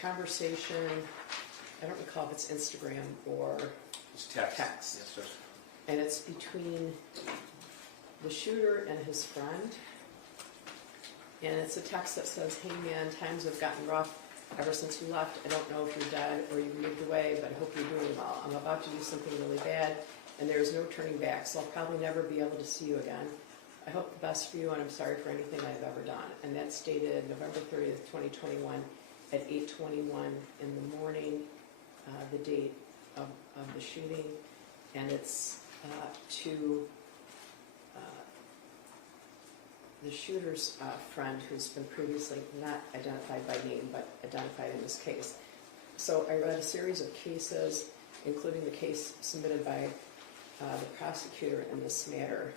conversation, I don't recall if it's Instagram or It's text. text. Yes, sir. And it's between the shooter and his friend. And it's a text that says, "Hey man, times have gotten rough ever since you left. I don't know if you're dead or you moved away, but I hope you're doing well. I'm about to do something really bad, and there's no turning back, so I'll probably never be able to see you again. I hope the best for you, and I'm sorry for anything I've ever done." And that's dated November 30th, 2021 at 8:21 in the morning, the date of the shooting. And it's to the shooter's friend, who's been previously not identified by name, but identified in this case. So I read a series of cases, including the case submitted by the prosecutor in this matter,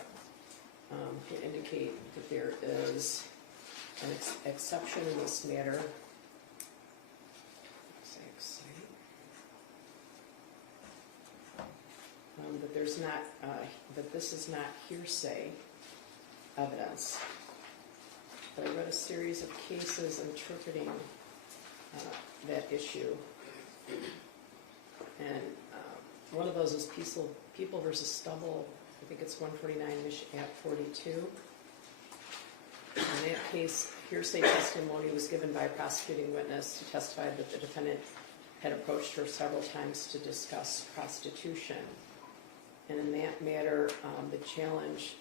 to indicate that there is an exception in this matter. That there's not, that this is not hearsay evidence. But I read a series of cases interpreting that issue, and one of those is People versus Stubble. I think it's 149 at 42. In that case, hearsay testimony was given by a prosecuting witness who testified that the defendant had approached her several times to discuss prostitution. And in that matter, the challenge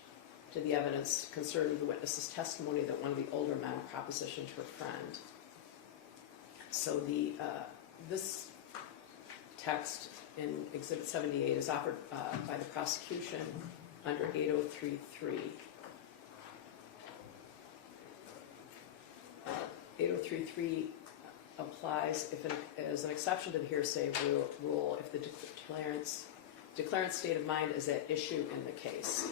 to the evidence concerned the witness's testimony that one of the older men propositioned her friend. So this text in Exhibit 78 is offered by the prosecution under 8033. 8033 applies as an exception to the hearsay rule if the declarant's state of mind is at issue in the case.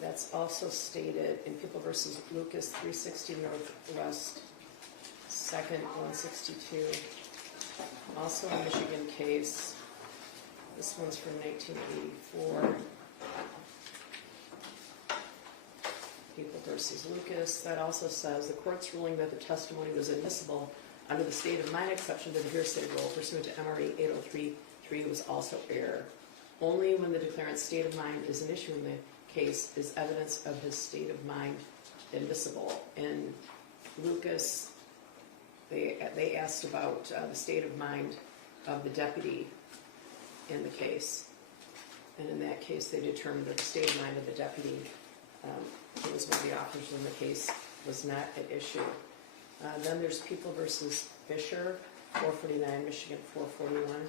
That's also stated in People versus Lucas, 360 Northwest 2nd, 162. Also a Michigan case. This one's from 1984. People versus Lucas. That also says the court's ruling that the testimony was admissible under the state of mind exception to the hearsay rule pursuant to MRE 8033 was also error. Only when the declarant's state of mind is an issue in the case is evidence of his state of mind admissible. In Lucas, they asked about the state of mind of the deputy in the case. And in that case, they determined that the state of mind of the deputy, who was one of the officers in the case, was not at issue. Then there's People versus Fisher, 449, Michigan 441.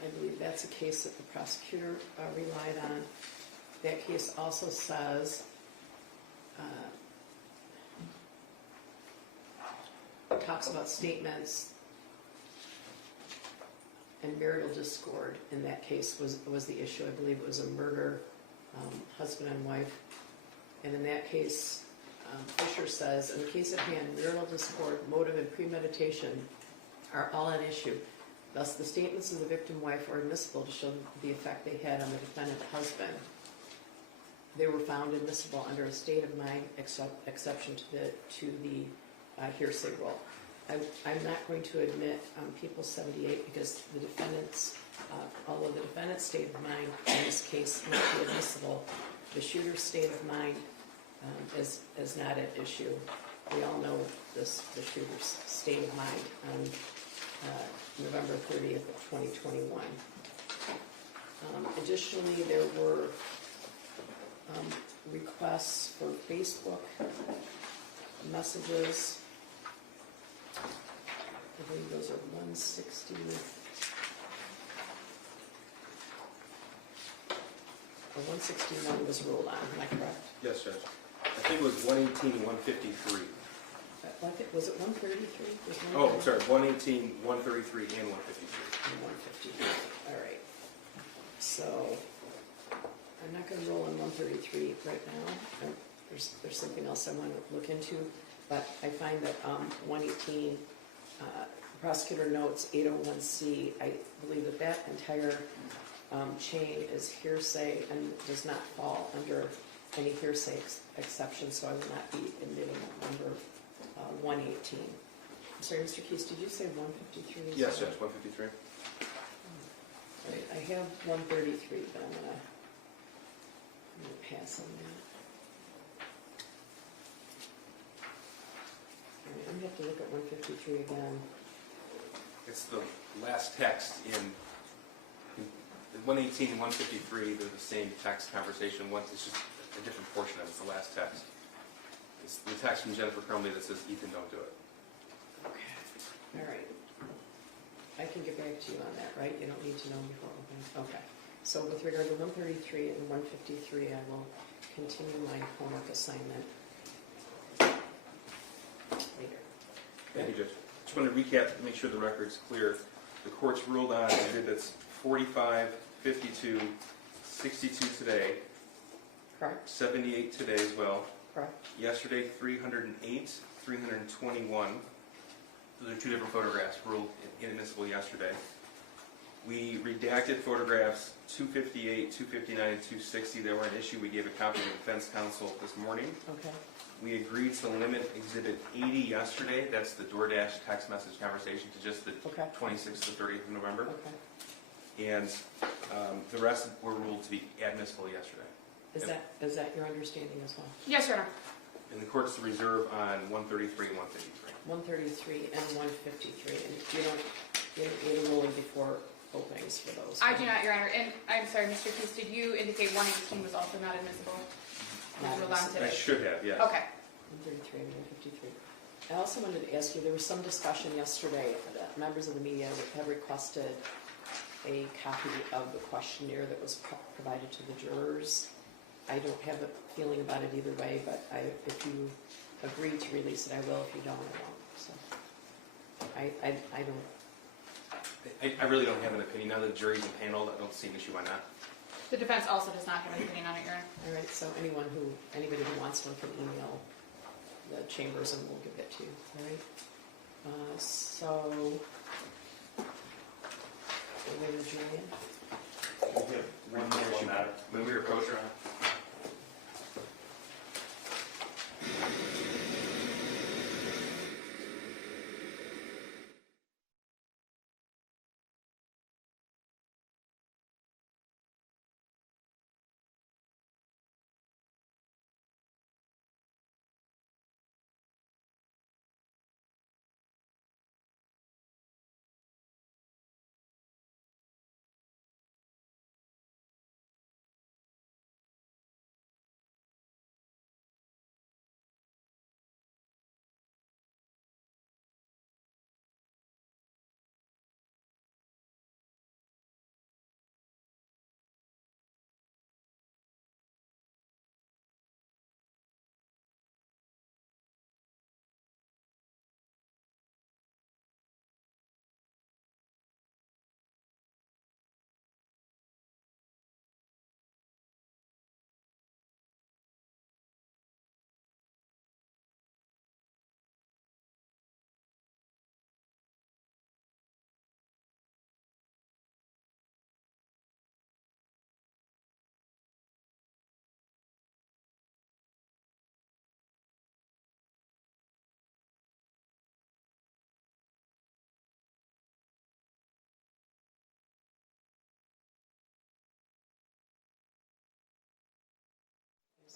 I believe that's a case that the prosecutor relied on. That case also says, talks about statements and marital discord. In that case was the issue. I believe it was a murder, husband and wife. And in that case, Fisher says, in the case at hand, marital discord, motive, and premeditation are all an issue. Thus, the statements of the victim wife are admissible to show the effect they had on the defendant husband. They were found admissible under a state of mind exception to the hearsay rule. I'm not going to admit People 78 because the defendant's, although the defendant's state of mind in this case might be admissible, the shooter's state of mind is not at issue. We all know the shooter's state of mind on November 30th of 2021. Additionally, there were requests for Facebook messages. I believe those are 160. 161 was ruled on, am I correct? Yes, Judge. I think it was 118, 153. Was it 133? Oh, I'm sorry, 118, 133, and 153. And 153. All right. So I'm not going to roll on 133 right now. There's something else I want to look into, but I find that 118, the prosecutor notes 801C. I believe that entire chain is hearsay and does not fall under any hearsay exception, so I will not be admitting a number 118. I'm sorry, Mr. Keys, did you say 153? Yes, Judge, 153. Right, I have 133, but I'm gonna pass on that. All right, I'm gonna have to look at 153 again. It's the last text in 118 and 153. They're the same text conversation. It's just a different portion of it. It's the last text. It's the text from Jennifer Crumbley that says, Ethan, don't do it. Okay, all right. I can get back to you on that, right? You don't need to know before opening. Okay. So with regard to 133 and 153, I will continue my homework assignment later. Thank you, Judge. Just want to recap to make sure the record's clear. The court's ruled on exhibits 45, 52, 62 today, Correct? 78 today as well. Correct. Yesterday, 308, 321. Those are two different photographs ruled inadmissible yesterday. We redacted photographs 258, 259, and 260. They were an issue. We gave a copy to the defense counsel this morning. Okay. We agreed to limit exhibit 80 yesterday. That's the DoorDash text message conversation to just the Okay. 26th to 30th of November. Okay. And the rest were ruled to be admissible yesterday. Is that your understanding as well? Yes, Your Honor. And the court's to reserve on 133 and 153. 133 and 153, and you don't need a ruling before openings for those. I do not, Your Honor. And I'm sorry, Mr. Keys, did you indicate 118 was also not admissible? Not Was ruled on admissible. I today? should have, yes. Okay. 133 and 153. I also wanted to ask you, there was some discussion yesterday that members of the media have requested a copy of the questionnaire that was provided to the jurors. I don't have a feeling about it either way, but if you agree to release it, I will. If you don't, I won't. So I don't. I really don't have an opinion. Now that the jury's impaneled, I don't see an issue. Why not? The defense also does not have an opinion on it, Your Honor. All right. So anybody who wants one can email the chambers, and we'll give it to you. All right. So, Julian. We have one more issue matter. When we approach her.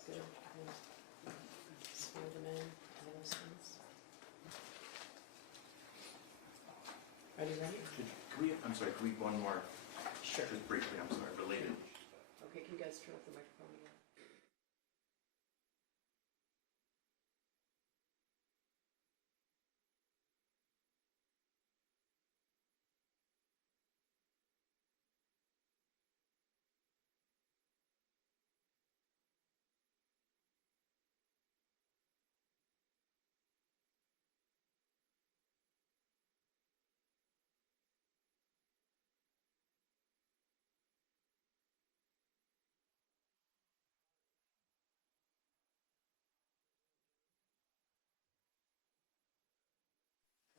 Good. Swear them in, all those things. Are you ready? I'm sorry, can we one more, Sure. just briefly, I'm sorry, related? Okay, can you guys turn up the microphone again?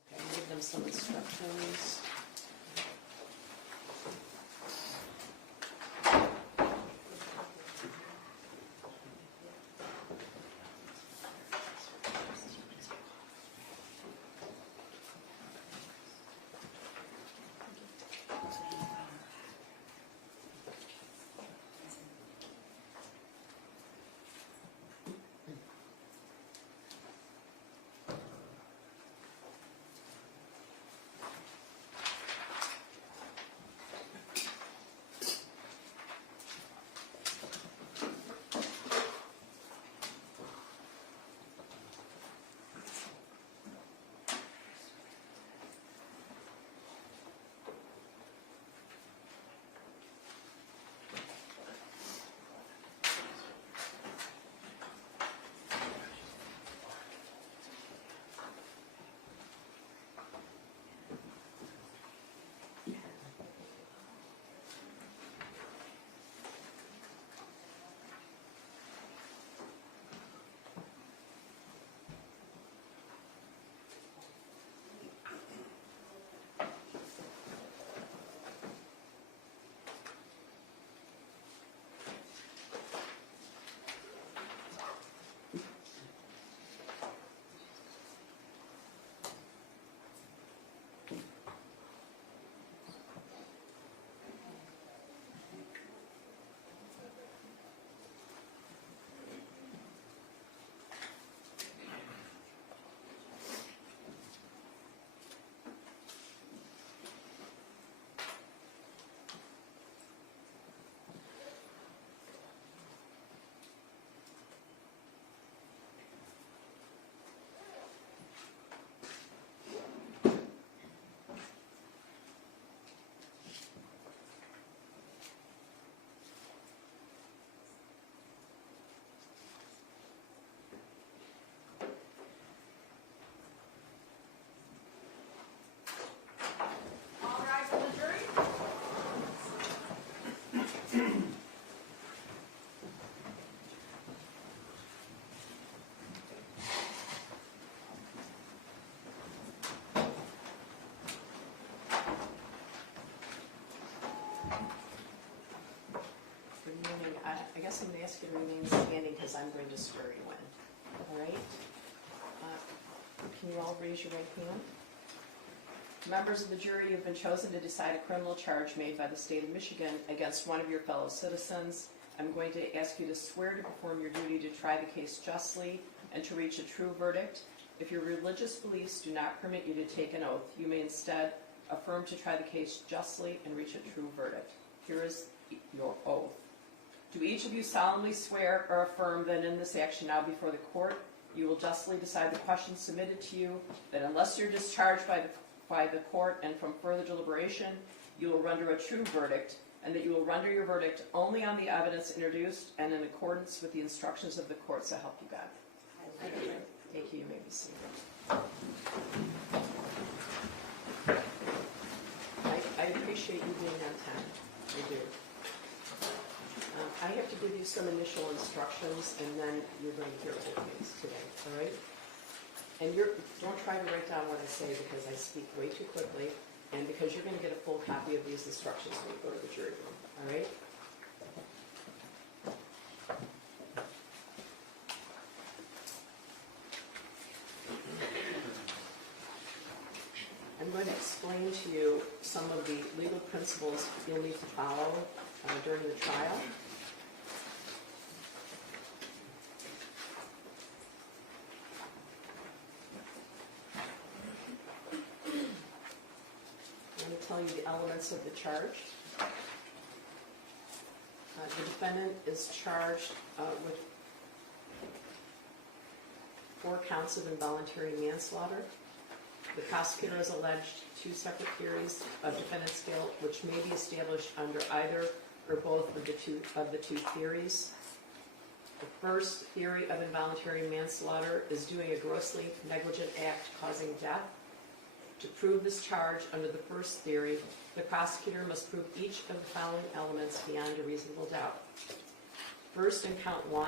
Okay, I'll give them some instructions. class, I'm going to ask you to remain standing because I'm going to swear you in. All right? Can you all raise your right hand? Members of the jury, you've been chosen to decide a criminal charge made by the state of Michigan against one of your fellow citizens. I'm going to ask you to swear to perform your duty to try the case justly and to reach a true verdict. If your religious beliefs do not permit you to take an oath, you may instead affirm to try the case justly and reach a true verdict. Here is your oath. Do each of you solemnly swear or affirm that in this action now before the court, you will justly decide the questions submitted to you, that unless you're discharged by the court and from further deliberation, you will render a true verdict, and that you will render your verdict only on the evidence introduced and in accordance with the instructions of the court, so help you God. Thank you. Thank you. You may be seated. I appreciate you being on time. I do. I have to give you some initial instructions, and then you're going to hear old things today, all right? And don't try to write down what I say because I speak way too quickly, and because you're going to get a full copy of these instructions when you go to the jury room, all right? I'm going to explain to you some of the legal principles you'll need to follow during the trial. I'm going to tell you the elements of the charge. The defendant is charged with 4 counts of involuntary manslaughter. The prosecutor has alleged 2 separate theories of defendant's guilt, which may be established under either or both of the two theories. The first theory of involuntary manslaughter is doing a grossly negligent act causing death. To prove this charge under the first theory, the prosecutor must prove each of the following elements beyond a reasonable doubt. First, in count 1,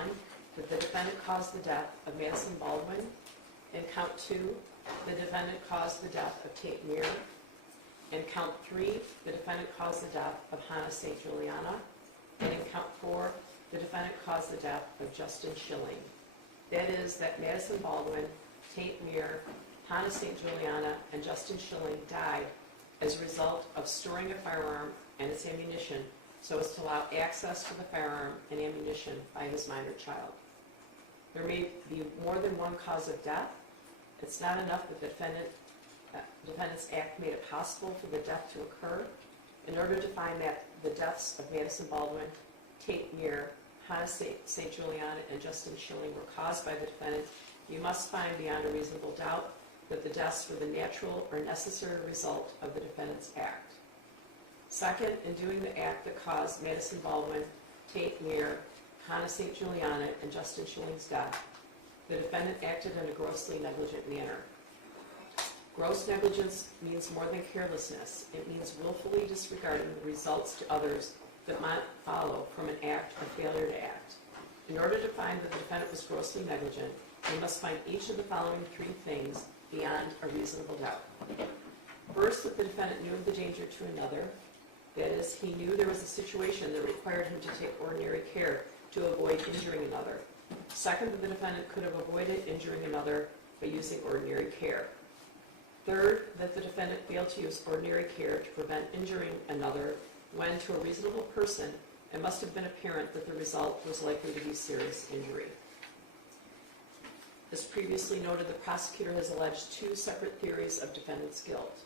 that the defendant caused the death of Madison Baldwin. In count 2, the defendant caused the death of Tate Meir. In count 3, the defendant caused the death of Hannah St. Juliana. And in count 4, the defendant caused the death of Justin Schilling. That is, that Madison Baldwin, Tate Meir, Hannah St. Juliana, and Justin Schilling died as a result of storing a firearm and its ammunition so as to allow access to the firearm and ammunition by his minor child. There may be more than one cause of death. It's not enough that the defendant's act made it possible for the death to occur. In order to find that the deaths of Madison Baldwin, Tate Meir, Hannah St. Juliana, and Justin Schilling were caused by the defendant, you must find beyond a reasonable doubt that the deaths were the natural or necessary result of the defendant's act. Second, in doing the act that caused Madison Baldwin, Tate Meir, Hannah St. Juliana, and Justin Schilling's death, the defendant acted in a grossly negligent manner. Gross negligence means more than carelessness. It means willfully disregarding the results to others that might follow from an act or failure to act. In order to find that the defendant was grossly negligent, we must find each of the following 3 things beyond a reasonable doubt. First, that the defendant knew of the danger to another. That is, he knew there was a situation that required him to take ordinary care to avoid injuring another. Second, that the defendant could have avoided injuring another by using ordinary care. Third, that the defendant failed to use ordinary care to prevent injuring another when, to a reasonable person, it must have been apparent that the result was likely to be serious injury. As previously noted, the prosecutor has alleged 2 separate theories of defendant's guilt.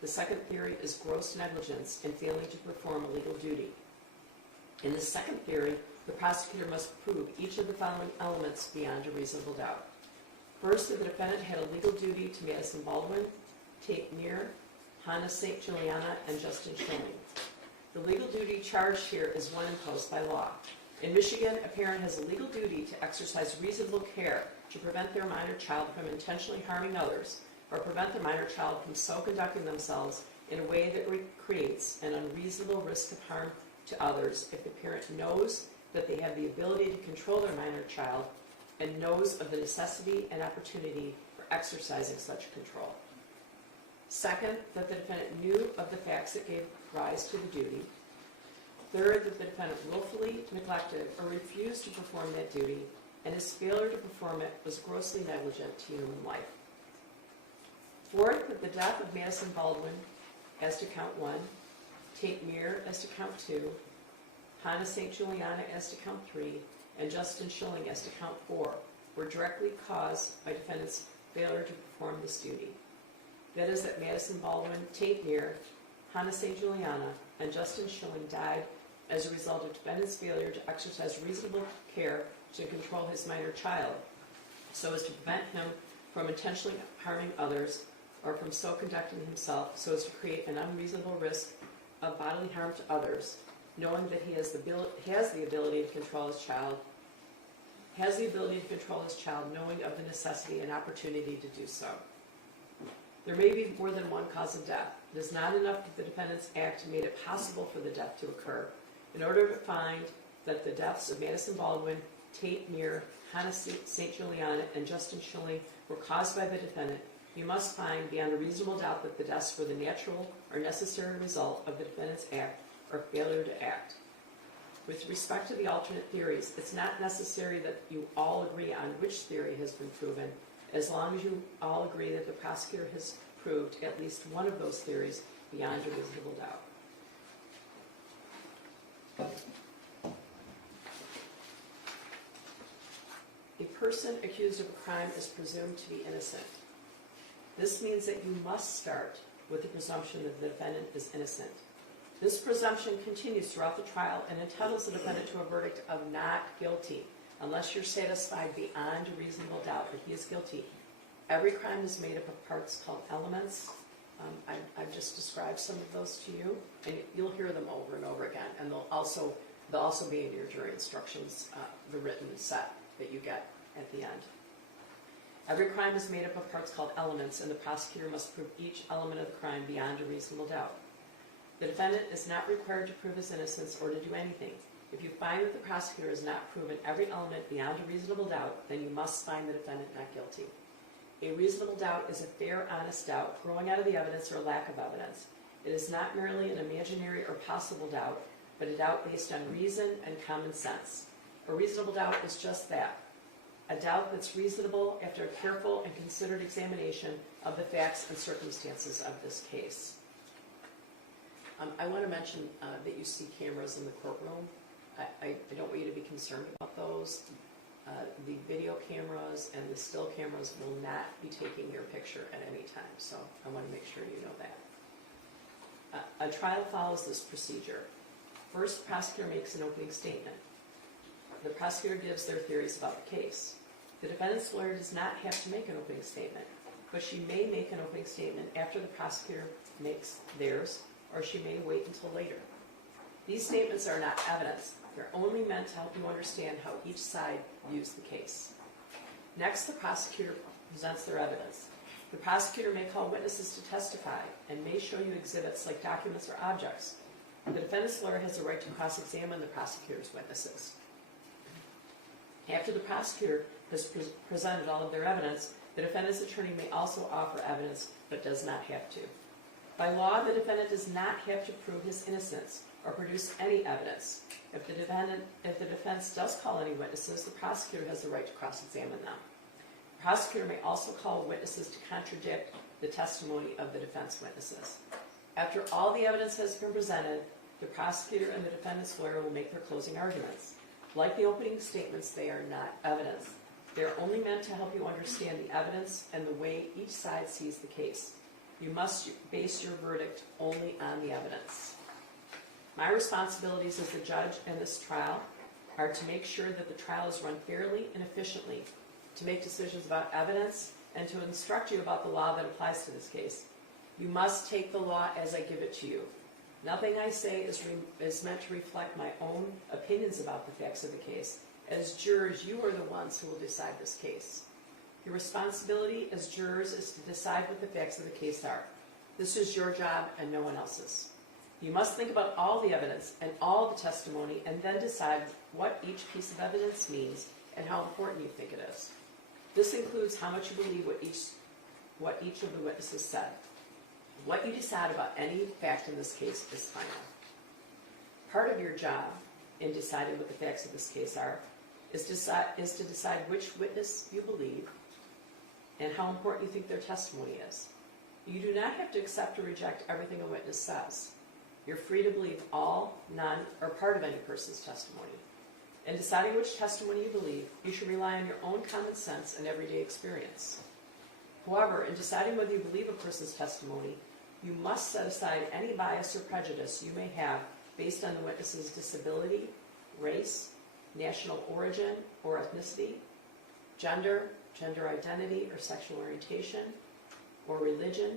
The second theory is gross negligence in failing to perform a legal duty. In the second theory, the prosecutor must prove each of the following elements beyond a reasonable doubt. First, that the defendant had a legal duty to Madison Baldwin, Tate Meir, Hannah St. Juliana, and Justin Schilling. The legal duty charged here is one imposed by law. In Michigan, a parent has a legal duty to exercise reasonable care to prevent their minor child from intentionally harming others, or prevent the minor child from so conducting themselves in a way that creates an unreasonable risk of harm to others if the parent knows that they have the ability to control their minor child and knows of the necessity and opportunity for exercising such control. Second, that the defendant knew of the facts that gave rise to the duty. Third, that the defendant willfully neglected or refused to perform that duty, and his failure to perform it was grossly negligent to human life. Fourth, that the death of Madison Baldwin as to count 1, Tate Meir as to count 2, Hannah St. Juliana as to count 3, and Justin Schilling as to count 4 were directly caused by defendant's failure to perform this duty. That is, that Madison Baldwin, Tate Meir, Hannah St. Juliana, and Justin Schilling died as a result of defendant's failure to exercise reasonable care to control his minor child, so as to prevent him from intentionally harming others or from so conducting himself so as to create an unreasonable risk of bodily harm to others, knowing that he has the ability to control his child, knowing of the necessity and opportunity to do so. There may be more than one cause of death. It is not enough that the defendant's act made it possible for the death to occur. In order to find that the deaths of Madison Baldwin, Tate Meir, Hannah St. Juliana, and Justin Schilling were caused by the defendant, you must find beyond a reasonable doubt that the deaths were the natural or necessary result of the defendant's act or failure to act. With respect to the alternate theories, it's not necessary that you all agree on which theory has been proven, as long as you all agree that the prosecutor has proved at least one of those theories beyond a reasonable doubt. A person accused of a crime is presumed to be innocent. This means that you must start with the presumption that the defendant is innocent. This presumption continues throughout the trial and entitles the defendant to a verdict of not guilty, unless you're satisfied beyond a reasonable doubt that he is guilty. Every crime is made up of parts called elements. I've just described some of those to you, and you'll hear them over and over again, and they'll also be in your jury instructions, the written set that you get at the end. Every crime is made up of parts called elements, and the prosecutor must prove each element of the crime beyond a reasonable doubt. The defendant is not required to prove his innocence or to do anything. If you find that the prosecutor has not proven every element beyond a reasonable doubt, then you must find the defendant not guilty. A reasonable doubt is a fair, honest doubt growing out of the evidence or lack of evidence. It is not merely an imaginary or possible doubt, but a doubt based on reason and common sense. A reasonable doubt is just that, a doubt that's reasonable after a careful and considered examination of the facts and circumstances of this case. I want to mention that you see cameras in the courtroom. I don't want you to be concerned about those. The video cameras and the still cameras will not be taking your picture at any time, so I want to make sure you know that. A trial follows this procedure. First, the prosecutor makes an opening statement. The prosecutor gives their theories about the case. The defendant's lawyer does not have to make an opening statement, but she may make an opening statement after the prosecutor makes theirs, or she may wait until later. These statements are not evidence. They're only meant to help you understand how each side views the case. Next, the prosecutor presents their evidence. The prosecutor may call witnesses to testify and may show you exhibits like documents or objects. The defendant's lawyer has the right to cross-examine the prosecutor's witnesses. After the prosecutor has presented all of their evidence, the defendant's attorney may also offer evidence, but does not have to. By law, the defendant does not have to prove his innocence or produce any evidence. If the defense does call any witnesses, the prosecutor has the right to cross-examine them. The prosecutor may also call witnesses to contradict the testimony of the defense witnesses. After all the evidence has been presented, the prosecutor and the defendant's lawyer will make their closing arguments. Like the opening statements, they are not evidence. They are only meant to help you understand the evidence and the way each side sees the case. You must base your verdict only on the evidence. My responsibilities as the judge in this trial are to make sure that the trial is run fairly and efficiently, to make decisions about evidence, and to instruct you about the law that applies to this case. You must take the law as I give it to you. Nothing I say is meant to reflect my own opinions about the facts of the case. As jurors, you are the ones who will decide this case. Your responsibility as jurors is to decide what the facts of the case are. This is your job and no one else's. You must think about all the evidence and all the testimony and then decide what each piece of evidence means and how important you think it is. This includes how much you believe what each of the witnesses said. What you decide about any fact in this case is final. part of your job in deciding what the facts of this case are is to decide which witness you believe and how important you think their testimony is. You do not have to accept or reject everything a witness says. You're free to believe all, none, or part of any person's testimony. In deciding which testimony you believe, you should rely on your own common sense and everyday experience. However, in deciding whether you believe a person's testimony, you must set aside any bias or prejudice you may have based on the witness's disability, race, national origin or ethnicity, gender, gender identity or sexual orientation, or religion,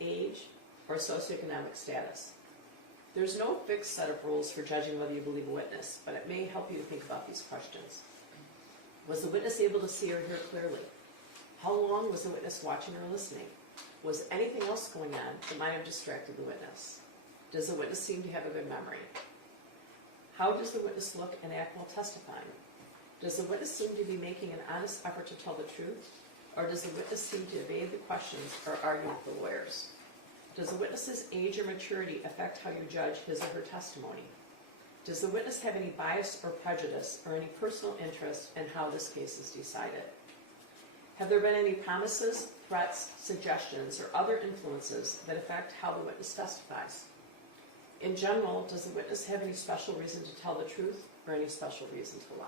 age, or socioeconomic status. There's no fixed set of rules for judging whether you believe a witness, but it may help you to think about these questions. Was the witness able to see or hear clearly? How long was the witness watching or listening? Was anything else going on that might have distracted the witness? Does the witness seem to have a good memory? How does the witness look and act while testifying? Does the witness seem to be making an honest effort to tell the truth? Or does the witness seem to evade the questions or argue with the lawyers? Does the witness's age or maturity affect how you judge his or her testimony? Does the witness have any bias or prejudice or any personal interest in how this case is decided? Have there been any promises, threats, suggestions, or other influences that affect how the witness testifies? In general, does the witness have any special reason to tell the truth or any special reason to lie?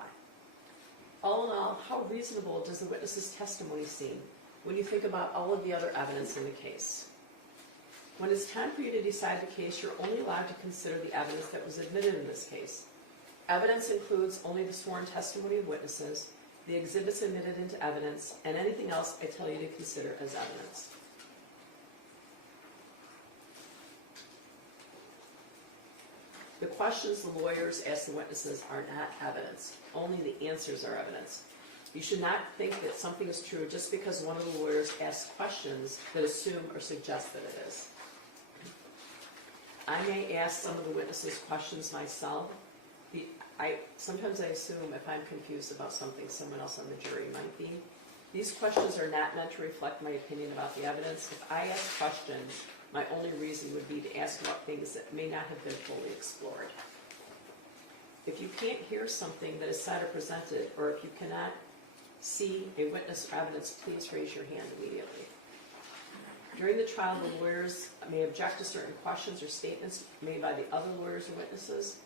All in all, how reasonable does the witness's testimony seem when you think about all of the other evidence in the case? When it's time for you to decide the case, you're only allowed to consider the evidence that was admitted in this case. Evidence includes only the sworn testimony of witnesses, the exhibits admitted into evidence, and anything else I tell you to consider as evidence. The questions the lawyers ask the witnesses are not evidence. Only the answers are evidence. You should not think that something is true just because one of the lawyers asks questions that assume or suggest that it is. I may ask some of the witnesses questions myself. Sometimes I assume if I'm confused about something, someone else on the jury might be. These questions are not meant to reflect my opinion about the evidence. If I ask questions, my only reason would be to ask about things that may not have been fully explored. If you can't hear something that is said or presented, or if you cannot see a witness or evidence, please raise your hand immediately. During the trial, the lawyers may object to certain questions or statements made by the other lawyers or witnesses.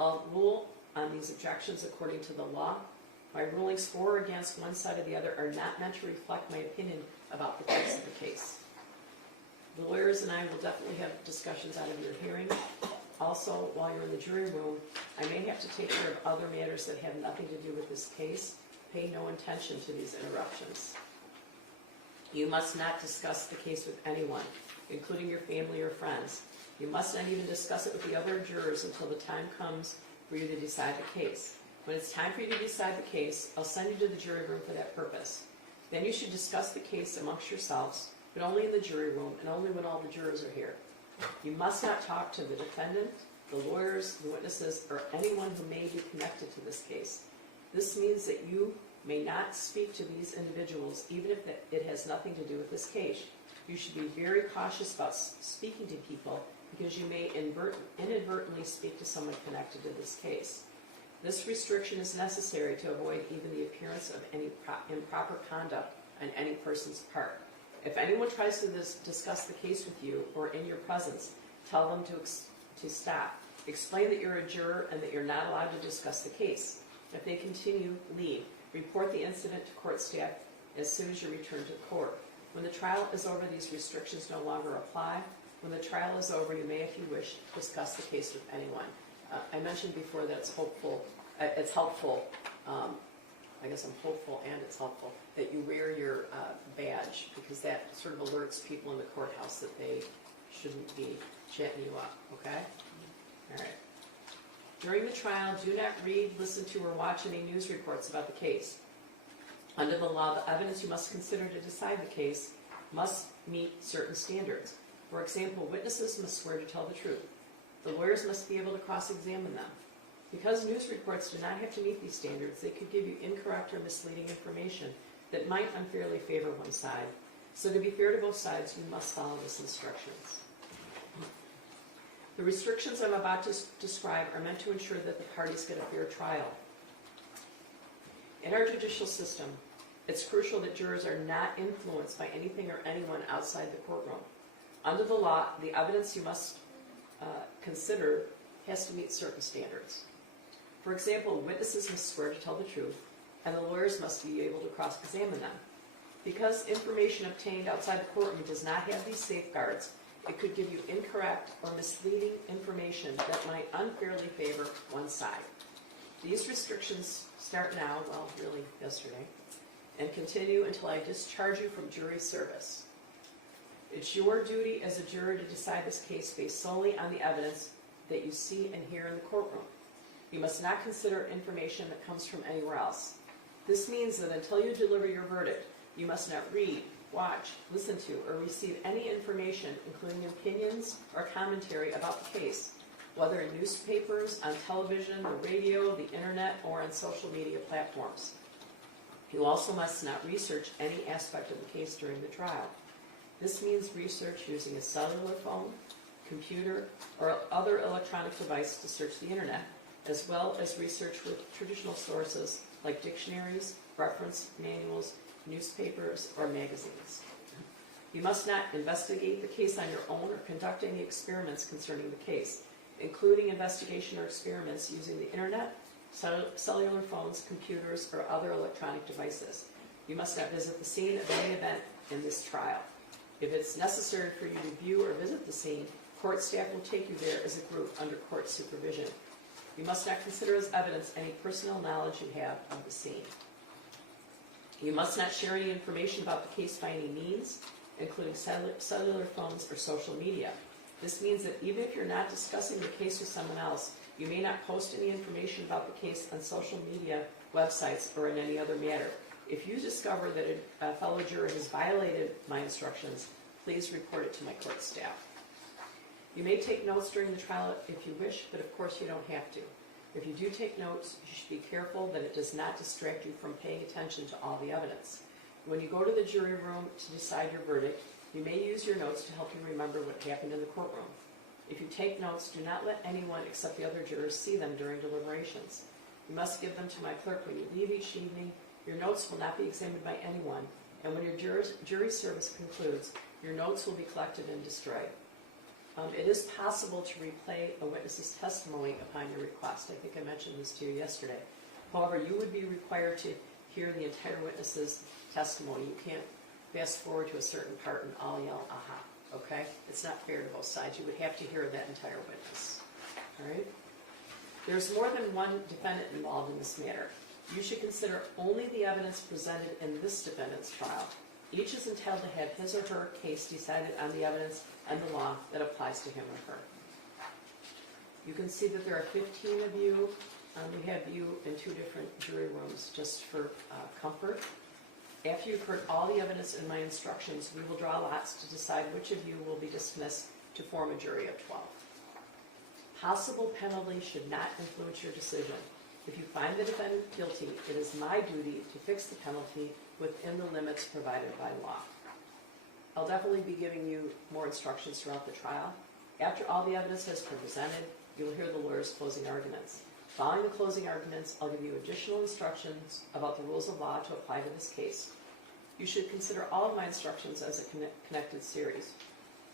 I'll rule on these objections according to the law. My rulings for or against one side or the other are not meant to reflect my opinion about the facts of the case. The lawyers and I will definitely have discussions out of your hearing. Also, while you're in the jury room, I may have to take care of other matters that have nothing to do with this case. Pay no attention to these interruptions. You must not discuss the case with anyone, including your family or friends. You must not even discuss it with the other jurors until the time comes for you to decide the case. When it's time for you to decide the case, I'll send you to the jury room for that purpose. Then you should discuss the case amongst yourselves, but only in the jury room and only when all the jurors are here. You must not talk to the defendant, the lawyers, the witnesses, or anyone who may be connected to this case. This means that you may not speak to these individuals even if it has nothing to do with this case. You should be very cautious about speaking to people because you may inadvertently speak to someone connected to this case. This restriction is necessary to avoid even the appearance of any improper conduct on any person's part. If anyone tries to discuss the case with you or in your presence, tell them to stop. Explain that you're a juror and that you're not allowed to discuss the case. If they continue, leave. Report the incident to court staff as soon as you return to court. When the trial is over, these restrictions no longer apply. When the trial is over, you may, if you wish, discuss the case with anyone. I mentioned before that it's helpful. I guess I'm hopeful and it's helpful that you wear your badge because that sort of alerts people in the courthouse that they shouldn't be chatting you up, okay? All right. During the trial, do not read, listen to, or watch any news reports about the case. Under the law, the evidence you must consider to decide the case must meet certain standards. For example, witnesses must swear to tell the truth. The lawyers must be able to cross-examine them. Because news reports do not have to meet these standards, they could give you incorrect or misleading information that might unfairly favor one side. So to be fair to both sides, you must follow these instructions. The restrictions I'm about to describe are meant to ensure that the parties get a fair trial. In our judicial system, it's crucial that jurors are not influenced by anything or anyone outside the courtroom. Under the law, the evidence you must consider has to meet certain standards. For example, witnesses must swear to tell the truth, and the lawyers must be able to cross-examine them. Because information obtained outside the courtroom does not have these safeguards, it could give you incorrect or misleading information that might unfairly favor one side. These restrictions start now, well, really yesterday, and continue until I discharge you from jury service. It's your duty as a juror to decide this case based solely on the evidence that you see and hear in the courtroom. You must not consider information that comes from anywhere else. This means that until you deliver your verdict, you must not read, watch, listen to, or receive any information, including opinions or commentary about the case, whether in newspapers, on television, the radio, the internet, or on social media platforms. You also must not research any aspect of the case during the trial. This means research using a cellular phone, computer, or other electronic device to search the internet, as well as research with traditional sources like dictionaries, reference manuals, newspapers, or magazines. You must not investigate the case on your own or conduct any experiments concerning the case, including investigation or experiments using the internet, cellular phones, computers, or other electronic devices. You must not visit the scene of any event in this trial. If it's necessary for you to view or visit the scene, court staff will take you there as a group under court supervision. You must not consider as evidence any personal knowledge you have of the scene. You must not share any information about the case by any means, including cellular phones or social media. This means that even if you're not discussing the case with someone else, you may not post any information about the case on social media, websites, or in any other manner. If you discover that a fellow juror has violated my instructions, please report it to my court staff. You may take notes during the trial if you wish, but of course you don't have to. If you do take notes, you should be careful that it does not distract you from paying attention to all the evidence. When you go to the jury room to decide your verdict, you may use your notes to help you remember what happened in the courtroom. If you take notes, do not let anyone except the other jurors see them during deliberations. You must give them to my clerk when you leave each evening. Your notes will not be examined by anyone, and when your jury service concludes, your notes will be collected and destroyed. It is possible to replay a witness's testimony upon your request. I think I mentioned this to you yesterday. However, you would be required to hear the entire witness's testimony. You can't fast forward to a certain part and all yell, aha, okay? It's not fair to both sides. You would have to hear that entire witness, all right? There's more than one defendant involved in this matter. You should consider only the evidence presented in this defendant's trial. Each is entitled to have his or her case decided on the evidence and the law that applies to him or her. You can see that there are 15 of you. We have you in 2 different jury rooms just for comfort. After you've heard all the evidence in my instructions, we will draw lots to decide which of you will be dismissed to form a jury of 12. Possible penalty should not influence your decision. If you find the defendant guilty, it is my duty to fix the penalty within the limits provided by law. I'll definitely be giving you more instructions throughout the trial. After all the evidence has been presented, you will hear the lawyer's closing arguments. Following the closing arguments, I'll give you additional instructions about the rules of law to apply to this case. You should consider all of my instructions as a connected series.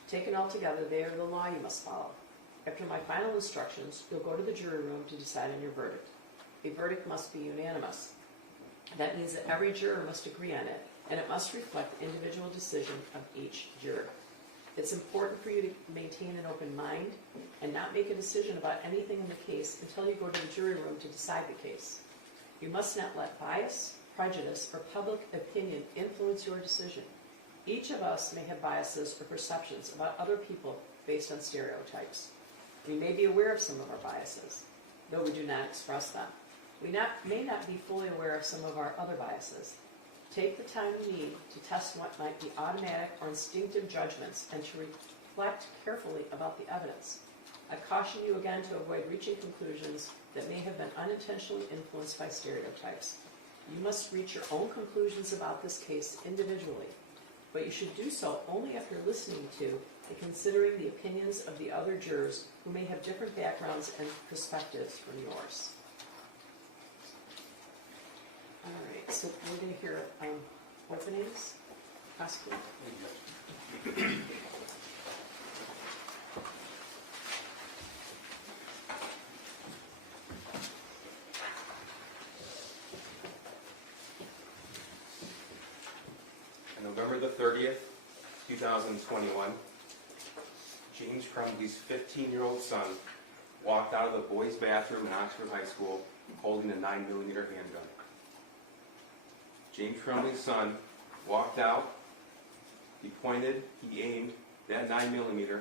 Taken all together, they are the law you must follow. After my final instructions, you'll go to the jury room to decide on your verdict. A verdict must be unanimous. That means that every juror must agree on it, and it must reflect the individual decision of each juror. It's important for you to maintain an open mind and not make a decision about anything in the case until you go to the jury room to decide the case. You must not let bias, prejudice, or public opinion influence your decision. Each of us may have biases or perceptions about other people based on stereotypes. We may be aware of some of our biases, though we do not express them. We may not be fully aware of some of our other biases. Take the time you need to test what might be automatic or instinctive judgments and to reflect carefully about the evidence. I caution you again to avoid reaching conclusions that may have been unintentionally influenced by stereotypes. You must reach your own conclusions about this case individually. but you should do so only after listening to and considering the opinions of the other jurors who may have different backgrounds and perspectives from yours. All right, so we're going to hear openings. Prosecutor. On November the 30th, 2021, James Crumbley's 15-year-old son walked out of the boys' bathroom in Oxford High School holding a 9mm handgun. James Crumbley's son walked out, he pointed, he aimed that 9mm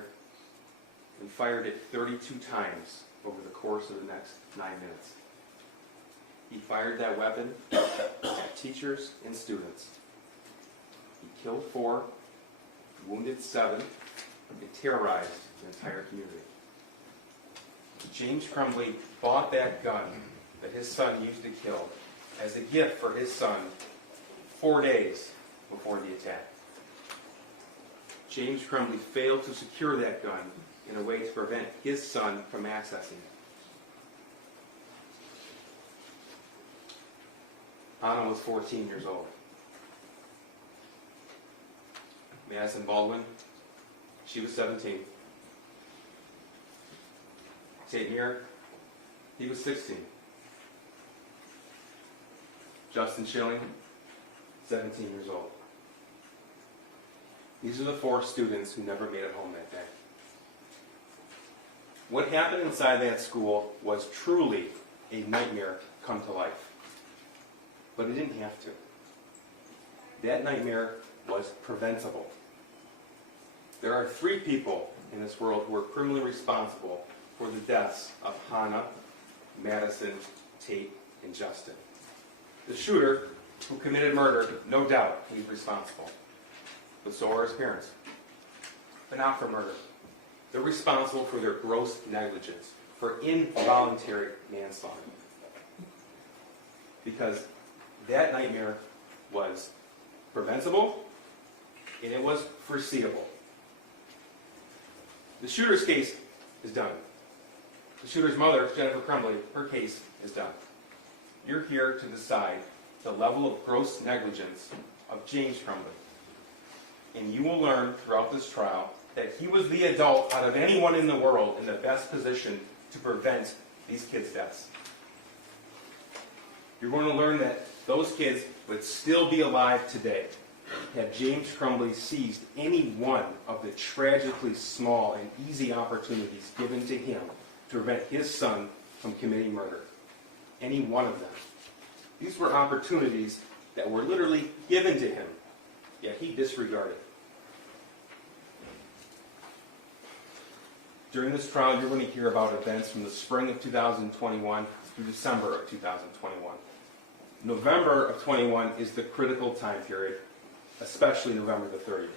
and fired it 32 times over the course of the next 9 minutes. He fired that weapon at teachers and students. He killed 4, wounded 7, and terrorized the entire community. James Crumbley bought that gun that his son used to kill as a gift for his son 4 days before the attack. James Crumbley failed to secure that gun in a way to prevent his son from accessing it. Anna was 14 years old. Madison Baldwin, she was 17. Tate Muir, he was 16. Justin Schilling, 17 years old. These are the 4 students who never made it home that day. What happened inside that school was truly a nightmare come to life. But it didn't have to. That nightmare was preventable. There are 3 people in this world who are criminally responsible for the deaths of Hannah, Madison, Tate, and Justin. The shooter who committed murder, no doubt he's responsible. But so are his parents. But not for murder. They're responsible for their gross negligence, for involuntary manslaughter. Because that nightmare was preventable and it was foreseeable. The shooter's case is done. The shooter's mother, Jennifer Crumbley, her case is done. You're here to decide the level of gross negligence of James Crumbley. And you will learn throughout this trial that he was the adult out of anyone in the world in the best position to prevent these kids' deaths. You're going to learn that those kids would still be alive today had James Crumbley seized any one of the tragically small and easy opportunities given to him to prevent his son from committing murder. Any one of them. These were opportunities that were literally given to him, yet he disregarded. During this trial, you're going to hear about events from the spring of 2021 through December of 2021. November of 21 is the critical time period, especially November the 30th.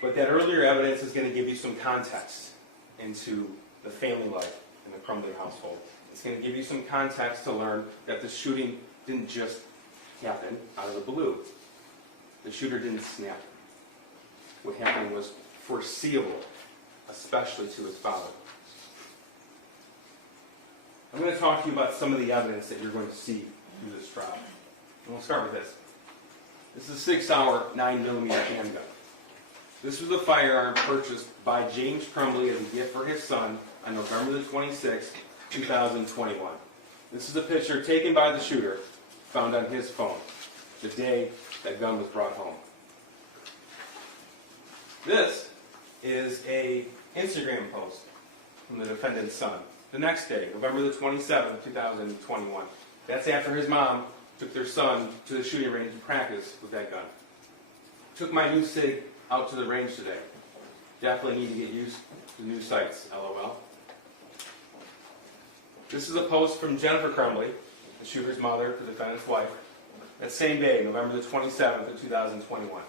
But that earlier evidence is going to give you some context into the family life in the Crumbley household. It's going to give you some context to learn that the shooting didn't just happen out of the blue. The shooter didn't snap. What happened was foreseeable, especially to his father. I'm going to talk to you about some of the evidence that you're going to see through this trial. And we'll start with this. This is a 6-hour 9mm handgun. This was a firearm purchased by James Crumbley as a gift for his son on November the 26th, 2021. This is a picture taken by the shooter, found on his phone, the day that gun was brought home. This is an Instagram post from the defendant's son. The next day, November the 27th, 2021. That's after his mom took their son to the shooting range to practice with that gun. Took my new SIG out to the range today. Definitely need to get used to new sights, LOL. This is a post from Jennifer Crumbley, the shooter's mother, the defendant's wife. That same day, November the 27th of 2021.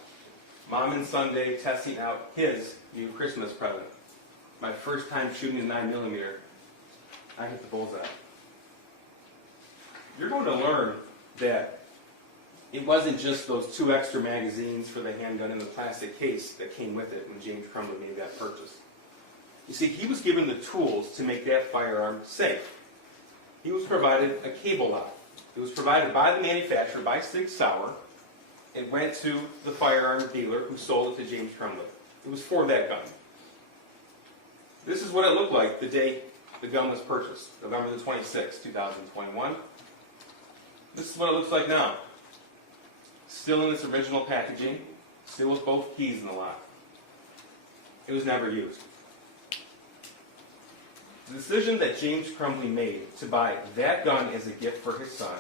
Mom and son day testing out his new Christmas present. My first time shooting a 9mm. I hit the bullseye. You're going to learn that it wasn't just those 2 extra magazines for the handgun in the plastic case that came with it when James Crumbley made that purchase. You see, he was given the tools to make that firearm safe. He was provided a cable lock. It was provided by the manufacturer, by Sig Sauer. It went to the firearm dealer who sold it to James Crumbley. It was for that gun. This is what it looked like the day the gun was purchased, November the 26th, 2021. This is what it looks like now. Still in its original packaging, still with both keys in the lock. It was never used. The decision that James Crumbley made to buy that gun as a gift for his son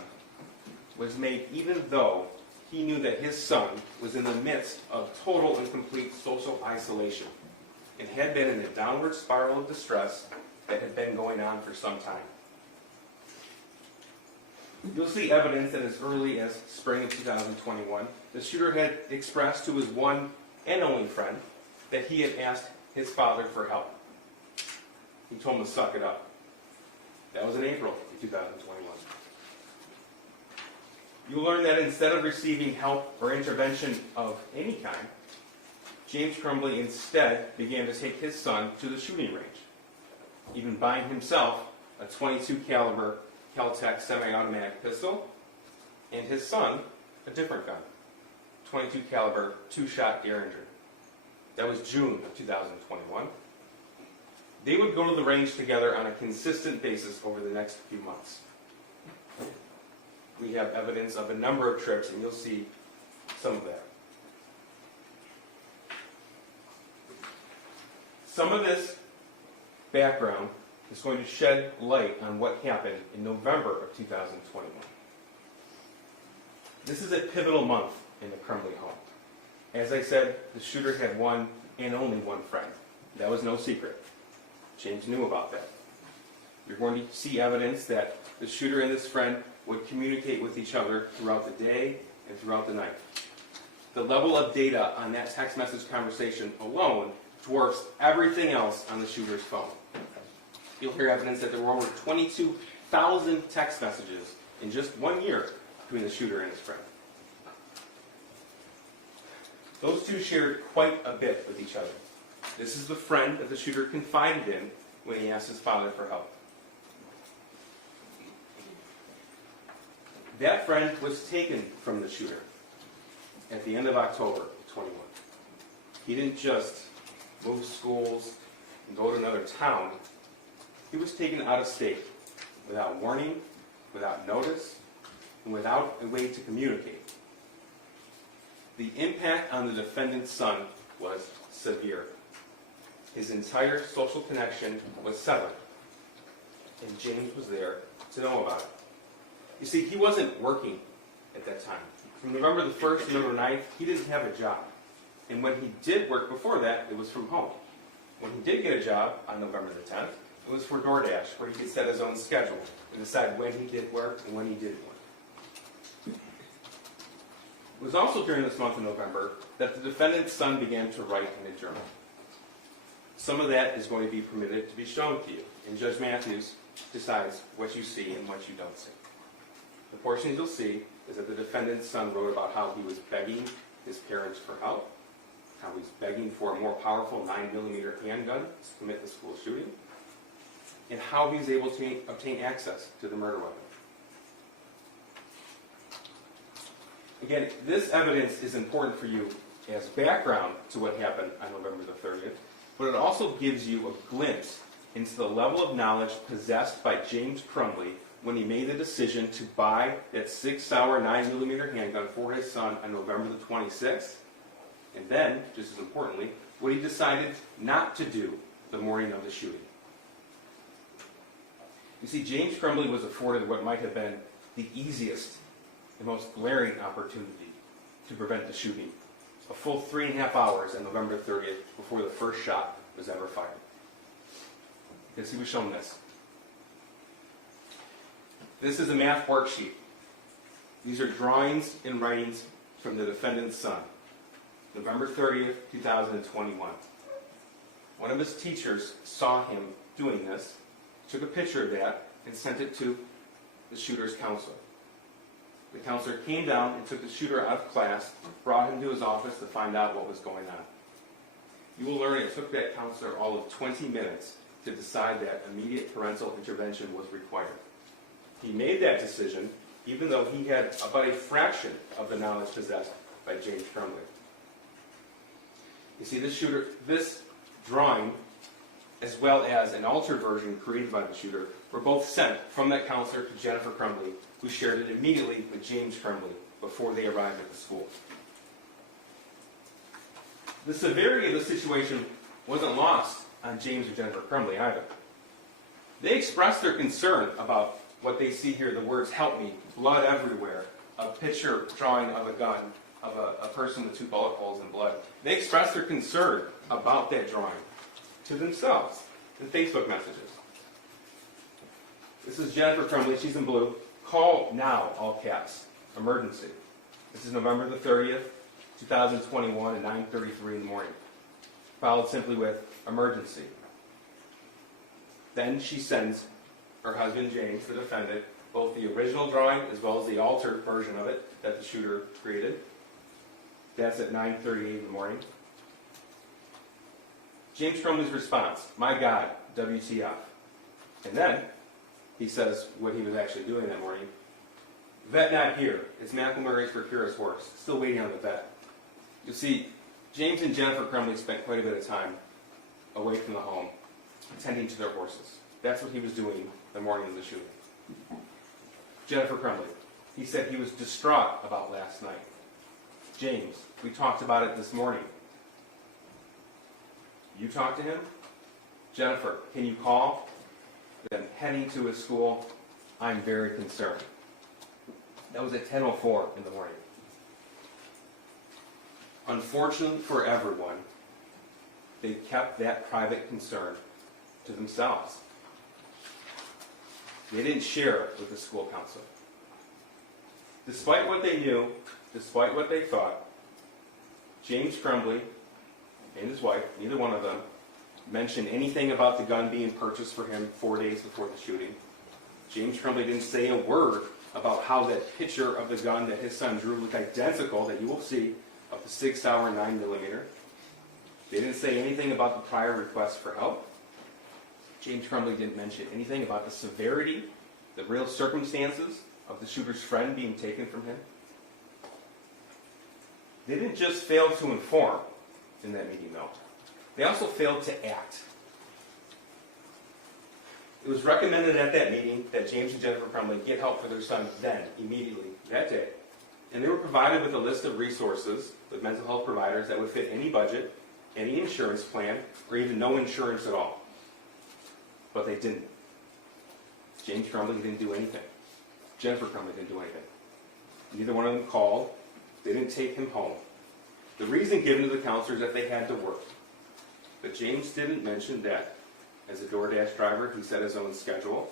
was made even though he knew that his son was in the midst of total and complete social isolation and had been in a downward spiral of distress that had been going on for some time. You'll see evidence that as early as spring of 2021, the shooter had expressed to his one and only friend that he had asked his father for help. He told him to suck it up. That was in April of 2021. You'll learn that instead of receiving help or intervention of any kind, James Crumbley instead began to take his son to the shooting range, even buying himself a .22 caliber Kel-Tec semi-automatic pistol, and his son a different gun, .22 caliber 2-shot Derringer. That was June of 2021. They would go to the range together on a consistent basis over the next few months. We have evidence of a number of trips, and you'll see some of that. Some of this background is going to shed light on what happened in November of 2021. This is a pivotal month in the Crumbley home. As I said, the shooter had one and only one friend. That was no secret. James knew about that. You're going to see evidence that the shooter and his friend would communicate with each other throughout the day and throughout the night. The level of data on that text message conversation alone dwarfs everything else on the shooter's phone. You'll hear evidence that there were over 22,000 text messages in just 1 year between the shooter and his friend. Those two shared quite a bit with each other. This is the friend that the shooter confided in when he asked his father for help. That friend was taken from the shooter at the end of October of 21. He didn't just move schools and go to another town. He was taken out of state without warning, without notice, and without a way to communicate. The impact on the defendant's son was severe. His entire social connection was severed, and James was there to know about it. You see, he wasn't working at that time. From November the 1st to November 9th, he didn't have a job. And when he did work before that, it was from home. When he did get a job on November the 10th, it was for DoorDash, where he could set his own schedule and decide when he did work and when he didn't work. It was also during this month of November that the defendant's son began to write in a journal. Some of that is going to be permitted to be shown to you, and Judge Matthews decides what you see and what you don't see. The portions you'll see is that the defendant's son wrote about how he was begging his parents for help, how he's begging for a more powerful 9mm handgun to commit the school shooting, and how he's able to obtain access to the murder weapon. Again, this evidence is important for you as background to what happened on November the 30th, but it also gives you a glimpse into the level of knowledge possessed by James Crumbley when he made the decision to buy that Sig Sauer 9mm handgun for his son on November the 26th, and then, just as importantly, what he decided not to do the morning of the shooting. You see, James Crumbley was afforded what might have been the easiest and most glaring opportunity to prevent the shooting. A full 3.5 hours on November 30th before the first shot was ever fired. Because he was shown this. This is a math worksheet. These are drawings and writings from the defendant's son, November 30th, 2021. One of his teachers saw him doing this, took a picture of that, and sent it to the shooter's counselor. The counselor came down and took the shooter out of class, brought him to his office to find out what was going on. You will learn it took that counselor all of 20 minutes to decide that immediate parental intervention was required. He made that decision even though he had about a fraction of the knowledge possessed by James Crumbley. You see, this drawing, as well as an altered version created by the shooter, were both sent from that counselor to Jennifer Crumbley, who shared it immediately with James Crumbley before they arrived at the school. The severity of the situation wasn't lost on James or Jennifer Crumbley either. They expressed their concern about what they see here, the words "help me," blood everywhere, a picture drawing of a gun, of a person with 2 bullet holes in blood. They expressed their concern about that drawing to themselves in Facebook messages. This is Jennifer Crumbley, she's in blue. Call now, all caps, emergency. This is November the 30th, 2021 at 9:33 in the morning. Followed simply with emergency. Then she sends her husband James, the defendant, both the original drawing as well as the altered version of it that the shooter created. That's at 9:38 in the morning. James Crumbley's response, "My God, WTF." And then he says what he was actually doing that morning. "Vet not here. It's McElmurray's Procurer's horse. Still waiting on the vet." You see, James and Jennifer Crumbley spent quite a bit of time away from the home, attending to their horses. That's what he was doing the morning of the shooting. Jennifer Crumbley, he said he was distraught about last night. James, we talked about it this morning. You talked to him? Jennifer, can you call? Then heading to his school, I'm very concerned. That was at 10:04 in the morning. Unfortunately for everyone, they kept that private concern to themselves. They didn't share it with the school counselor. Despite what they knew, despite what they thought, James Crumbley and his wife, neither one of them, mentioned anything about the gun being purchased for him 4 days before the shooting. James Crumbley didn't say a word about how that picture of the gun that his son drew looked identical, that you will see, of the 6 Sauer 9mm. They didn't say anything about the prior request for help. James Crumbley didn't mention anything about the severity, the real circumstances of the shooter's friend being taken from him. They didn't just fail to inform in that meeting, though. They also failed to act. It was recommended at that meeting that James and Jennifer Crumbley get help for their son then, immediately, that day. And they were provided with a list of resources with mental health providers that would fit any budget, any insurance plan, or even no insurance at all. But they didn't. James Crumbley didn't do anything. Jennifer Crumbley didn't do anything. Neither one of them called. They didn't take him home. The reason given to the counselor is that they had to work. But James didn't mention that. As a DoorDash driver, he set his own schedule.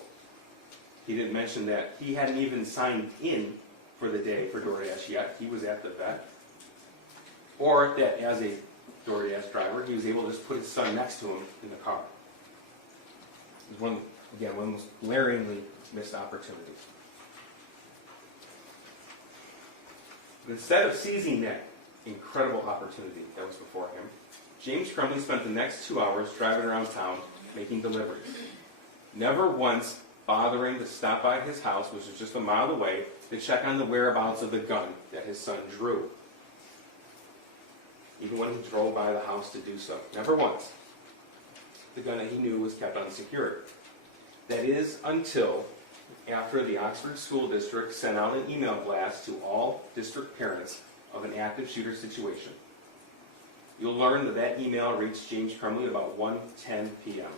He didn't mention that he hadn't even signed in for the day for DoorDash yet. He was at the vet. Or that as a DoorDash driver, he was able to just put his son next to him in the car. It was one of the most glaringly missed opportunities. But instead of seizing that incredible opportunity that was before him, James Crumbley spent the next 2 hours driving around town making deliveries. Never once bothering to stop by his house, which was just a mile away, to check on the whereabouts of the gun that his son drew. Even when he drove by the house to do so. Never once. The gun that he knew was kept unsecured. That is until after the Oxford School District sent out an email blast to all district parents of an active shooter situation. You'll learn that that email reached James Crumbley about 1:10 p.m.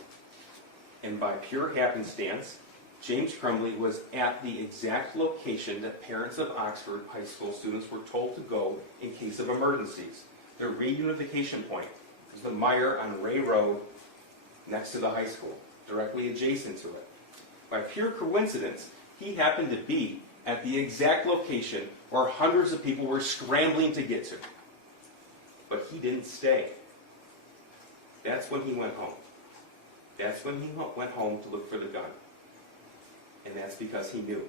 And by pure happenstance, James Crumbley was at the exact location that parents of Oxford high school students were told to go in case of emergencies. Their reunification point is the Meyer on Ray Road next to the high school, directly adjacent to it. By pure coincidence, he happened to be at the exact location where hundreds of people were scrambling to get to. But he didn't stay. That's when he went home. That's when he went home to look for the gun. And that's because he knew.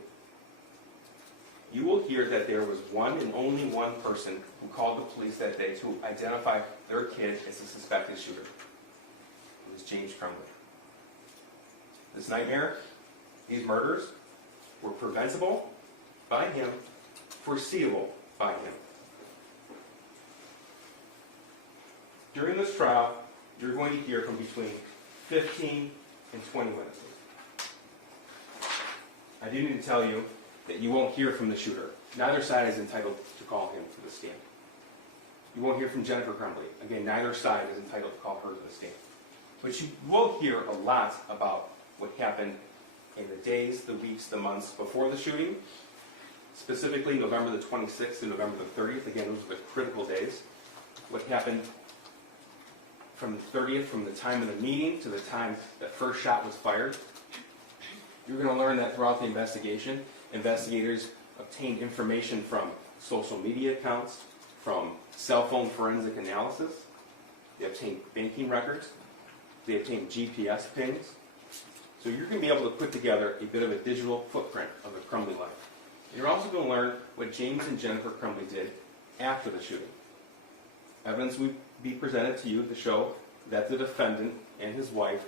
you will hear that there was one and only one person who called the police that day to identify their kid as the suspected shooter. It was James Crumbley. This nightmare, these murders, were preventable by him, foreseeable by him. During this trial, you're going to hear from between 15 and 20 witnesses. I do need to tell you that you won't hear from the shooter. Neither side is entitled to call him to the stand. You won't hear from Jennifer Crumbley. Again, neither side is entitled to call her to the stand. But you will hear a lot about what happened in the days, the weeks, the months before the shooting, specifically November the 26th and November the 30th. Again, those are the critical days. What happened from the 30th, from the time of the meeting to the time that first shot was fired. You're going to learn that throughout the investigation, investigators obtained information from social media accounts, from cell phone forensic analysis. They obtained banking records. They obtained GPS pings. So you're going to be able to put together a bit of a digital footprint of the Crumbley life. You're also going to learn what James and Jennifer Crumbley did after the shooting. Evidence will be presented to you to show that the defendant and his wife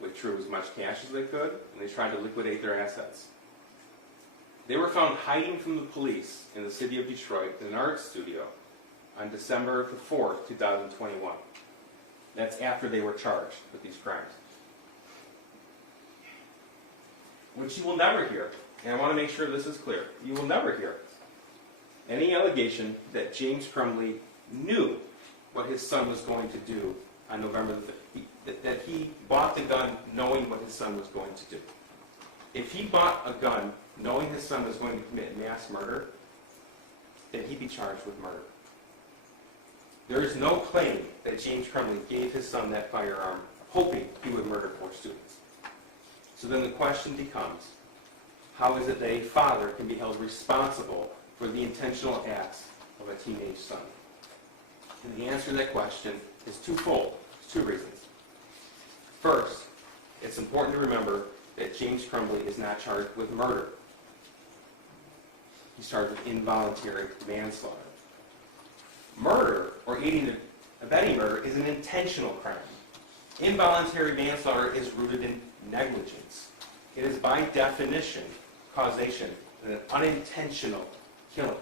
withdrew as much cash as they could, and they tried to liquidate their assets. They were found hiding from the police in the city of Detroit in an art studio on December the 4th, 2021. That's after they were charged with these crimes. What you will never hear, and I want to make sure this is clear, you will never hear any allegation that James Crumbley knew what his son was going to do on November the 5th, that he bought the gun knowing what his son was going to do. If he bought a gun knowing his son was going to commit mass murder, then he'd be charged with murder. There is no claim that James Crumbley gave his son that firearm hoping he would murder 4 students. So then the question becomes, how is it that a father can be held responsible for the intentional acts of a teenage son? And the answer to that question is twofold. There's 2 reasons. First, it's important to remember that James Crumbley is not charged with murder. He's charged with involuntary manslaughter. Murder, or aiding and abetting murder, is an intentional crime. Involuntary manslaughter is rooted in negligence. It is by definition causation in an unintentional killing.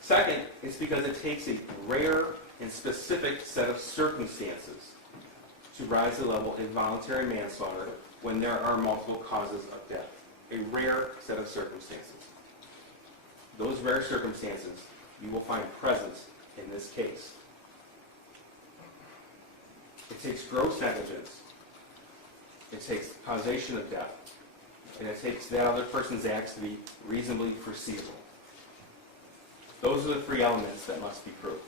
Second, it's because it takes a rare and specific set of circumstances to rise to the level of involuntary manslaughter when there are multiple causes of death. A rare set of circumstances. Those rare circumstances you will find present in this case. It takes gross negligence. It takes causation of death. And it takes that other person's acts to be reasonably foreseeable. Those are the 3 elements that must be proved.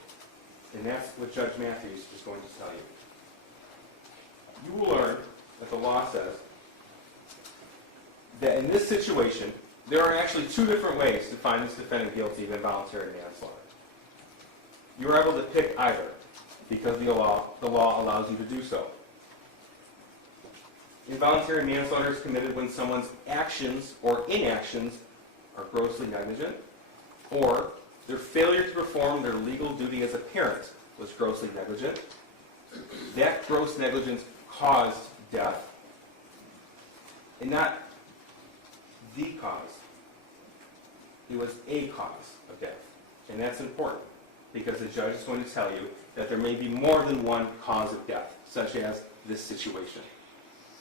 And that's what Judge Matthews is going to tell you. You will learn that the law says that in this situation, there are actually 2 different ways to find this defendant guilty of involuntary manslaughter. You are able to pick either, because the law allows you to do so. Involuntary manslaughter is committed when someone's actions or inactions are grossly negligent, or their failure to perform their legal duty as a parent was grossly negligent. That gross negligence caused death, and not the cause. It was a cause of death. And that's important, because the judge is going to tell you that there may be more than one cause of death, such as this situation,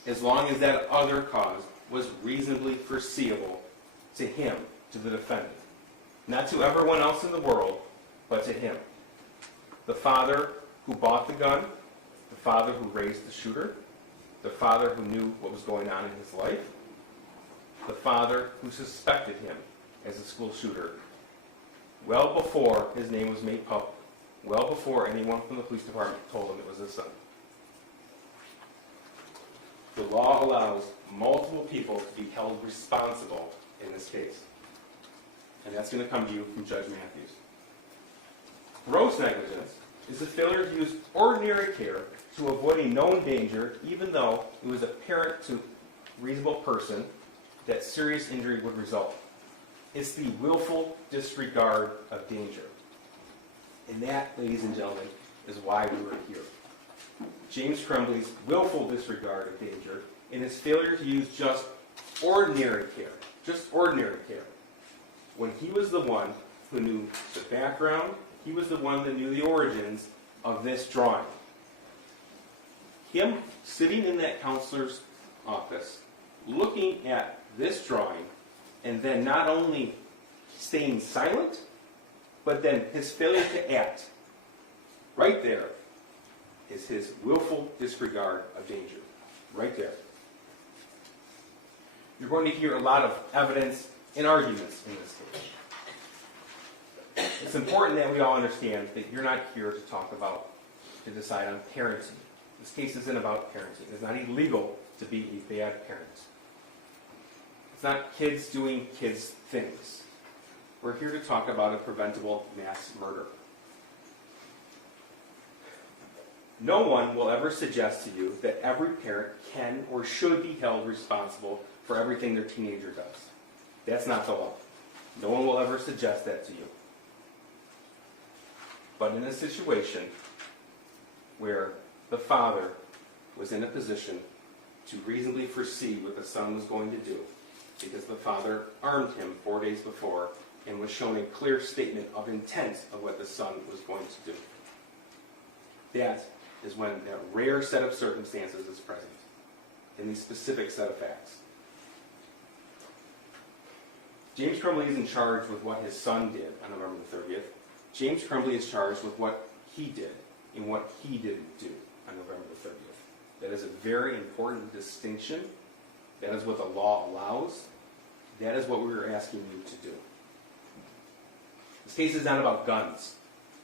as long as that other cause was reasonably foreseeable to him, to the defendant. Not to everyone else in the world, but to him. The father who bought the gun, the father who raised the shooter, the father who knew what was going on in his life, the father who suspected him as a school shooter, well before his name was made public, well before anyone from the police department told him it was his son. The law allows multiple people to be held responsible in this case. And that's going to come to you from Judge Matthews. Gross negligence is the failure to use ordinary care to avoid a known danger, even though it was apparent to a reasonable person that serious injury would result. It's the willful disregard of danger. And that, ladies and gentlemen, is why we were here. James Crumbley's willful disregard of danger and his failure to use just ordinary care, when he was the one who knew the background, he was the one that knew the origins of this drawing. Him sitting in that counselor's office, looking at this drawing, and then not only staying silent, but then his failure to act. Right there is his willful disregard of danger. Right there. You're going to hear a lot of evidence and arguments in this case. It's important that we all understand that you're not here to decide on parenting. This case isn't about parenting. It's not illegal to be a bad parent. It's not kids doing kids' things. We're here to talk about a preventable mass murder. No one will ever suggest to you that every parent can or should be held responsible for everything their teenager does. That's not the law. No one will ever suggest that to you. But in a situation where the father was in a position to reasonably foresee what the son was going to do, because the father armed him 4 days before and was shown a clear statement of intent of what the son was going to do. That is when that rare set of circumstances is present, in these specific set of facts. James Crumbley is in charge with what his son did on November the 30th. James Crumbley is charged with what he did and what he didn't do on November the 30th. That is a very important distinction. That is what the law allows. That is what we were asking you to do. This case is not about guns.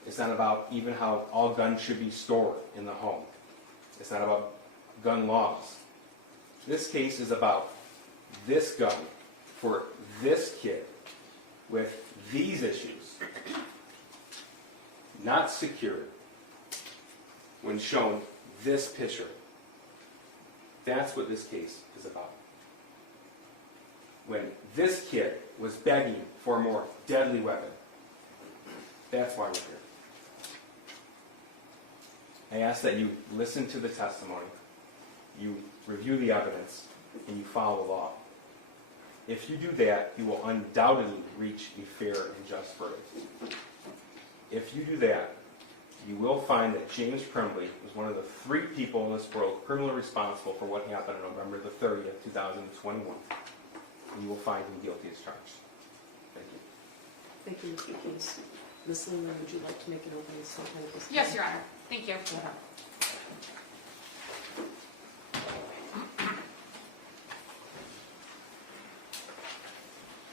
It's not about even how all guns should be stored in the home. It's not about gun laws. This case is about this gun for this kid with these issues, not secured, when shown this picture. That's what this case is about. When this kid was begging for a more deadly weapon. That's why we're here. I ask that you listen to the testimony, you review the evidence, and you follow the law. If you do that, you will undoubtedly reach a fair and just verdict. If you do that, you will find that James Crumbley was one of the 3 people in this world criminally responsible for what happened on November the 30th, 2021. And you will find him guilty as charged. Thank you. Thank you, Mr. Keys. Ms. Lindley, would you like to make an opening statement at this time? Yes, Your Honor. Thank you. Go ahead.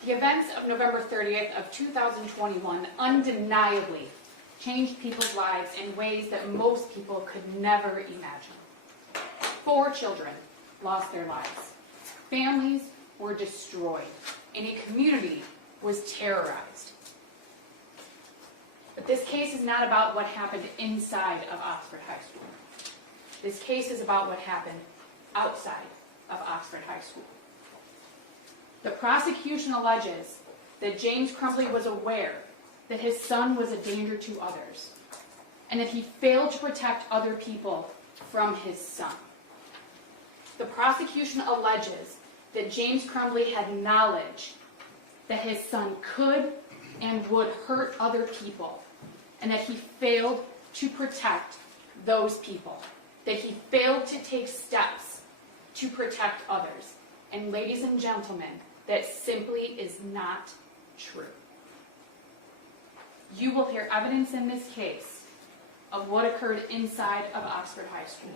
The events of November 30th of 2021 undeniably changed people's lives in ways that most people could never imagine. 4 children lost their lives. Families were destroyed, and a community was terrorized. But this case is not about what happened inside of Oxford High School. This case is about what happened outside of Oxford High School. The prosecution alleges that James Crumbley was aware that his son was a danger to others, and that he failed to protect other people from his son. The prosecution alleges that James Crumbley had knowledge that his son could and would hurt other people, and that he failed to protect those people, that he failed to take steps to protect others. And ladies and gentlemen, that simply is not true. You will hear evidence in this case of what occurred inside of Oxford High School.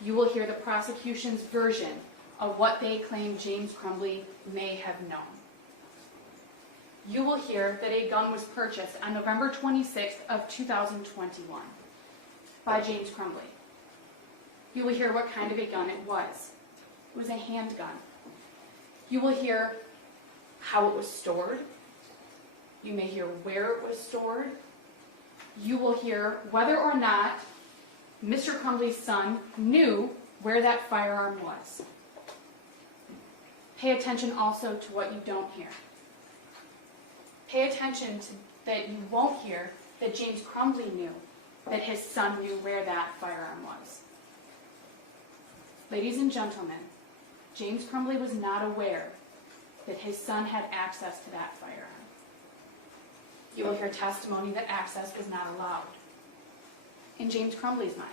You will hear the prosecution's version of what they claim James Crumbley may have known. You will hear that a gun was purchased on November 26th of 2021 by James Crumbley. You will hear what kind of a gun it was. It was a handgun. You will hear how it was stored. You may hear where it was stored. You will hear whether or not Mr. Crumbley's son knew where that firearm was. pay attention also to what you don't hear. Pay attention to that you won't hear that James Crumbley knew that his son knew where that firearm was. Ladies and gentlemen, James Crumbley was not aware that his son had access to that firearm. You will hear testimony that access was not allowed in James Crumbley's mind.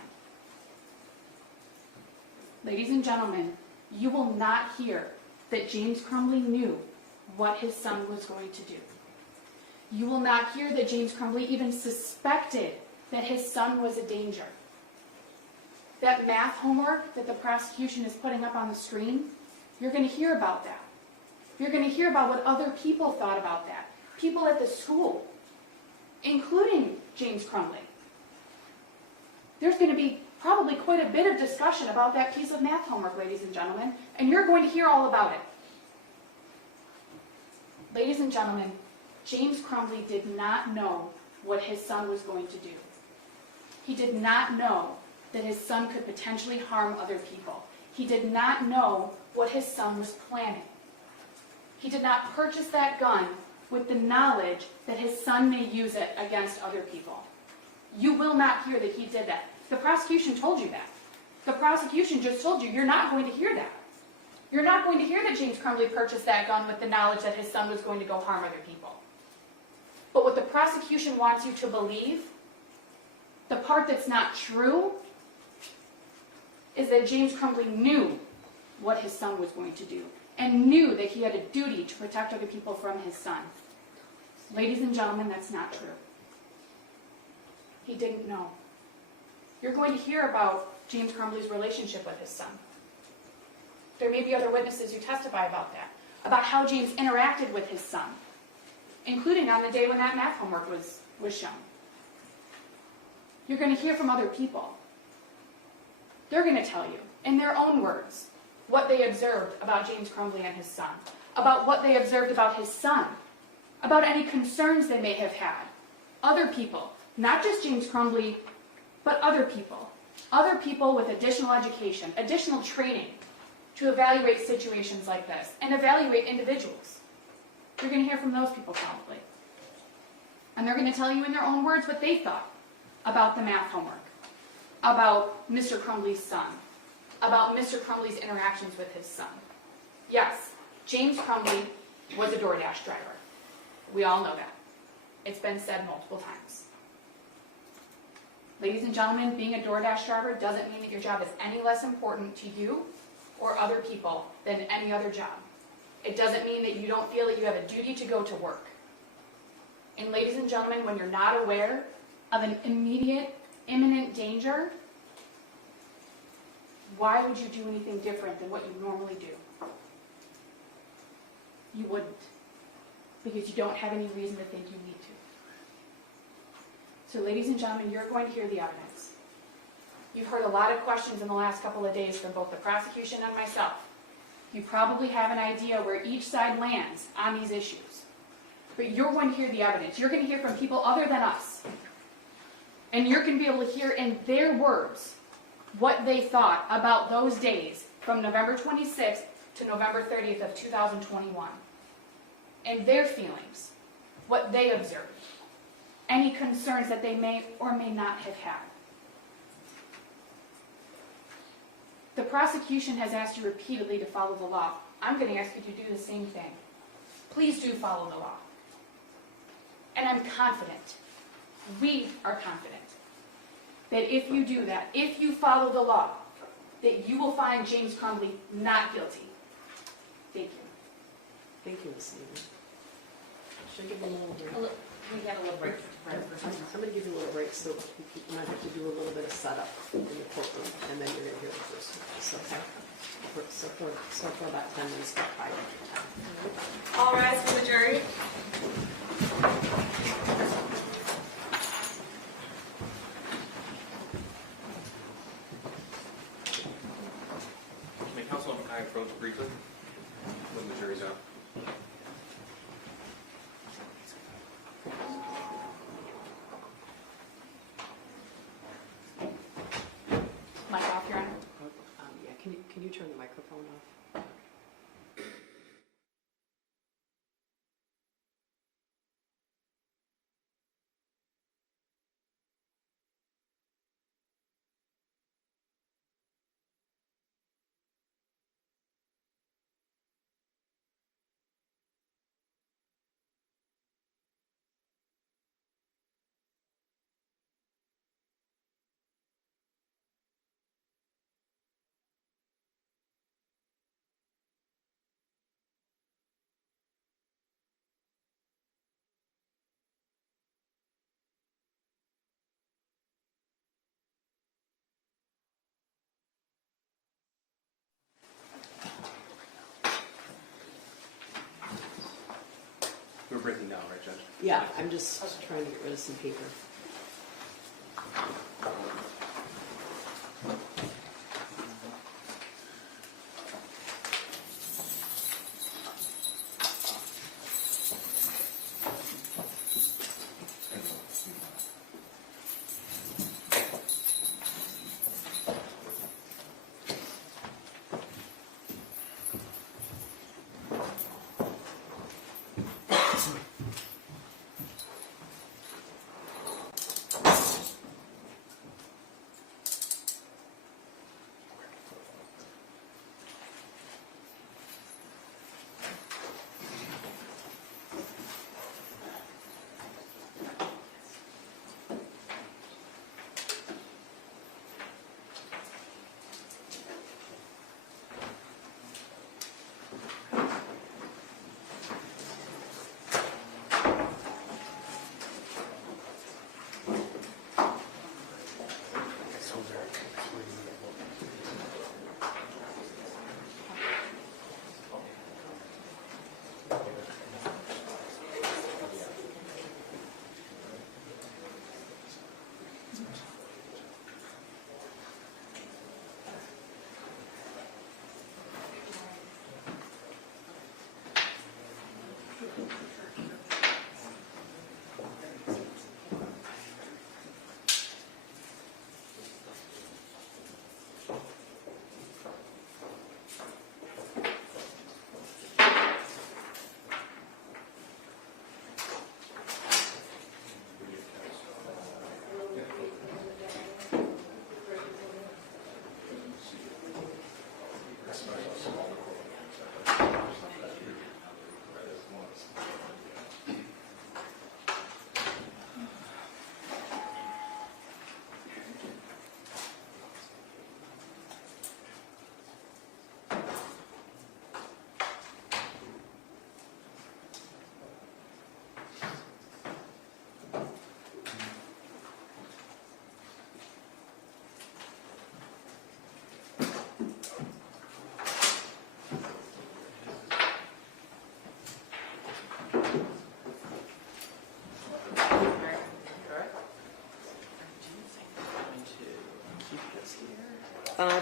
Ladies and gentlemen, you will not hear that James Crumbley knew what his son was going to do. You will not hear that James Crumbley even suspected that his son was a danger. That math homework that the prosecution is putting up on the screen, you're going to hear about that. You're going to hear about what other people thought about that. People at the school, including James Crumbley. There's going to be probably quite a bit of discussion about that piece of math homework, ladies and gentlemen, and you're going to hear all about it. Ladies and gentlemen, James Crumbley did not know what his son was going to do. He did not know that his son could potentially harm other people. He did not know what his son was planning. He did not purchase that gun with the knowledge that his son may use it against other people. You will not hear that he did that. The prosecution told you that. The prosecution just told you you're not going to hear that. You're not going to hear that James Crumbley purchased that gun with the knowledge that his son was going to go harm other people. But what the prosecution wants you to believe, the part that's not true, is that James Crumbley knew what his son was going to do and knew that he had a duty to protect other people from his son. Ladies and gentlemen, that's not true. He didn't know. You're going to hear about James Crumbley's relationship with his son. There may be other witnesses who testify about that, about how James interacted with his son, including on the day when that math homework was shown. You're going to hear from other people. They're going to tell you, in their own words, what they observed about James Crumbley and his son, about what they observed about his son, about any concerns they may have had. Other people, not just James Crumbley, but other people with additional education, additional training to evaluate situations like this and evaluate individuals. You're going to hear from those people probably. And they're going to tell you in their own words what they thought about the math homework, about Mr. Crumbley's son, about Mr. Crumbley's interactions with his son. Yes, James Crumbley was a DoorDash driver. We all know that. It's been said multiple times. Ladies and gentlemen, being a DoorDash driver doesn't mean that your job is any less important to you or other people than any other job. It doesn't mean that you don't feel that you have a duty to go to work. And ladies and gentlemen, when you're not aware of an immediate, imminent danger, why would you do anything different than what you normally do? You wouldn't, because you don't have any reason to think you need to. So ladies and gentlemen, you're going to hear the evidence. You've heard a lot of questions in the last couple of days from both the prosecution and myself. You probably have an idea where each side lands on these issues. But you're going to hear the evidence. You're going to hear from people other than us. And you're going to be able to hear in their words what they thought about those days from November 26th to November 30th of 2021. And their feelings, what they observed, any concerns that they may or may not have had. The prosecution has asked you repeatedly to follow the law. I'm going to ask you to do the same thing. Please do follow the law. And I'm confident, we are confident, that if you do that, if you follow the law, that you will find James Crumbley not guilty. Thank you. Thank you, Ms. Newman. Should I give them a little break? We got a little break. I'm going to give you a little break, so you might have to do a little bit of setup in the courtroom, and then you're going to hear the first witness, okay? So for about 10 minutes, about 5 minutes time. All rise for the jury. May Councilman I approach briefly when the jury's out? Mic off, Your Honor. Yeah, can you turn the microphone off? Judge. Yeah, I'm just trying to get rid of some paper.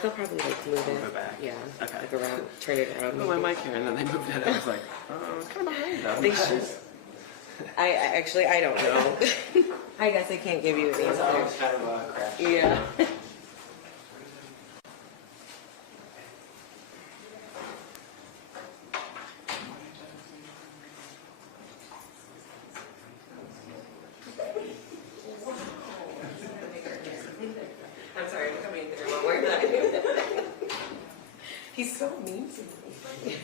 They'll probably like move Move it back. Yeah. Okay. Like around, turn it around. Put my maybe. mic here, and then they moved it. I was like, oh, it's kind of behind them. They should. I don't know. I guess I can't give you an It's answer. always kind of a crash. Yeah. I'm sorry, I'm coming through one more time. He's so mean to me.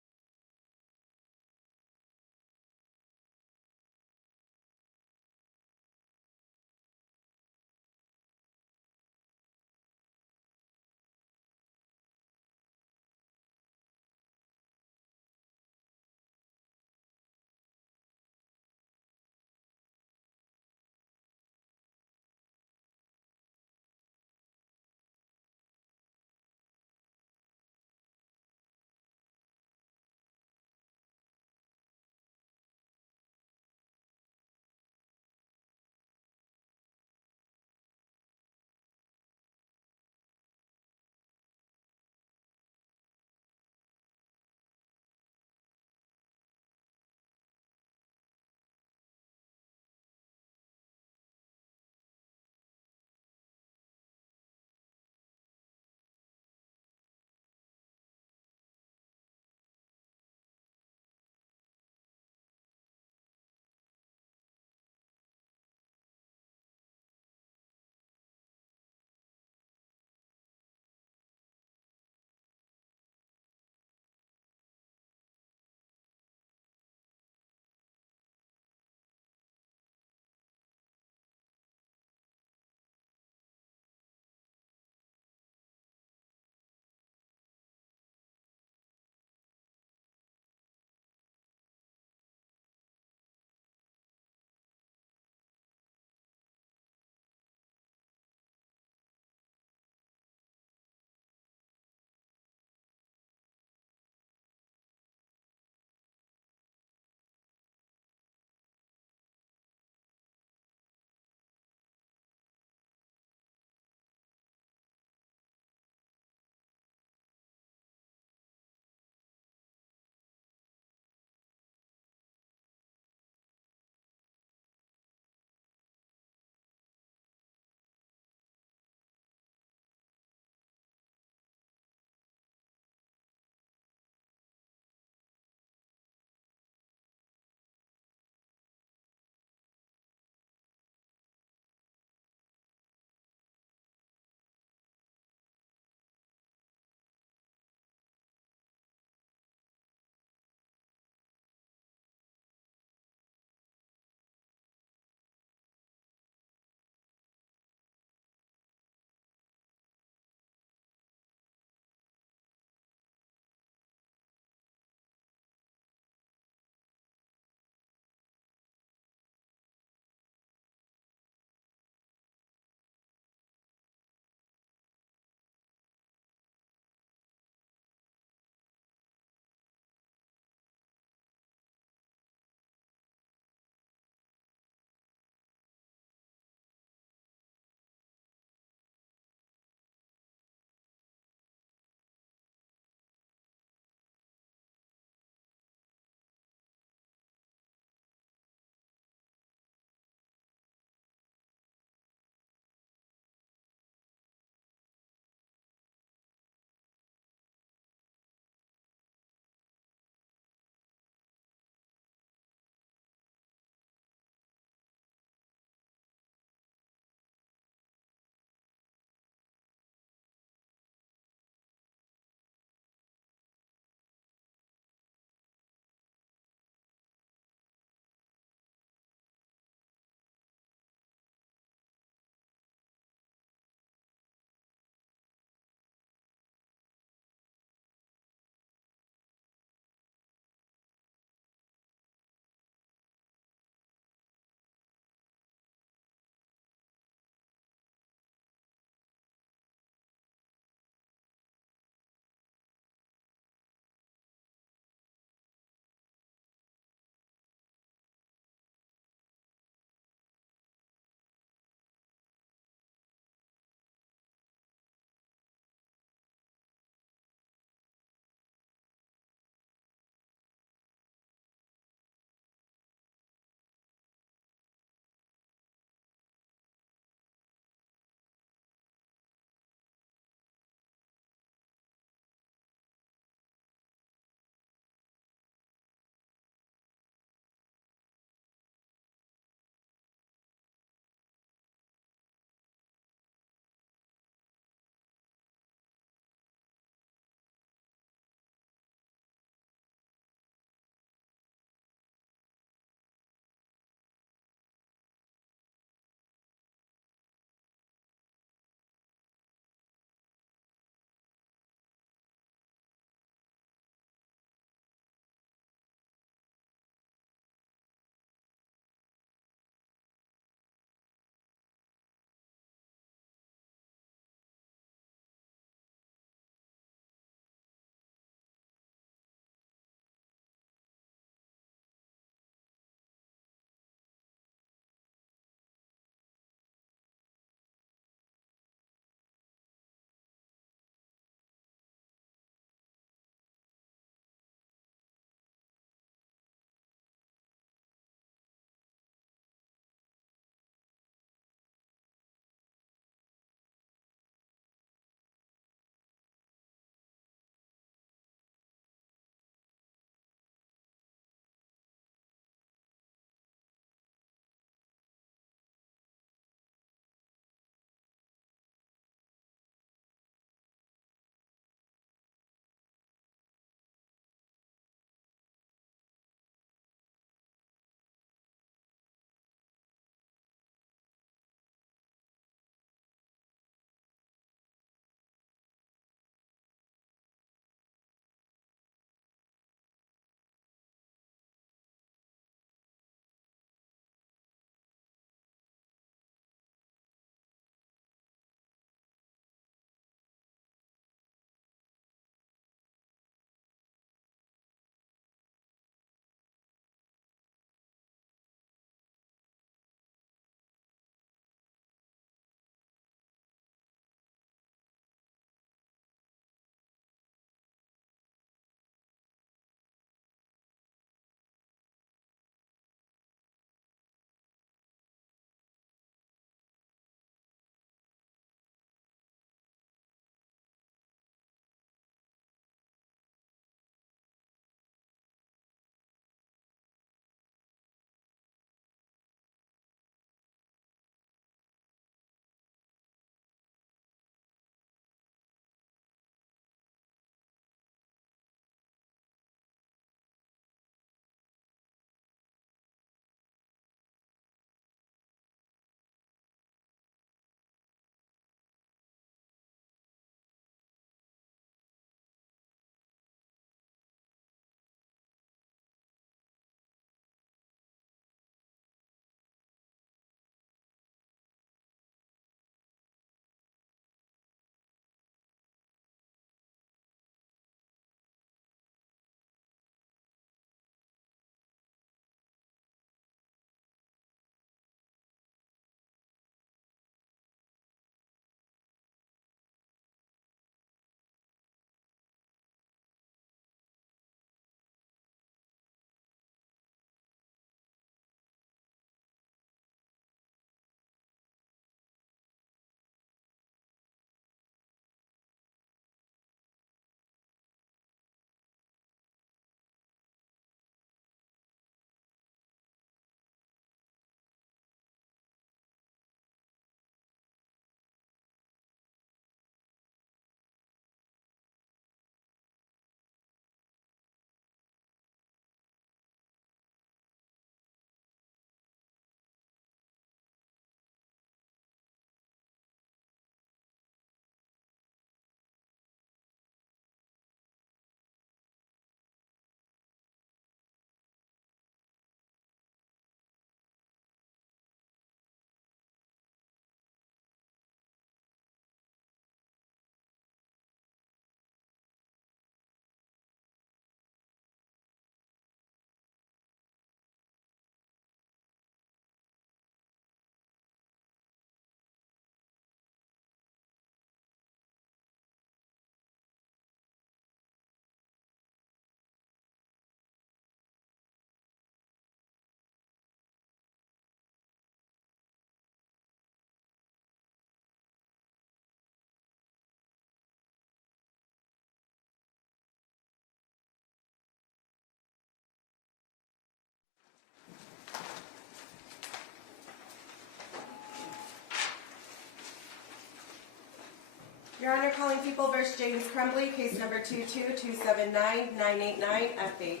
Your Honor, calling People v. James Crumbley, case number 22279-989 FH.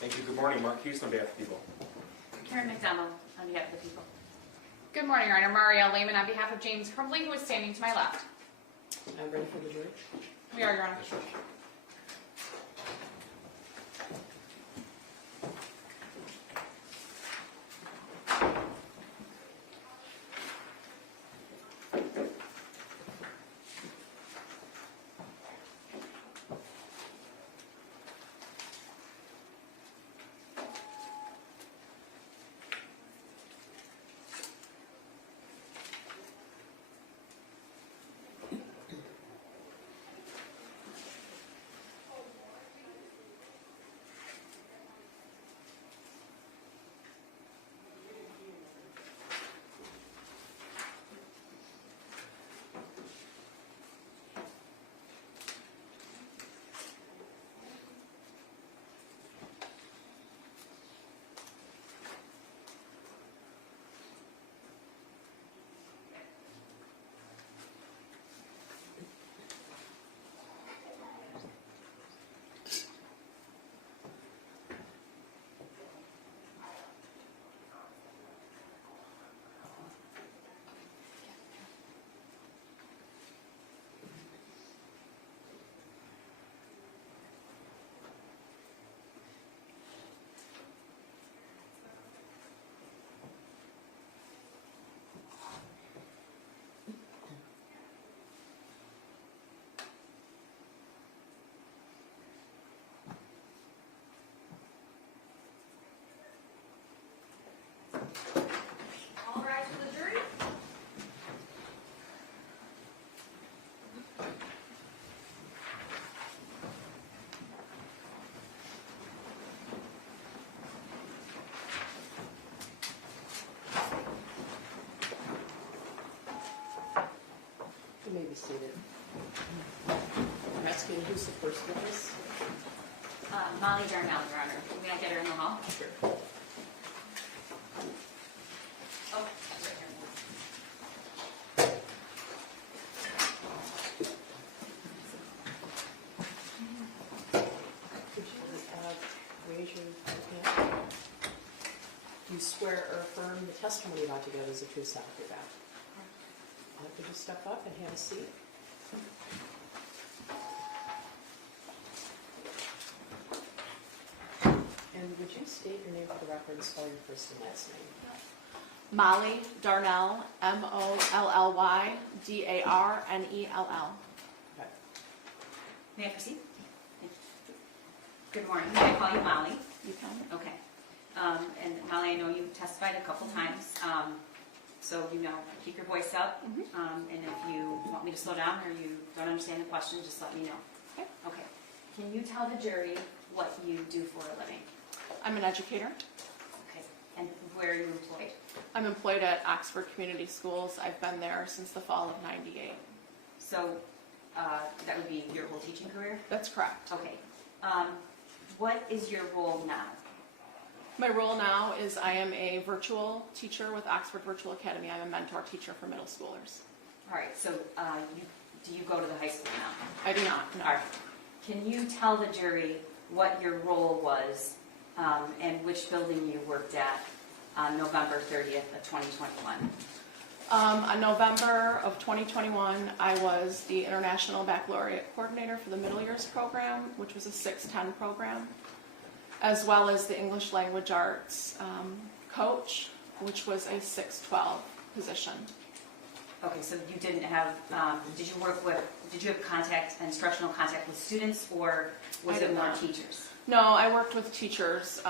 Thank you. Good morning. Mark Houston on behalf of people. Karen McDonald on behalf of the people. Good morning, Your Honor. Marielle Lehman on behalf of James Crumbley, who is standing to my left. I'm ready for the jury. We are, Your Honor. All rise for the jury. You may be seated. I'm asking who's the first witness? Molly Darnell, Your Honor. May I get her in the hall? Sure. Oh, that's right here. Could you raise your hand? Do you swear or affirm the testimony about to give is the truth, self, your back? Could you step up and have a seat? And would you state your name for the record and spell your first and last name? Molly Darnell, Mollydarnell. Okay. May I proceed? Good morning. May I call you Molly? You can. Okay. And Molly, I know you testified a couple times, so you know, keep your voice up. And if you want me to slow down or you don't understand the question, just let me know. Okay. Okay. Can you tell the jury what you do for a living? I'm an educator. Okay. And where are you employed? I'm employed at Oxford Community Schools. I've been there since the fall of '98. So that would be your whole teaching career? That's correct. Okay. What is your role now? My role now is I am a virtual teacher with Oxford Virtual Academy. I'm a mentor teacher for middle schoolers. All right, so do you go to the high school now? I do not, no. All right. Can you tell the jury what your role was and which building you worked at on November 30th of 2021? On November of 2021, I was the International Baccalaureate Coordinator for the Middle Years program, which was a 610 program, as well as the English Language Arts coach, which was a 612 position. Okay, so you didn't have, did you have instructional contact with students, or was I it did more not. teachers? No, I worked with teachers,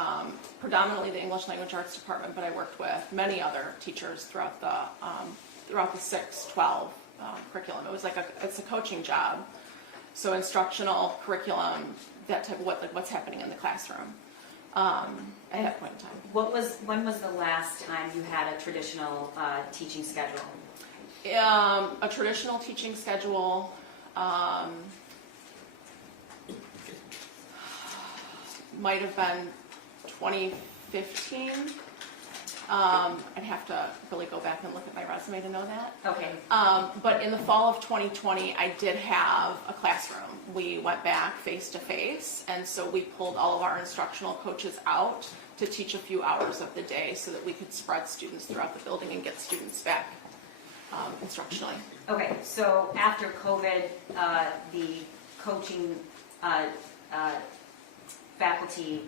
predominantly the English Language Arts department, but I worked with many other teachers throughout the 612 curriculum. It was like it's a coaching job, so instructional curriculum, that type of what's happening in the classroom at that point in time. When was the last time you had a traditional teaching schedule? A traditional teaching schedule. Might have been 2015. I'd have to really go back and look at my resume to know that. Okay, But in the fall of 2020, I did have a classroom. We went back face to face, and so we pulled all of our instructional coaches out to teach a few hours of the day so that we could spread students throughout the building and get students back instructionally. okay, so after COVID, the coaching faculty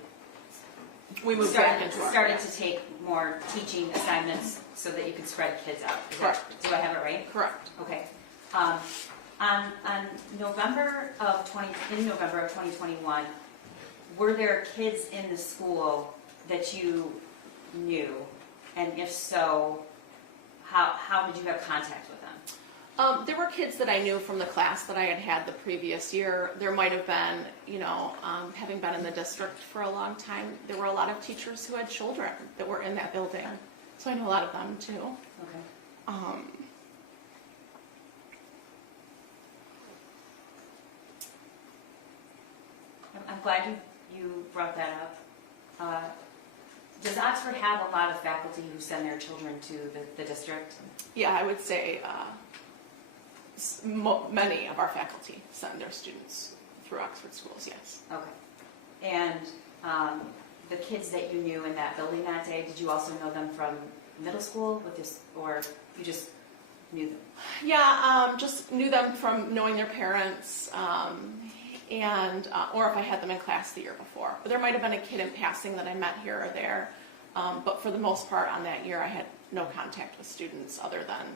We moved back into our started to take more teaching assignments so that you could spread kids out. Correct. Do I have it right? Correct. Okay. On November of 2021, were there kids in the school that you knew? And if so, how did you have contact with them? There were kids that I knew from the class that I had had the previous year. There might have been, having been in the district for a long time, there were a lot of teachers who had children that were in that building. So I know a lot of them too. Okay. I'm glad you brought that up. Does Oxford have a lot of faculty who send their children to the district? Yeah, I would say many of our faculty send their students through Oxford schools, yes. Okay. And the kids that you knew in that building that day, did you also know them from middle school with this, or you just knew them? Yeah, just knew them from knowing their parents, and or if I had them in class the year before. But there might have been a kid in passing that I met here or there, but for the most part on that year I had no contact with students other than,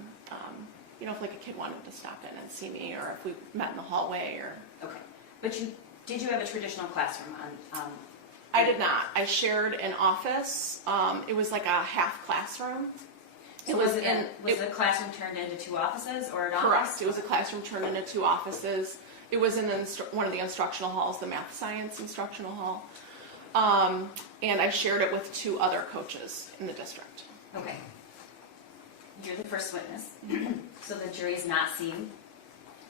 if like a kid wanted to stop in and see me, or if we met in the hallway, or... Okay. But did you have a traditional classroom on? I did not. I shared an office. It was like a half classroom. So was the classroom turned into two offices or an office? Correct. It was a classroom turned into two offices. It was in one of the instructional halls, the math science instructional hall. And I shared it with two other coaches in the district. Okay. You're the first witness, so the jury's not seen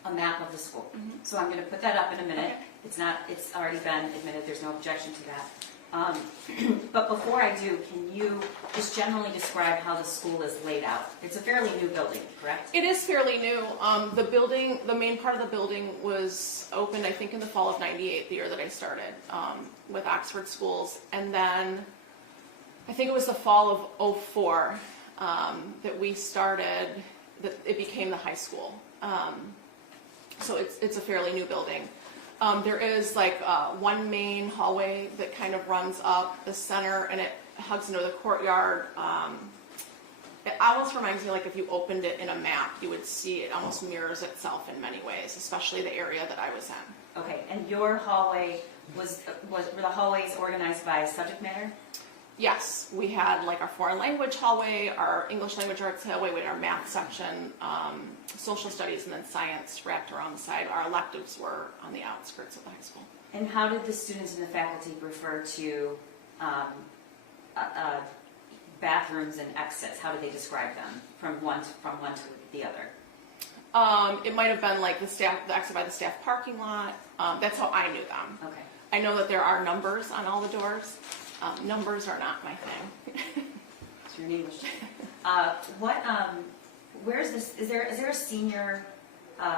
a map of the school. So I'm going to put that up in a minute. Okay. It's already been admitted, there's no objection to that. But before I do, can you just generally describe how the school is laid out? It's a fairly new building, correct? It is fairly new. The main part of the building was opened, I think, in the fall of '98, the year that I started with Oxford Schools. And then I think it was the fall of '04 that we started, that it became the high school. So it's a fairly new building. There is like one main hallway that kind of runs up the center, and it hugs into the courtyard. It almost reminds me, like if you opened it in a map, you would see it almost mirrors itself in many ways, especially the area that I was in. Okay, and your hallway were the hallways organized by subject matter? Yes, we had like our foreign language hallway, our English language arts hallway, we had our math section, social studies, and then science wrapped around the side. Our electives were on the outskirts of the high school. And how did the students and the faculty refer to bathrooms and exits? How did they describe them from one to the other? It might have been like the exit by the staff parking lot. That's how I knew them. Okay. I know that there are numbers on all the doors. Numbers are not my thing. It's your English. Where is this? Is there a senior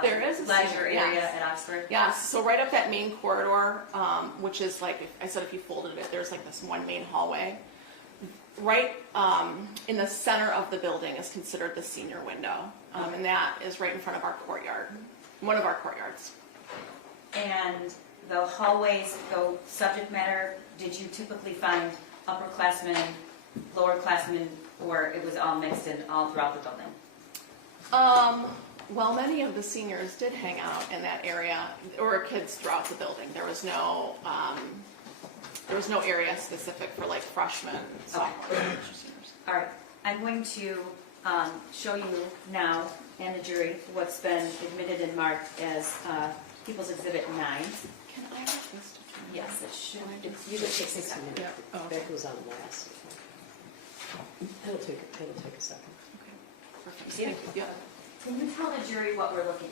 There is a leisure senior, area yes. at Oxford? Yes, so right up that main corridor, which is like, if you folded it, there's like this one main hallway. Right in the center of the building is considered the senior window, and that is right in front of our courtyard, one of our courtyards. And the hallways go subject matter. Did you typically find upperclassmen, lowerclassmen, or it was all mixed in all throughout the building? Well, many of the seniors did hang out in that area. There were kids throughout the building. There was no area specific for like freshmen, sophomores, or seniors. All right, I'm going to show you now and the jury what's been admitted and marked as People's Exhibit 9. Can I have this to turn? Yes, it should. It usually takes 6 minutes. Yeah, Oh, okay. that goes on last. It'll take a second. Perfect. See it? Yeah. Can you tell the jury what we're looking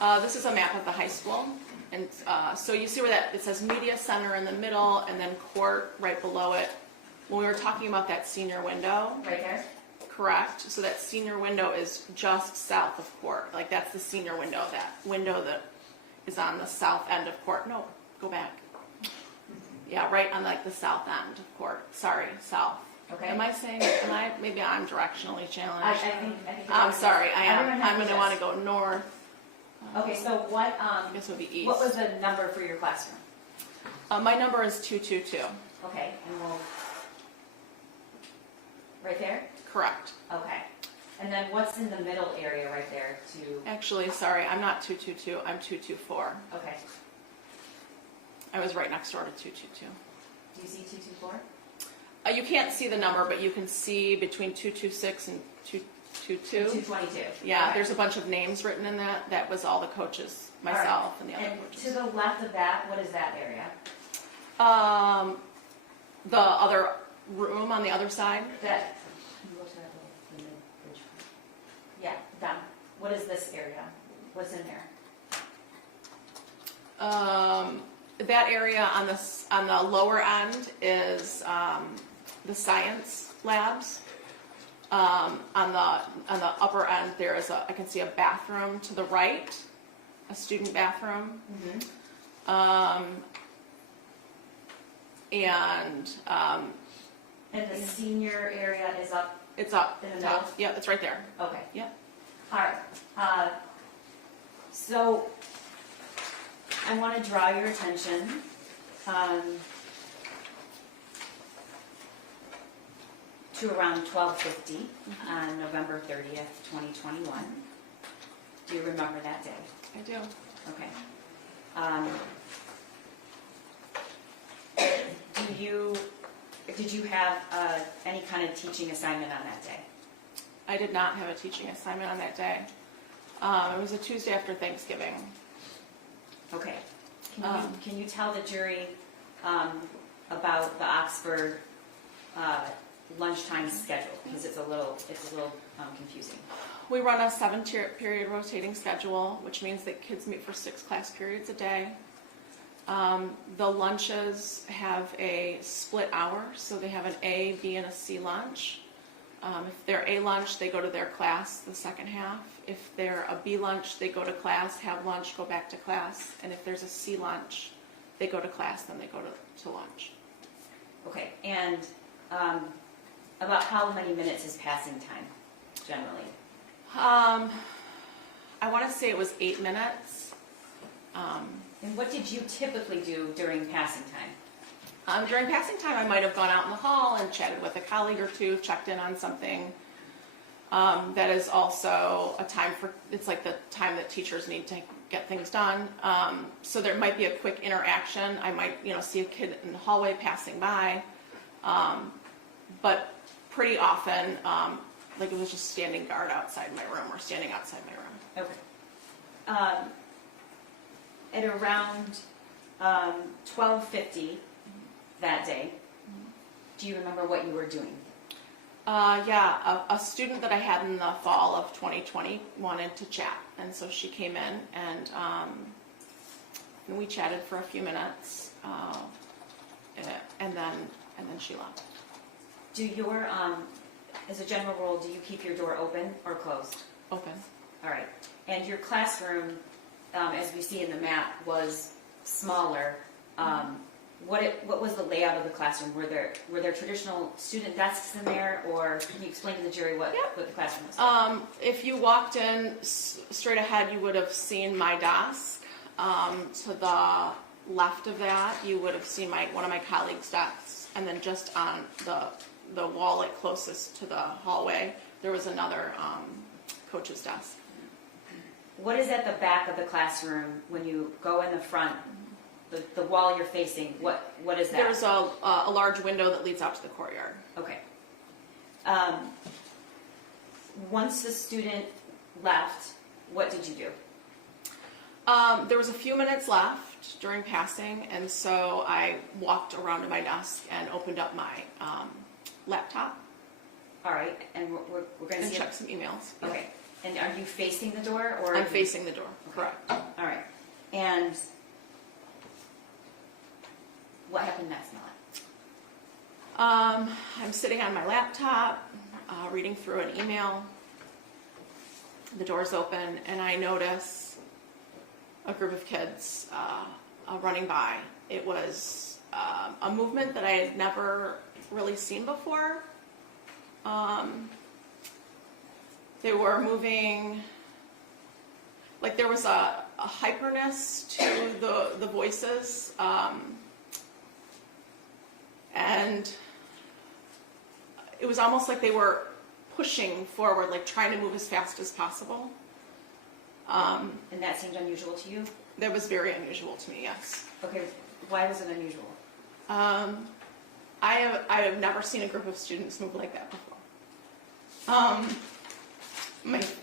at? This is a map of the high school, and so you see where it says media center in the middle, and then court right below it. When we were talking about that senior window, Right there? correct? So that senior window is just south of court. Like that's the senior window, that window that is on the south end of court. No, go back. Yeah, right on like the south end of court. Sorry, south. Okay. Maybe I'm directionally challenged. I think. I'm sorry, I am. everyone I'm knows gonna wanna this. go north. Okay, so what, I guess it would be east. what was the number for your classroom? My number is 222. Okay, and we'll, right there? Correct. Okay. And then what's in the middle area right there to, Actually, sorry, I'm not 222, I'm 224. okay. I was right next door to 222. Do you see 224? You can't see the number, but you can see between 226 and 222. 222. Yeah, Okay. there's a bunch of names written in that. That was all the coaches, myself and the other And to coaches. the left of that, what is that area? The other room on the other side. That, can you go to that little, the mid-bridge? Yeah, down. What is this area? What's in there? That area on the lower end is the science labs. On the upper end, there is I can see a bathroom to the right, a student bathroom. And the senior area is up. It's up. In the top. middle? Yeah, it's right there. Okay. Yep. All right. So I want to draw your attention to around 12:50 on November 30th, 2021. Do you remember that day? I do. Okay. Did you have any kind of teaching assignment on that day? I did not have a teaching assignment on that day. It was a Tuesday after Thanksgiving. Okay. Can you tell the jury about the Oxford lunchtime schedule? Because it's a little confusing. We run a 7-period rotating schedule, which means that kids meet for 6 class periods a day. The lunches have a split hour, so they have an A, B, and a C lunch. If they're A lunch, they go to their class the second half. If they're a B lunch, they go to class, have lunch, go back to class. And if there's a C lunch, they go to class, then they go to lunch. Okay. And about how many minutes is passing time, generally? I want to say it was 8 minutes. And what did you typically do during passing time? During passing time, I might have gone out in the hall and chatted with a colleague or two, checked in on something. That is also a time it's like the time that teachers need to get things done. So there might be a quick interaction. I might, see a kid in the hallway passing by. But pretty often, like it was just standing guard outside my room or standing outside my room. Okay. At around 12:50 that day, do you remember what you were doing? A student that I had in the fall of 2020 wanted to chat, and so she came in and we chatted for a few minutes, and then she left. Do your, as a general rule, do you keep your door open or closed? Open. All right. And your classroom, as we see in the map, was smaller. What was the layout of the classroom? Were there traditional student desks in there, or can you explain to the jury what the classroom was like? If you walked in straight ahead, you would have seen my desk. To the left of that, you would have seen one of my colleagues' desks, and then just on the wall closest to the hallway, there was another coach's desk. What is at the back of the classroom when you go in the front? The wall you're facing, what is that? There's a large window that leads out to the courtyard. Okay. Once the student left, what did you do? There was a few minutes left during passing, and so I walked around to my desk and opened up my laptop. All right, and we're going to and see check some emails. Okay, and are you facing the door, or? I'm facing the door. Correct. All right, and what happened next, Mel? I'm sitting on my laptop, reading through an email. The door's open, and I notice a group of kids running by. It was a movement that I had never really seen before. They were moving, like there was a hyperness to the voices, and it was almost like they were pushing forward, like trying to move as fast as possible. And that seemed unusual to you? That was very unusual to me, yes. Okay, why was it unusual? I have never seen a group of students move like that before.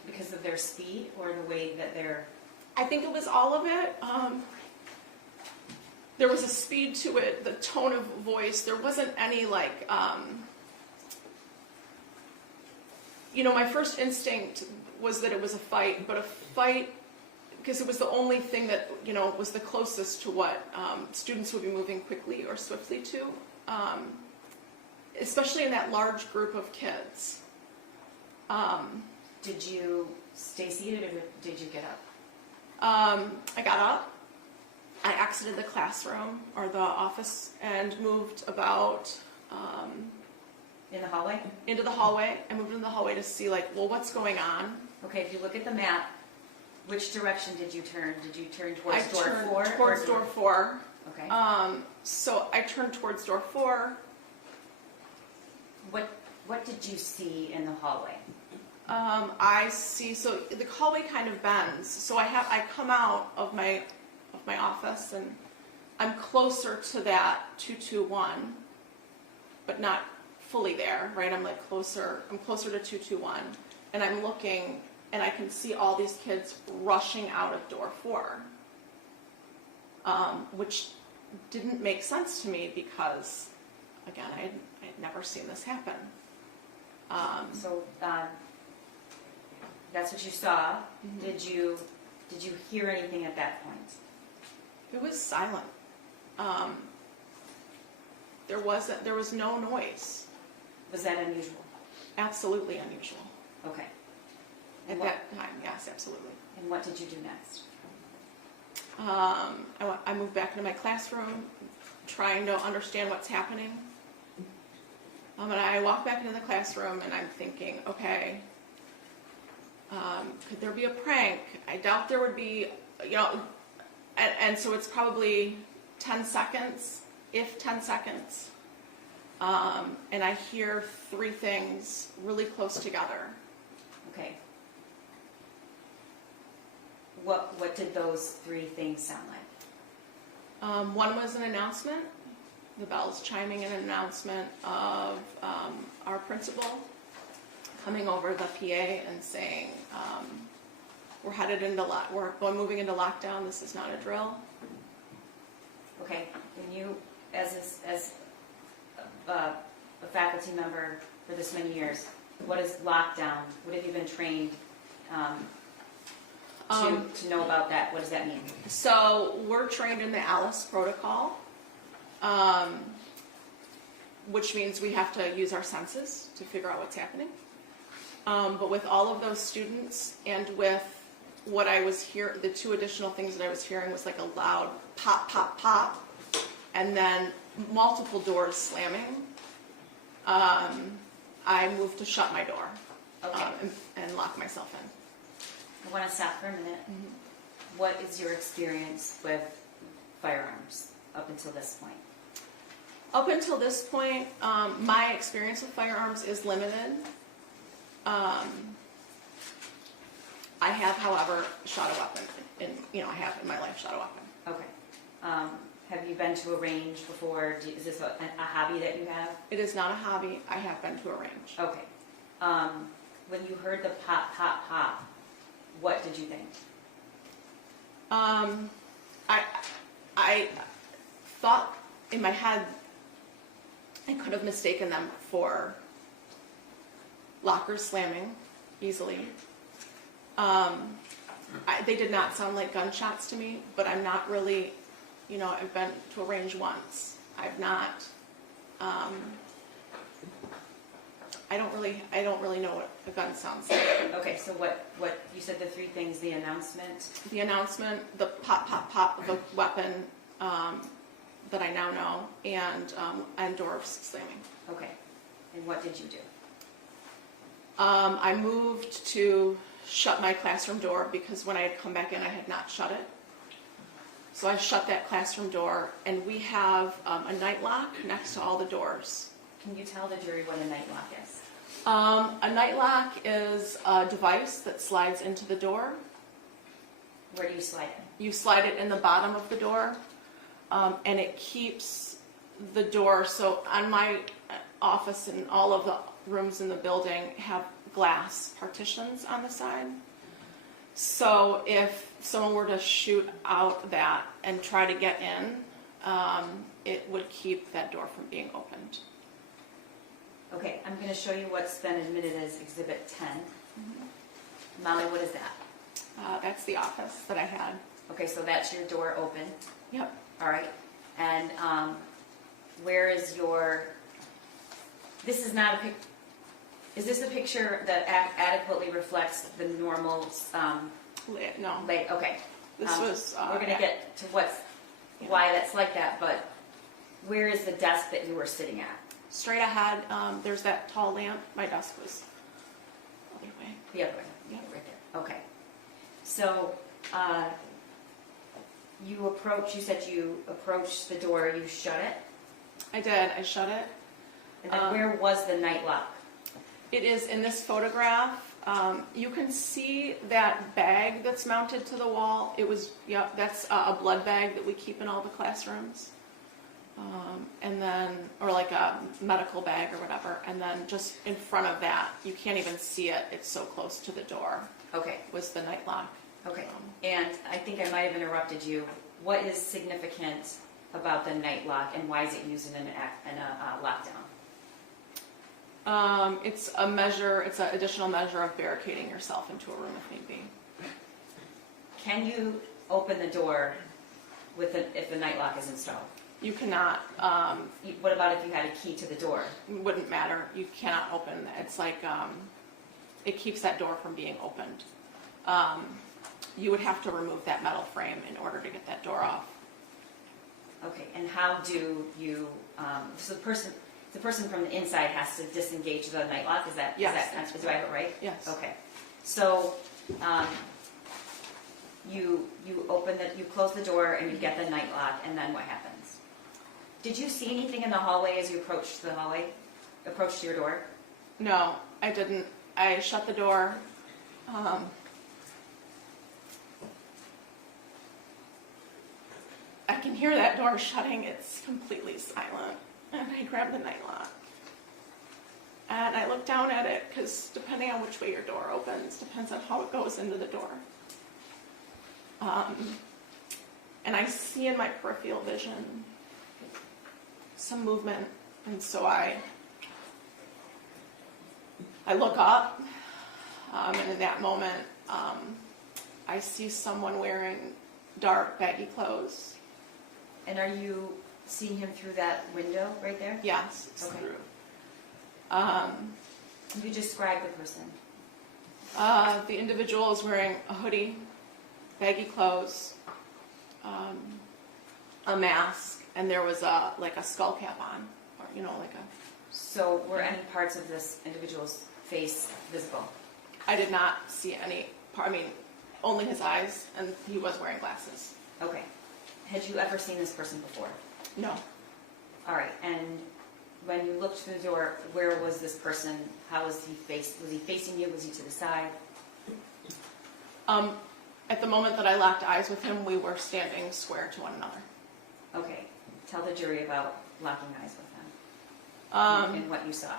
Because of their speed or the way that they're... I think it was all of it. There was a speed to it, the tone of voice. There wasn't any like, my first instinct was that it was a fight, but a fight, because it was the only thing that, was the closest to what students would be moving quickly or swiftly to, especially in that large group of kids. Did you stay seated or did you get up? I got up, I exited the classroom or the office and moved about In the hallway? into the hallway. I moved into the hallway to see what's going on. Okay, if you look at the map, which direction did you turn? Did you turn towards I door turned 4? towards door 4. Okay. So I turned towards door 4. What did you see in the hallway? I see. So the hallway kind of bends. So I come out of my office and I'm closer to that 221, but not fully there. Right? I'm closer. I'm closer to 221, and I'm looking, and I can see all these kids rushing out of door 4, which didn't make sense to me because, again, I had never seen this happen. So that's what you saw. Mhm. Did you hear anything at that point? It was silent. There was no noise. Was that unusual? Absolutely unusual. Okay. At What- that time, yes, absolutely. And what did you do next? I moved back into my classroom, trying to understand what's happening. And I walk back into the classroom, and I'm thinking, okay, could there be a prank? I doubt there would be, and so it's probably 10 seconds, if 10 seconds. And I hear 3 things really close together. Okay. What did those 3 things sound like? One was an announcement, the bells chiming in an announcement of our principal coming over the PA and saying, we're moving into lockdown, this is not a drill. Okay. And you, as a faculty member for this many years, what is lockdown? What have you been trained to know about that? What does that mean? So we're trained in the ALICE protocol, which means we have to use our senses to figure out what's happening. But with all of those students and with what I was hearing, the 2 additional things that I was hearing was like a loud pop, pop, pop, and then multiple doors slamming. I moved to shut my door and lock myself in. I want to stop for a minute. Mm-hmm. What is your experience with firearms up until this point? Up until this point, my experience with firearms is limited. I have, however, shot a weapon. I have in my life shot a weapon. Okay. Have you been to a range before? Is this a hobby that you have? It is not a hobby. I have been to a range. Okay. When you heard the pop, pop, pop, what did you think? I thought in my head I could have mistaken them for lockers slamming easily. They did not sound like gunshots to me, but I'm not really, I've been to a range once. I've not I don't really know what a gun sounds like. Okay, so what, you said the three things, the announcement, The announcement, the pop, pop, pop of a weapon that I now know, and doors slamming. okay. And what did you do? I moved to shut my classroom door because when I had come back in, I had not shut it. So I shut that classroom door, and we have a night lock next to all the doors. Can you tell the jury what a night lock is? A night lock is a device that slides into the door. Where do you slide it? You slide it in the bottom of the door, and it keeps the door. So on my office and all of the rooms in the building have glass partitions on the side. So if someone were to shoot out that and try to get in, it would keep that door from being opened. Okay, I'm going to show you what's been admitted as Exhibit 10. Molly, what is that? That's the office that I had. Okay, so that's your door open. Yep. All right. And where is your, this is not a pic, is this a picture that adequately reflects the normal, No, okay. this was. We're going to get to why that's like that, but where is the desk that you were sitting at? Straight ahead, there's that tall lamp. My desk was the other way. The other way? Yeah. Right there. Okay. So, you said you approached the door, you shut it, I did. I shut it. and then where was the night lock? It is in this photograph. You can see that bag that's mounted to the wall. It was, that's a blood bag that we keep in all the classrooms. And then, or like a medical bag or whatever. And then just in front of that, you can't even see it. It's so close to the door, Okay, was the night lock. okay. And I think I might have interrupted you. What is significant about the night lock, and why is it used in a lockdown? It's a measure, it's an additional measure of barricading yourself into a room if need be. Can you open the door if the night lock is installed? You cannot, What about if you had a key to the door? wouldn't matter. You cannot open. It's like, it keeps that door from being opened. You would have to remove that metal frame in order to get that door off. Okay, and how do you, so the person from the inside has to disengage the night lock, is that, Yes. do I have it right? Yes. Okay, so, you close the door and you get the night lock, and then what happens? Did you see anything in the hallway as you approached your door? No, I didn't. I shut the door. I can hear that door shutting. It's completely silent. And I grab the night lock. And I look down at it because depending on which way your door opens, depends on how it goes into the door. And I see in my peripheral vision some movement, and so I look up, and in that moment, I see someone wearing dark, baggy clothes. And are you seeing him through that window right there? Yes, it's Okay. through. Can you describe the person? The individual is wearing a hoodie, baggy clothes, a mask, and there was a skull cap on, or like a. So were any parts of this individual's face visible? I did not see any part. I mean, only his eyes, and he was wearing glasses. Okay. Had you ever seen this person before? No. All right. And when you looked through the door, where was this person? How was he faced? Was he facing you? Was he to the side? At the moment that I locked eyes with him, we were standing square to one another. Okay. Tell the jury about locking eyes with him and what you saw.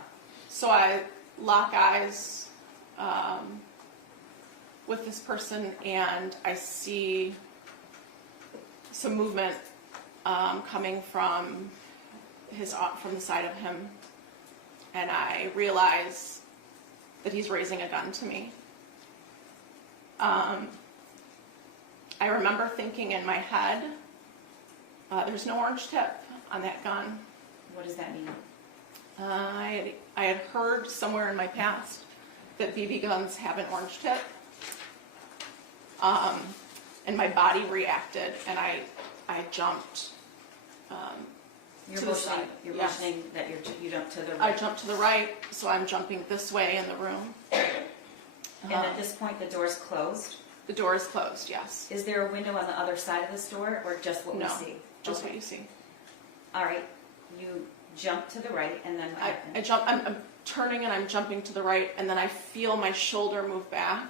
So I lock eyes with this person, and I see some movement coming from the side of him, and I realize that he's raising a gun to me. I remember thinking in my head, there's no orange tip on that gun. What does that mean? I had heard somewhere in my past that BB guns have an orange tip. And my body reacted, and I jumped. You're To the motioning, side, you're yes. motioning that you jump to the I right. jumped to the right, so I'm jumping this way in the room. And at this point, the door's closed. The door is closed, yes. Is there a window on the other side of this door, or just what we No, see? Just Okay. what you see. All right, you jump to the right, and then what I happens? jump. I'm turning and I'm jumping to the right, and then I feel my shoulder move back.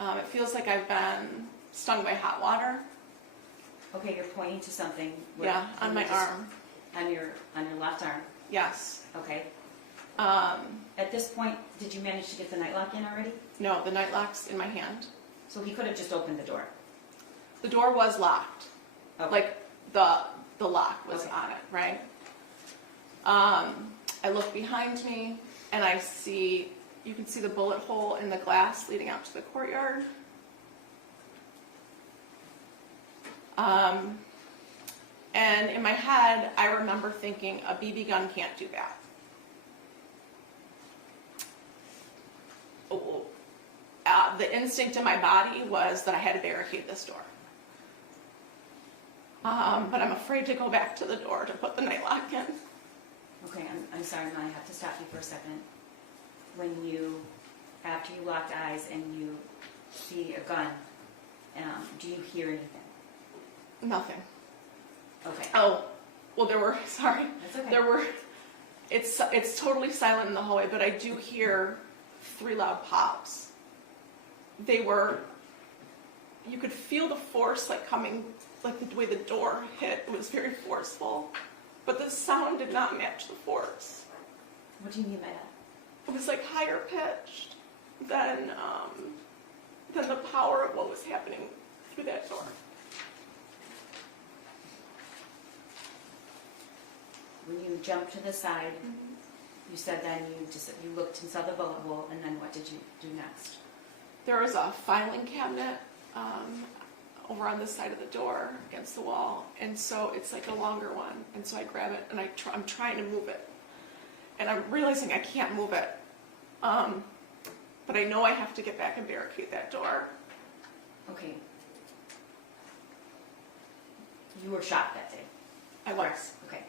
It feels like I've been stung by hot water. Okay, you're pointing to something. Where- Yeah, can on you my just- arm. On your left arm. Yes. Okay. Um, At this point, did you manage to get the night lock in already? no, the night lock's in my hand. So he could have just opened the door. The door was locked. Okay. Like the lock was Okay. on it, right? I look behind me and I see, you can see the bullet hole in the glass leading out to the courtyard. And in my head, I remember thinking, a BB gun can't do that. The instinct in my body was that I had to barricade this door. But I'm afraid to go back to the door to put the night lock in. Okay, I'm sorry, I have to stop you for a second. After you locked eyes and you see a gun, do you hear anything? Nothing. Okay. Oh, well, sorry. That's okay. It's totally silent in the hallway, but I do hear 3 loud pops. You could feel the force like coming, like the way the door hit, it was very forceful. But the sound did not match the force. What do you mean by that? It was like higher pitched than the power of what was happening through that door. When you jumped to the side, you said then you looked and saw the bullet hole, and then what did you do next? There was a filing cabinet over on this side of the door against the wall, and so it's like a longer one, and so I grab it and I'm trying to move it, and I'm realizing I can't move it, but I know I have to get back and barricade that door. Okay. You were shot that day. I was. Okay.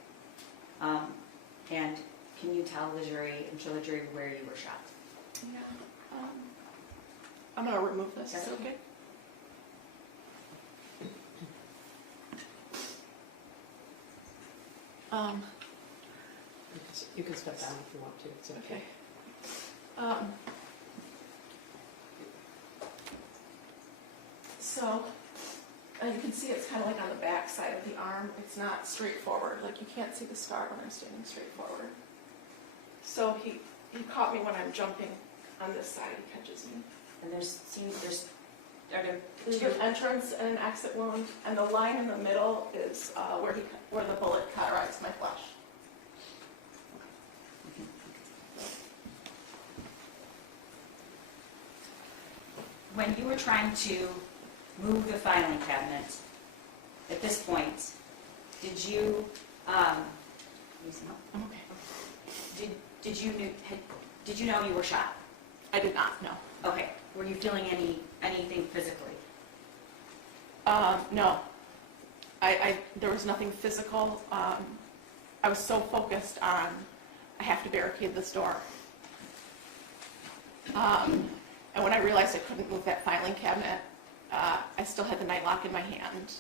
And can you tell the jury and show the jury where you were shot? Yeah. I'm gonna remove this. Is That's it okay? You can step down if you want to, it's okay. Okay. So, as you can see, it's kind of like on the back side of the arm. It's not straightforward. Like, you can't see the scar when I'm standing straight forward. So he caught me when I'm jumping on this side. He catches me. And there's There's an entrance and an exit wound, and the line in the middle is where the bullet cauterized my flesh. when you were trying to move the filing cabinet, at this point, did you, Okay. did you know you were shot? I did not, no. Okay. Were you feeling anything physically? No. There was nothing physical. I was so focused on, I have to barricade this door. And when I realized I couldn't move that filing cabinet, I still had the night lock in my hand.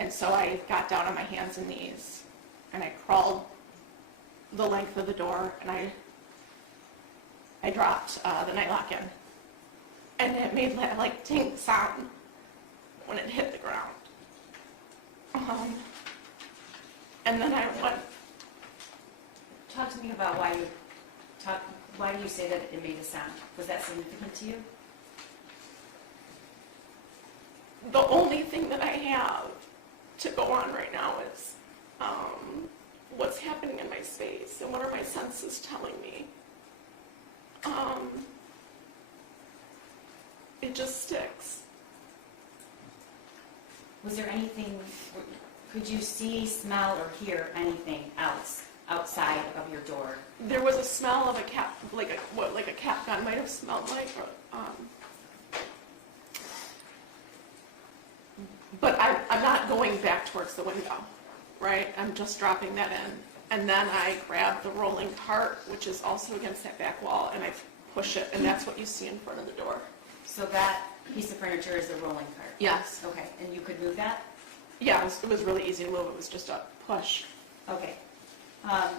And so I got down on my hands and knees, and I crawled the length of the door, and I dropped the night lock in. And it made that like tink sound when it hit the ground. And then I went, Talk to me about why do you say that it made a sound? Was that significant to you? the only thing that I have to go on right now is what's happening in my space and what are my senses telling me. It just sticks. Was there anything, could you see, smell, or hear anything else outside of your door? There was a smell of a cap, like a cap gun might have smelled like. But I'm not going back towards the window, right? I'm just dropping that in. And then I grab the rolling cart, which is also against that back wall, and I push it, and that's what you see in front of the door. So that piece of furniture is the rolling cart? Yes. Okay, and you could move that? Yeah, it was really easy to move. It was just a push. Okay. At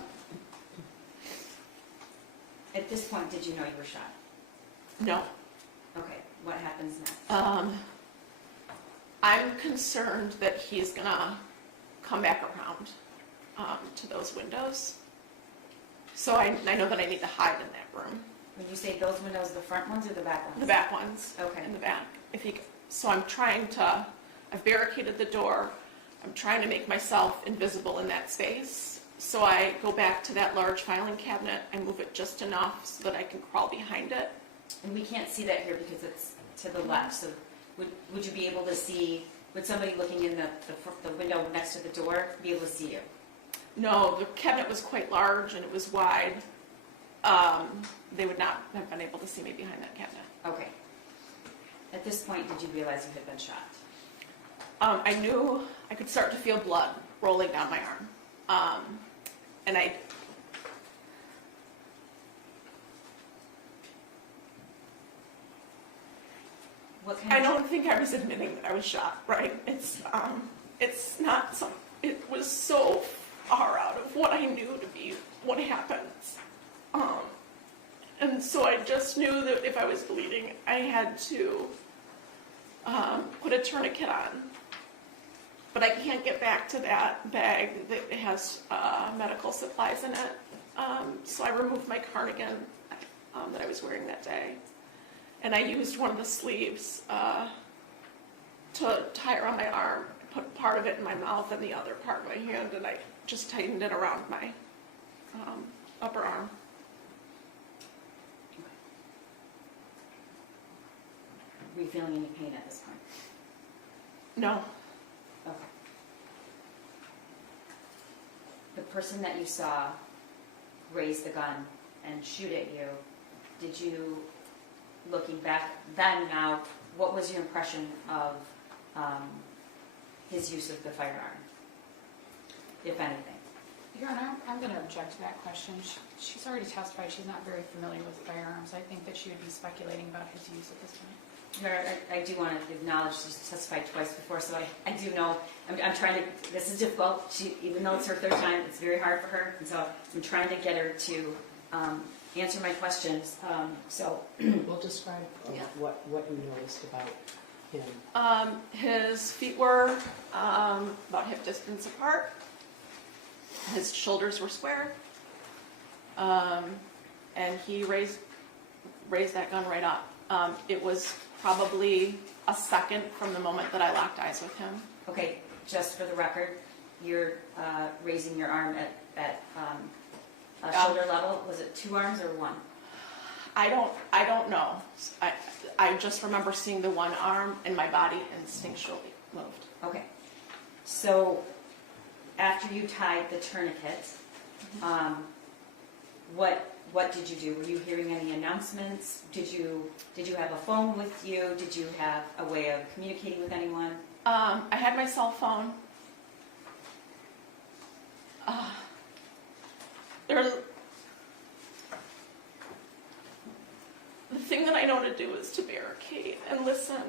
this point, did you know you were shot? No. Okay, what happens next? I'm concerned that he's gonna come back around to those windows. So I know that I need to hide in that room. When you say those windows, the front ones or the back ones? The back ones. Okay. In the back. So I've barricaded the door. I'm trying to make myself invisible in that space. So I go back to that large filing cabinet and move it just enough so that I can crawl behind it. And we can't see that here because it's to the left, so would you be able to see, would somebody looking in the window next to the door be able to see you? No, the cabinet was quite large and it was wide. They would not have been able to see me behind that cabinet. Okay. At this point, did you realize you had been shot? I knew I could start to feel blood rolling down my arm. And What kind I of don't think I was admitting that I was shot, right? It's not some, it was so far out of what I knew to be what happens. And so I just knew that if I was bleeding, I had to put a tourniquet on. But I can't get back to that bag that has medical supplies in it. So I removed my cardigan that I was wearing that day. And I used one of the sleeves to tie around my arm, put part of it in my mouth and the other part in my hand, and I just tightened it around my upper arm. Were you feeling any pain at this point? No. Okay. The person that you saw raise the gun and shoot at you, did you, looking back then now, what was your impression of his use of the firearm, if anything? Your Honor, I'm going to object to that question. She's already testified she's not very familiar with firearms. I think that she would be speculating about his use at this point. Your Honor, I do want to acknowledge she's testified twice before, so I do know, I'm trying to, this is difficult. Even though it's her third time, it's very hard for her, and so I'm trying to get her to answer my questions. We'll describe what you noticed about him. His feet were about hip distance apart. His shoulders were square. And he raised that gun right up. It was probably a second from the moment that I locked eyes with him. Okay, just for the record, you're raising your arm at shoulder level. Was it two arms or one? I don't know. I just remember seeing the one arm and my body instinctually moved. Okay. So after you tied the tourniquet, what did you do? Were you hearing any announcements? Did you have a phone with you? Did you have a way of communicating with anyone? I had my cell phone. The thing that I know to do is to barricade and listen.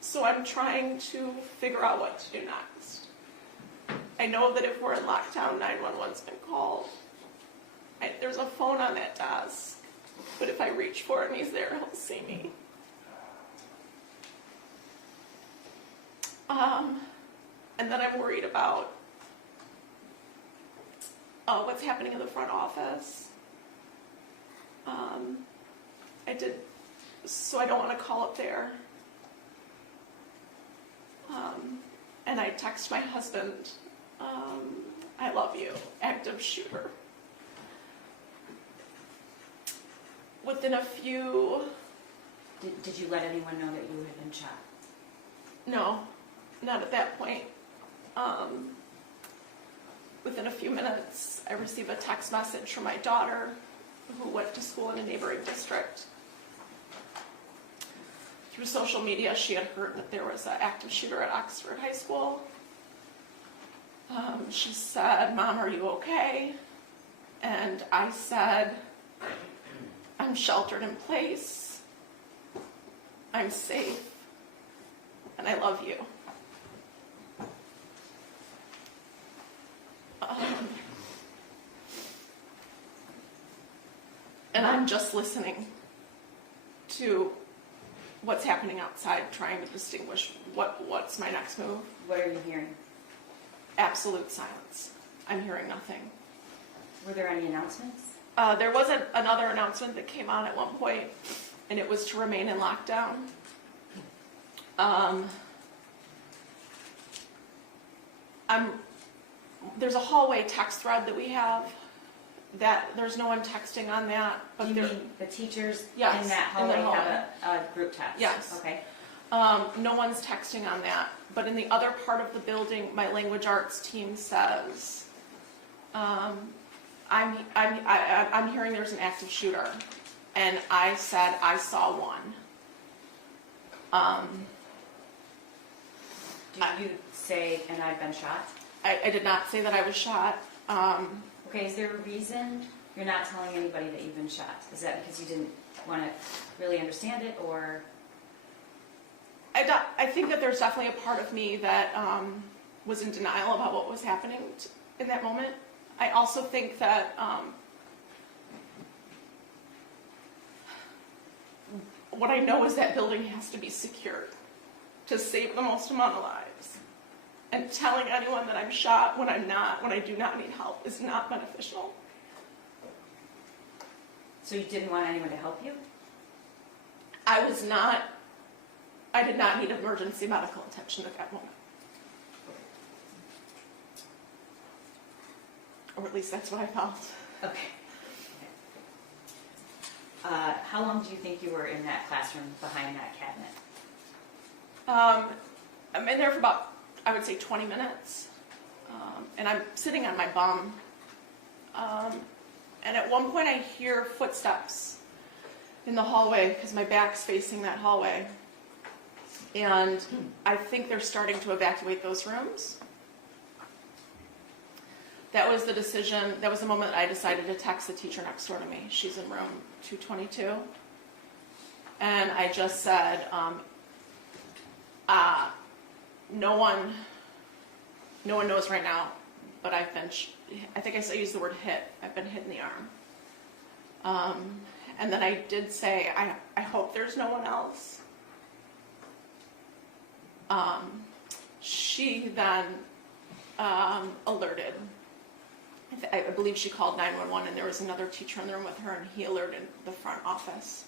So I'm trying to figure out what to do next. I know that if we're in lockdown, 911's been called. There's a phone on that desk, but if I reach for it and he's there, he'll see me. And then I'm worried about what's happening in the front office. So I don't want to call up there. And I text my husband, I love you, active shooter. Within a few... Did you let anyone know that you had been shot? No, not at that point. within a few minutes, I receive a text message from my daughter, who went to school in a neighboring district. Through social media, she had heard that there was an active shooter at Oxford High School. She said, "Mom, are you okay?" And I said, "I'm sheltered in place. I'm safe. And I love you." And I'm just listening to what's happening outside, trying to distinguish what's my next move. What are you hearing? Absolute silence. I'm hearing nothing. Were there any announcements? There was another announcement that came on at one point, and it was to remain in lockdown. There's a hallway text thread that we have. That there's no one texting on that, but You there. mean the teachers Yes, in that in the hallway have a group text? Yes. Okay. No one's texting on that, but in the other part of the building, my language arts team says, I'm hearing there's an active shooter, and I said I saw one. Did you say, "and I've been shot"? I did not say that I was shot. Okay, is there a reason you're not telling anybody that you've been shot? Is that because you didn't want to really understand it, or? I think that there's definitely a part of me that was in denial about what was happening in that moment. I also think that what I know is that building has to be secured to save the most amount of lives. And telling anyone that I'm shot when I'm not, when I do not need help, is not beneficial. So you didn't want anyone to help you? I did not need emergency medical attention at that moment. Or at least that's what I felt. Okay. How long do you think you were in that classroom behind that cabinet? I'm in there for about, I would say, 20 minutes. And I'm sitting on my bum. And at one point I hear footsteps in the hallway because my back's facing that hallway. And I think they're starting to evacuate those rooms. That was the decision, that was the moment I decided to text the teacher next door to me. She's in room 222. And I just said, no one knows right now, but I've been, I think I used the word hit. I've been hit in the arm. And then I did say, I hope there's no one else. She then alerted. I believe she called 911, and there was another teacher in the room with her, and he alerted the front office.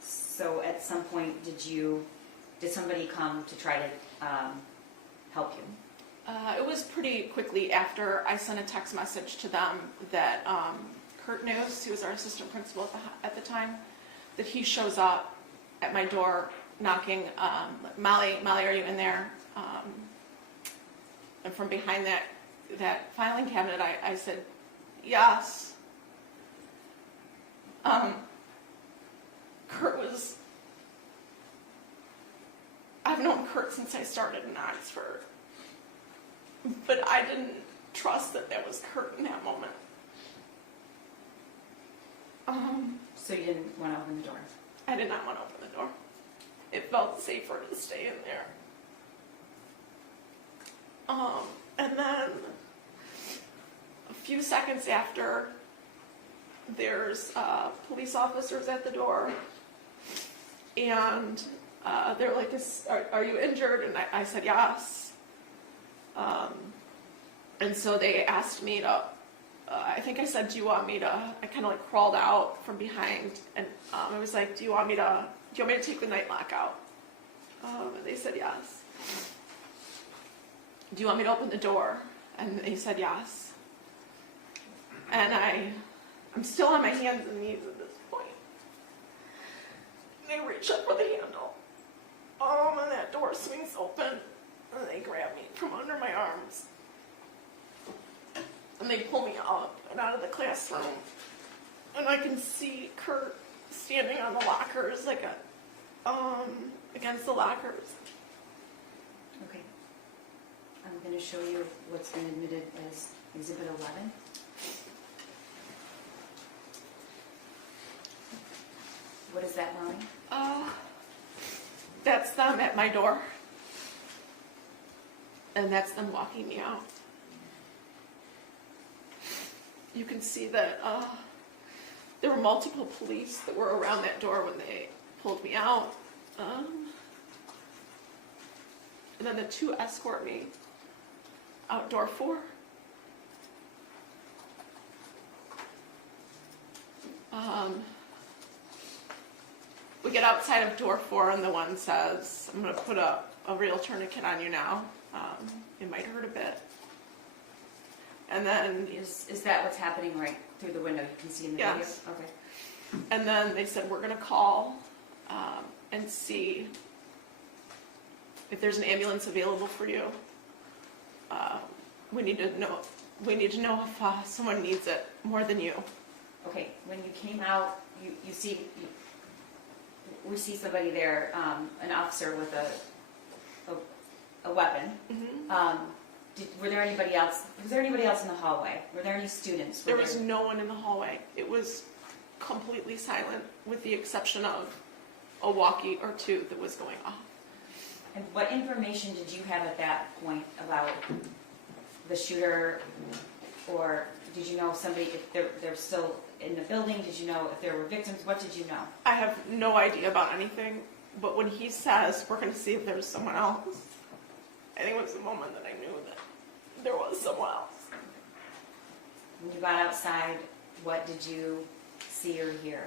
So at some point, did somebody come to try to help you? It was pretty quickly after I sent a text message to them that Kurt News, who was our assistant principal at the time, that he shows up at my door knocking, Molly, are you in there? And from behind that filing cabinet, I said, yes. I've known Kurt since I started in Oxford, but I didn't trust that was Kurt in that moment. So you didn't want to open the door? I did not want to open the door. It felt safer to stay in there. And then a few seconds after, there's police officers at the door, and they're like, are you injured? And I said yes. And so they asked me to, I think I said, do you want me to, I kind of like crawled out from behind, and I was like, do you want me to take the night lock out? And they said yes. Do you want me to open the door? And they said yes. And I'm still on my hands and knees at this point. They reach up for the handle. And that door swings open, and they grab me from under my arms. and they pull me up and out of the classroom. And I can see Kurt standing on the lockers, like against the lockers. Okay. I'm going to show you what's been admitted as Exhibit 11. What is that, Molly? That's them at my door. And that's them walking me out. You can see that there were multiple police that were around that door when they pulled me out. And then the two escort me out door 4. We get outside of door 4 and the one says, I'm going to put a real tourniquet on you now. It might hurt a bit. And then, Is that what's happening right through the window? You can see in the Yes. video? Okay. and then they said, we're going to call and see if there's an ambulance available for you. We need to know if someone needs it more than you. Okay, when you came out, we see somebody there, an officer with a weapon. Mm-hmm. Was there anybody else in the hallway? Were there any students? There was no one in the hallway. It was completely silent with the exception of a walkie or two that was going off. And what information did you have at that point about the shooter, or did you know somebody, if they're still in the building? Did you know if there were victims? What did you know? I have no idea about anything, but when he says, we're going to see if there's someone else, I think it was the moment that I knew that there was someone else. When you got outside, what did you see or hear?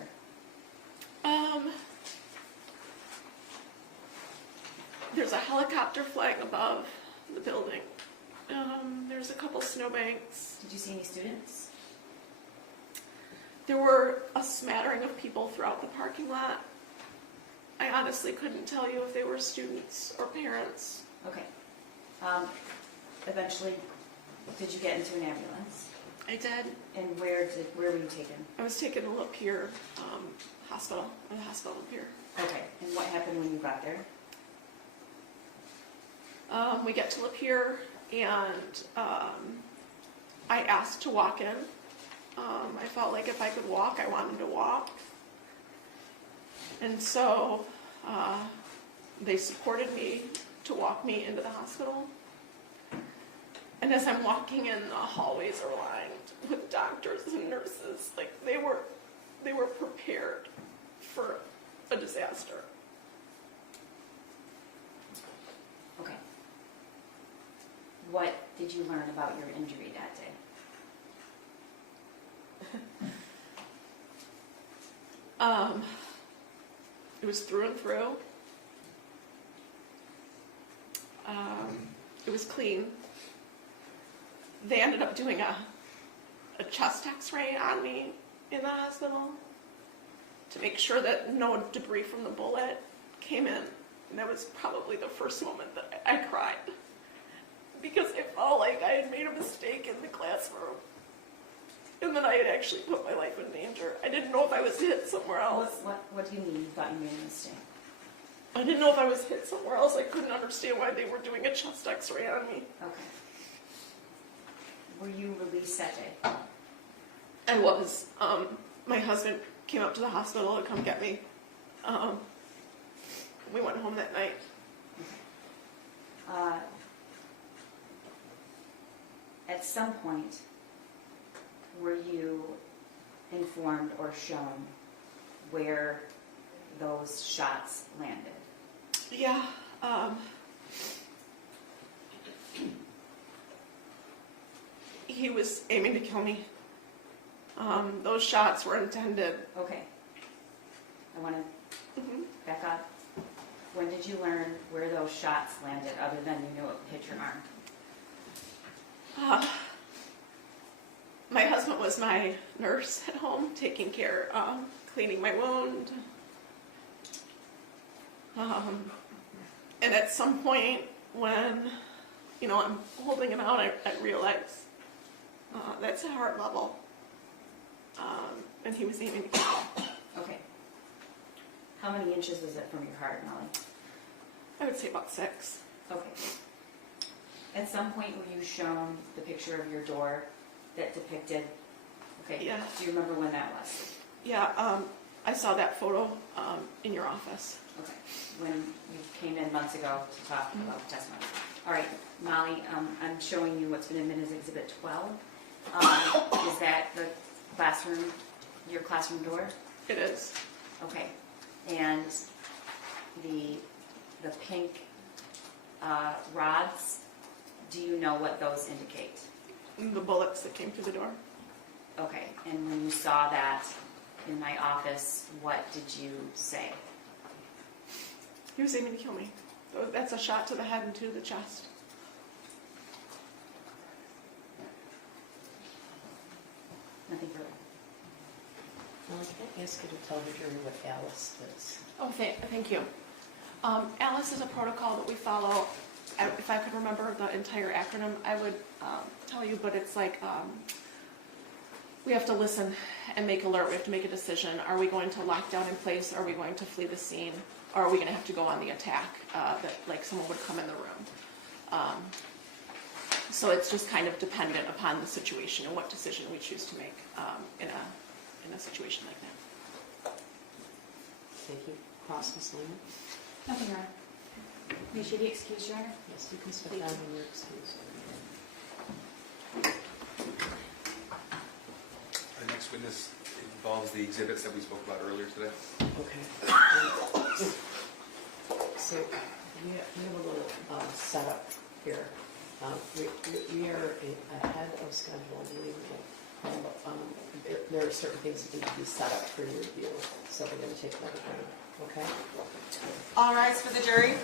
There's a helicopter flying above the building. There's a couple snowbanks. Did you see any students? There were a smattering of people throughout the parking lot. I honestly couldn't tell you if they were students or parents. Okay. Eventually, did you get into an ambulance? I did. And where were you taken? I was taken to Lapeer Hospital, the hospital up here. Okay. And what happened when you got there? We get to Lapeer, and I asked to walk in. I felt like if I could walk, I wanted to walk. And so they supported me to walk me into the hospital. And as I'm walking in, the hallways are lined with doctors and nurses. Like they were prepared for a disaster. Okay. What did you learn about your injury that day? It was through and through. It was clean. They ended up doing a chest x-ray on me in the hospital to make sure that no debris from the bullet came in. And that was probably the first moment that I cried. Because it felt like I had made a mistake in the classroom. And then I had actually put my life in danger. I didn't know if I was hit somewhere else. What do you mean you thought you made a mistake? I didn't know if I was hit somewhere else. I couldn't understand why they were doing a chest x-ray on me. Okay. Were you released that day? I was. My husband came up to the hospital to come get me. We went home that night. At some point, were you informed or shown where those shots landed? Yeah. He was aiming to kill me. Those shots were intended. Okay. I want to back up. When did you learn where those shots landed, other than you knew it hit your arm? My husband was my nurse at home, taking care, cleaning my wound. And at some point when, I'm holding him out, I realized That's a heart level. And he was aiming to kill me. Okay. How many inches is it from your heart, Molly? I would say about 6. Okay. At some point were you shown the picture of your door that depicted, okay. Yeah. Do you remember when that was? Yeah, I saw that photo in your office. Okay, when you came in months ago to talk about the testimony. All right, Molly, I'm showing you what's been admitted as Exhibit 12. Is that the classroom, your classroom door? It is. Okay, and the pink rods, do you know what those indicate? The bullets that came through the door. Okay, and when you saw that in my office, what did you say? He was aiming to kill me. That's a shot to the head and to the chest. Nothing further. Well, can I ask you to tell the jury what Alice is? Oh, thank you. Alice is a protocol that we follow. If I could remember the entire acronym, I would tell you, but it's like we have to listen and make alert. We have to make a decision. Are we going to lock down in place? Are we going to flee the scene? Or are we going to have to go on the attack that like someone would come in the room? So it's just kind of dependent upon the situation and what decision we choose to make in a situation like that. Thank you. Cross, Ms. Lehman? Nothing wrong. You should be excused, Your Honor. Yes, you can step down when you're excused. The next witness involves the exhibits that we spoke about earlier today. Okay. So we have a little setup here. We are ahead of schedule, believe me. There are certain things that need to be set up for your review, so we're going to take another time. Okay? All rise for the jury.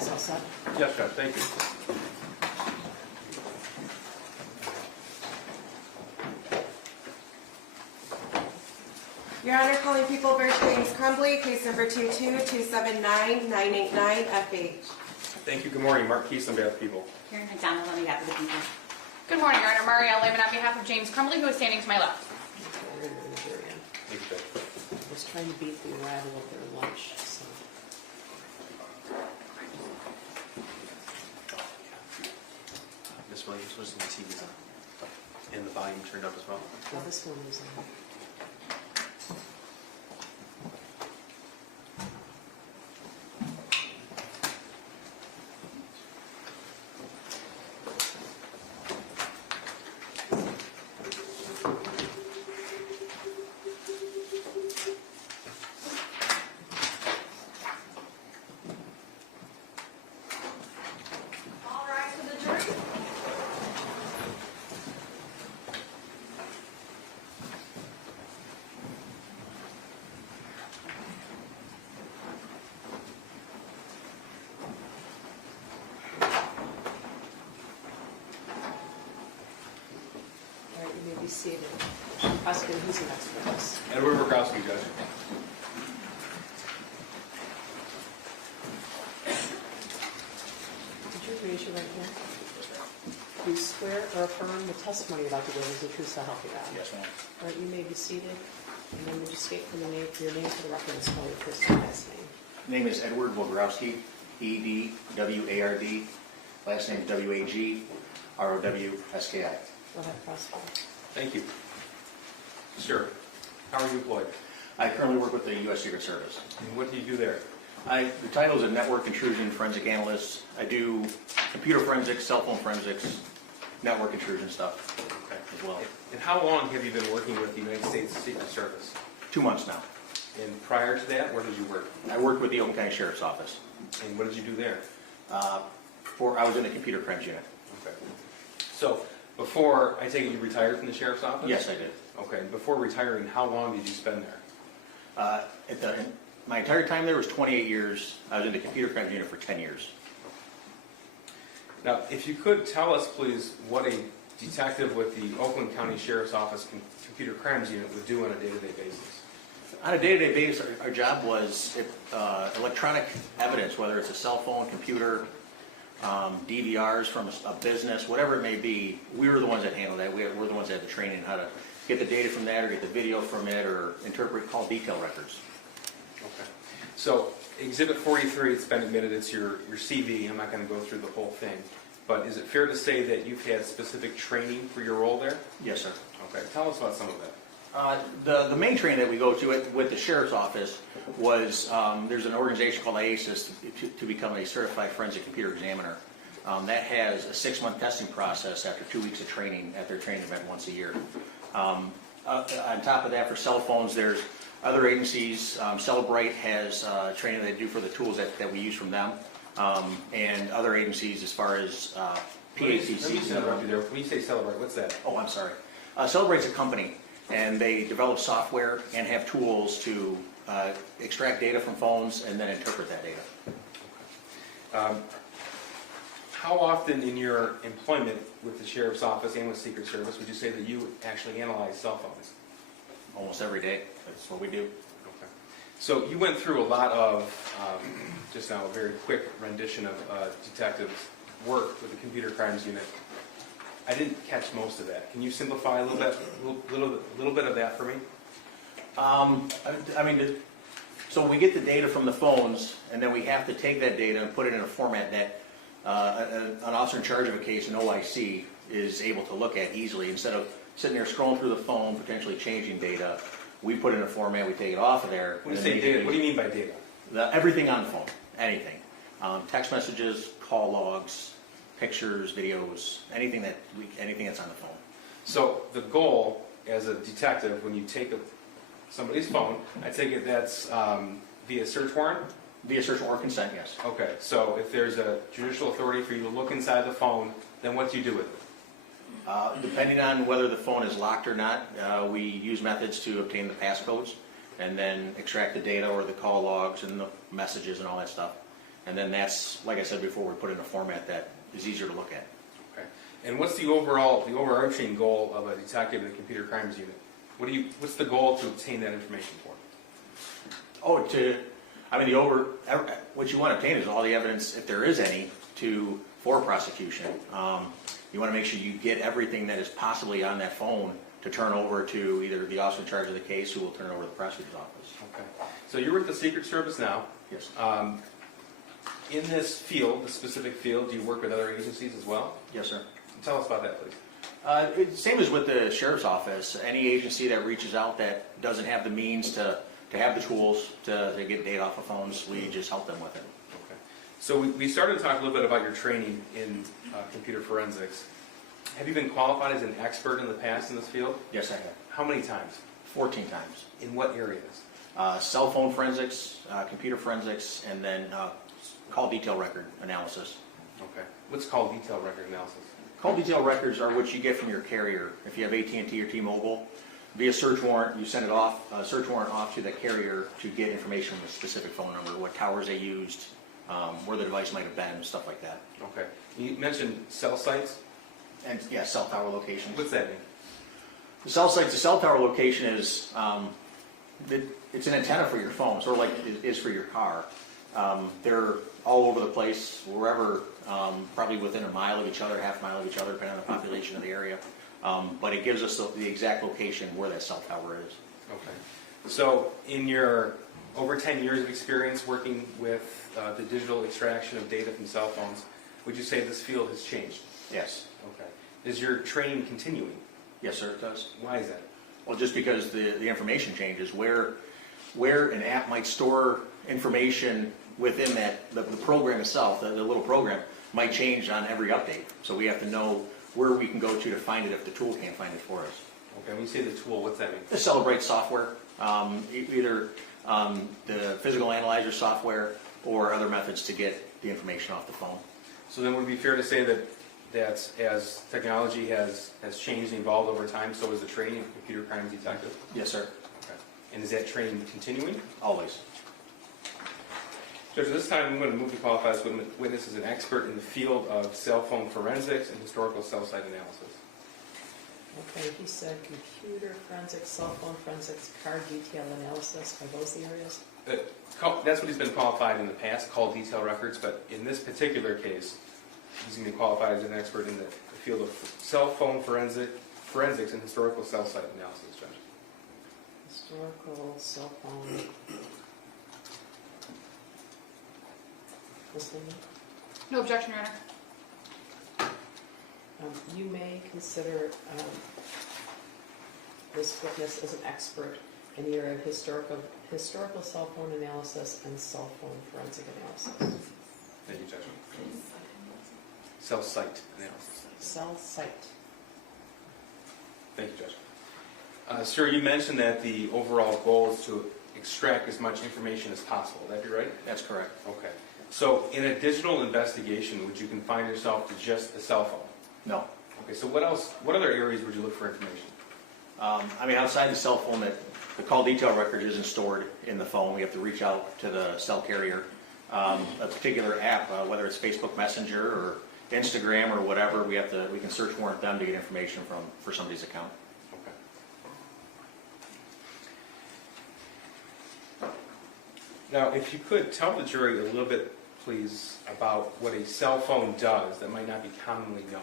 guys all set? Yes, Judge, thank you. Your Honor, calling People v. James Crumbley, case number 22-279-989-FH. Thank you, good morning. Mark Keese on behalf of people. Karen McDonald on behalf of the people. Good morning, Your Honor. Marielle Lehman on behalf of James Crumbley, who is standing to my left. Thank you, Judge. I was trying to beat the arrival of their lunch, so. Miss Williams, was the TV's on? And the volume turned up as well? Well, this one was on. All rise for the jury. All right, you may be seated. Prosecutor, who's next for us? Edward Wagrowski, Judge. Would you raise your right hand? Do you swear or affirm the testimony you're about to give is the truth, so help you God? Yes, ma'am. All right, you may be seated. And then would you state for your name for the record and spell your first and last name? Name is Edward Wagrowski, E-D-W-A-R-D. Last name is W-A-G-R-O-W-S-K-I. Go ahead, prosecutor. Thank you. Sir, how are you employed? I currently work with the U.S. Secret Service. And what do you do there? The title is a network intrusion forensic analyst. I do computer forensics, cell phone forensics, network intrusion stuff as well. And how long have you been working with the United States Secret Service? 2 months now. And prior to that, where did you work? I worked with the Oakland County Sheriff's Office. And what did you do there? I was in the computer crimes unit. Okay. So, before, I take it you retired from the Sheriff's Office? Yes, I did. Okay, before retiring, how long did you spend there? My entire time there was 28 years. I was in the computer crimes unit for 10 years. Now, if you could tell us, please, what a detective with the Oakland County Sheriff's Office Computer Crimes Unit would do on a day-to-day basis. On a day-to-day basis, our job was electronic evidence, whether it's a cell phone, computer, DVRs from a business, whatever it may be. We were the ones that handled that. We're the ones that had the training how to get the data from that or get the video from it or interpret call detail records. Okay. So, Exhibit 43, it's been admitted, it's your CV. I'm not going to go through the whole thing. But is it fair to say that you've had specific training for your role there? Yes, sir. Okay. Tell us about some of that. The main training that we go to with the Sheriff's Office was, there's an organization called IASIS to become a certified forensic computer examiner. That has a 6-month testing process after 2 weeks of training at their training event once a year. On top of that, for cell phones, there's other agencies. Celebrate has training they do for the tools that we use from them. And other agencies as far as Let me just PACCs. interrupt you there. When you say Celebrate, what's that? Oh, I'm sorry. Celebrate's a company, and they develop software and have tools to extract data from phones and then interpret that data. How often in your employment with the Sheriff's Office and with Secret Service would you say that you actually analyze cell phones? Almost every day. That's what we do. Okay. So you went through a lot of, just now, a very quick rendition of detectives' work with the Computer Crimes Unit. I didn't catch most of that. Can you simplify a little bit of that for me? So we get the data from the phones, and then we have to take that data and put it in a format that an officer in charge of a case, an OIC, is able to look at easily. Instead of sitting there scrolling through the phone, potentially changing data, we put it in a format, we take it off of there. When you say data, what do you mean by data? Everything on the phone, anything. Text messages, call logs, pictures, videos, anything that's on the phone. So the goal as a detective, when you take somebody's phone, I take it that's via search warrant? Via search or consent, yes. Okay, so if there's a judicial authority for you to look inside the phone, then what do you do with it? Depending on whether the phone is locked or not, we use methods to obtain the passcodes and then extract the data or the call logs and the messages and all that stuff. And then that's, like I said before, we put in a format that is easier to look at. Okay. And what's the overarching goal of a detective in the computer crimes unit? What's the goal to obtain that information for? What you want to obtain is all the evidence, if there is any, for prosecution. You want to make sure you get everything that is possibly on that phone to turn over to either the officer in charge of the case, who will turn it over to the prosecutor's office. Okay. So you're with the Secret Service now. Yes. In this field, the specific field, do you work with other agencies as well? Yes, sir. Tell us about that, please. Same as with the sheriff's office. Any agency that reaches out that doesn't have the means to have the tools to get data off of phones, we just help them with it. Okay. So we started to talk a little bit about your training in computer forensics. Have you been qualified as an expert in the past in this field? Yes, I have. How many times? 14 times. In what areas? Cell phone forensics, computer forensics, and then call detail record analysis. Okay. What's called detailed record analysis? Call detail records are what you get from your carrier. If you have AT&T or T-Mobile, via search warrant, you send it off, search warrant off to the carrier to get information from a specific phone number, what towers they used, where the device might have been, stuff like that. Okay. You mentioned cell sites. And yeah, cell tower locations. What's that mean? The cell site, the cell tower location is, it's an antenna for your phone, sort of like it is for your car. They're all over the place, wherever, probably within a mile of each other, half mile of each other, depending on the population of the area. But it gives us the exact location where that cell tower is. Okay. So in your over 10 years of experience working with the digital extraction of data from cell phones, would you say this field has changed? Yes. Okay. Is your training continuing? Yes, sir, it does. Why is that? Well, just because the information changes, where an app might store information within the program itself, the little program, might change on every update. So we have to know where we can go to find it if the tool can't find it for us. Okay, when you say the tool, what's that mean? The Celebrate software, either the physical analyzer software or other methods to get the information off the phone. So then would it be fair to say that as technology has changed and evolved over time, so is the training of computer crimes detective? Yes, sir. Okay. And is that training continuing? Always. Judge, this time I'm going to move to qualify this witness as an expert in the field of cell phone forensics and historical cell site analysis. Okay, he said computer forensics, cell phone forensics, car detail analysis. Are those the areas? That's what he's been qualified in the past, called detail records, but in this particular case, he's going to be qualified as an expert in the field of cell phone forensics and historical cell site analysis, Judge. Historical cell phone. Listening? No objection, Your Honor. You may consider this witness as an expert in the area of historical cell phone analysis and cell phone forensic analysis. Thank you, Judge. Cell site analysis. Cell site. Thank you, Judge. Sir, you mentioned that the overall goal is to extract as much information as possible. Would that be right? That's correct. Okay. So in a digital investigation, would you confine yourself to just a cell phone? No. Okay, so what else? What other areas would you look for information? Outside the cell phone, the call detail record isn't stored in the phone. We have to reach out to the cell carrier. A particular app, whether it's Facebook Messenger or Instagram or whatever, we can search warrant them to get information for somebody's account. Okay. Now, if you could tell the jury a little bit, please, about what a cell phone does that might not be commonly known.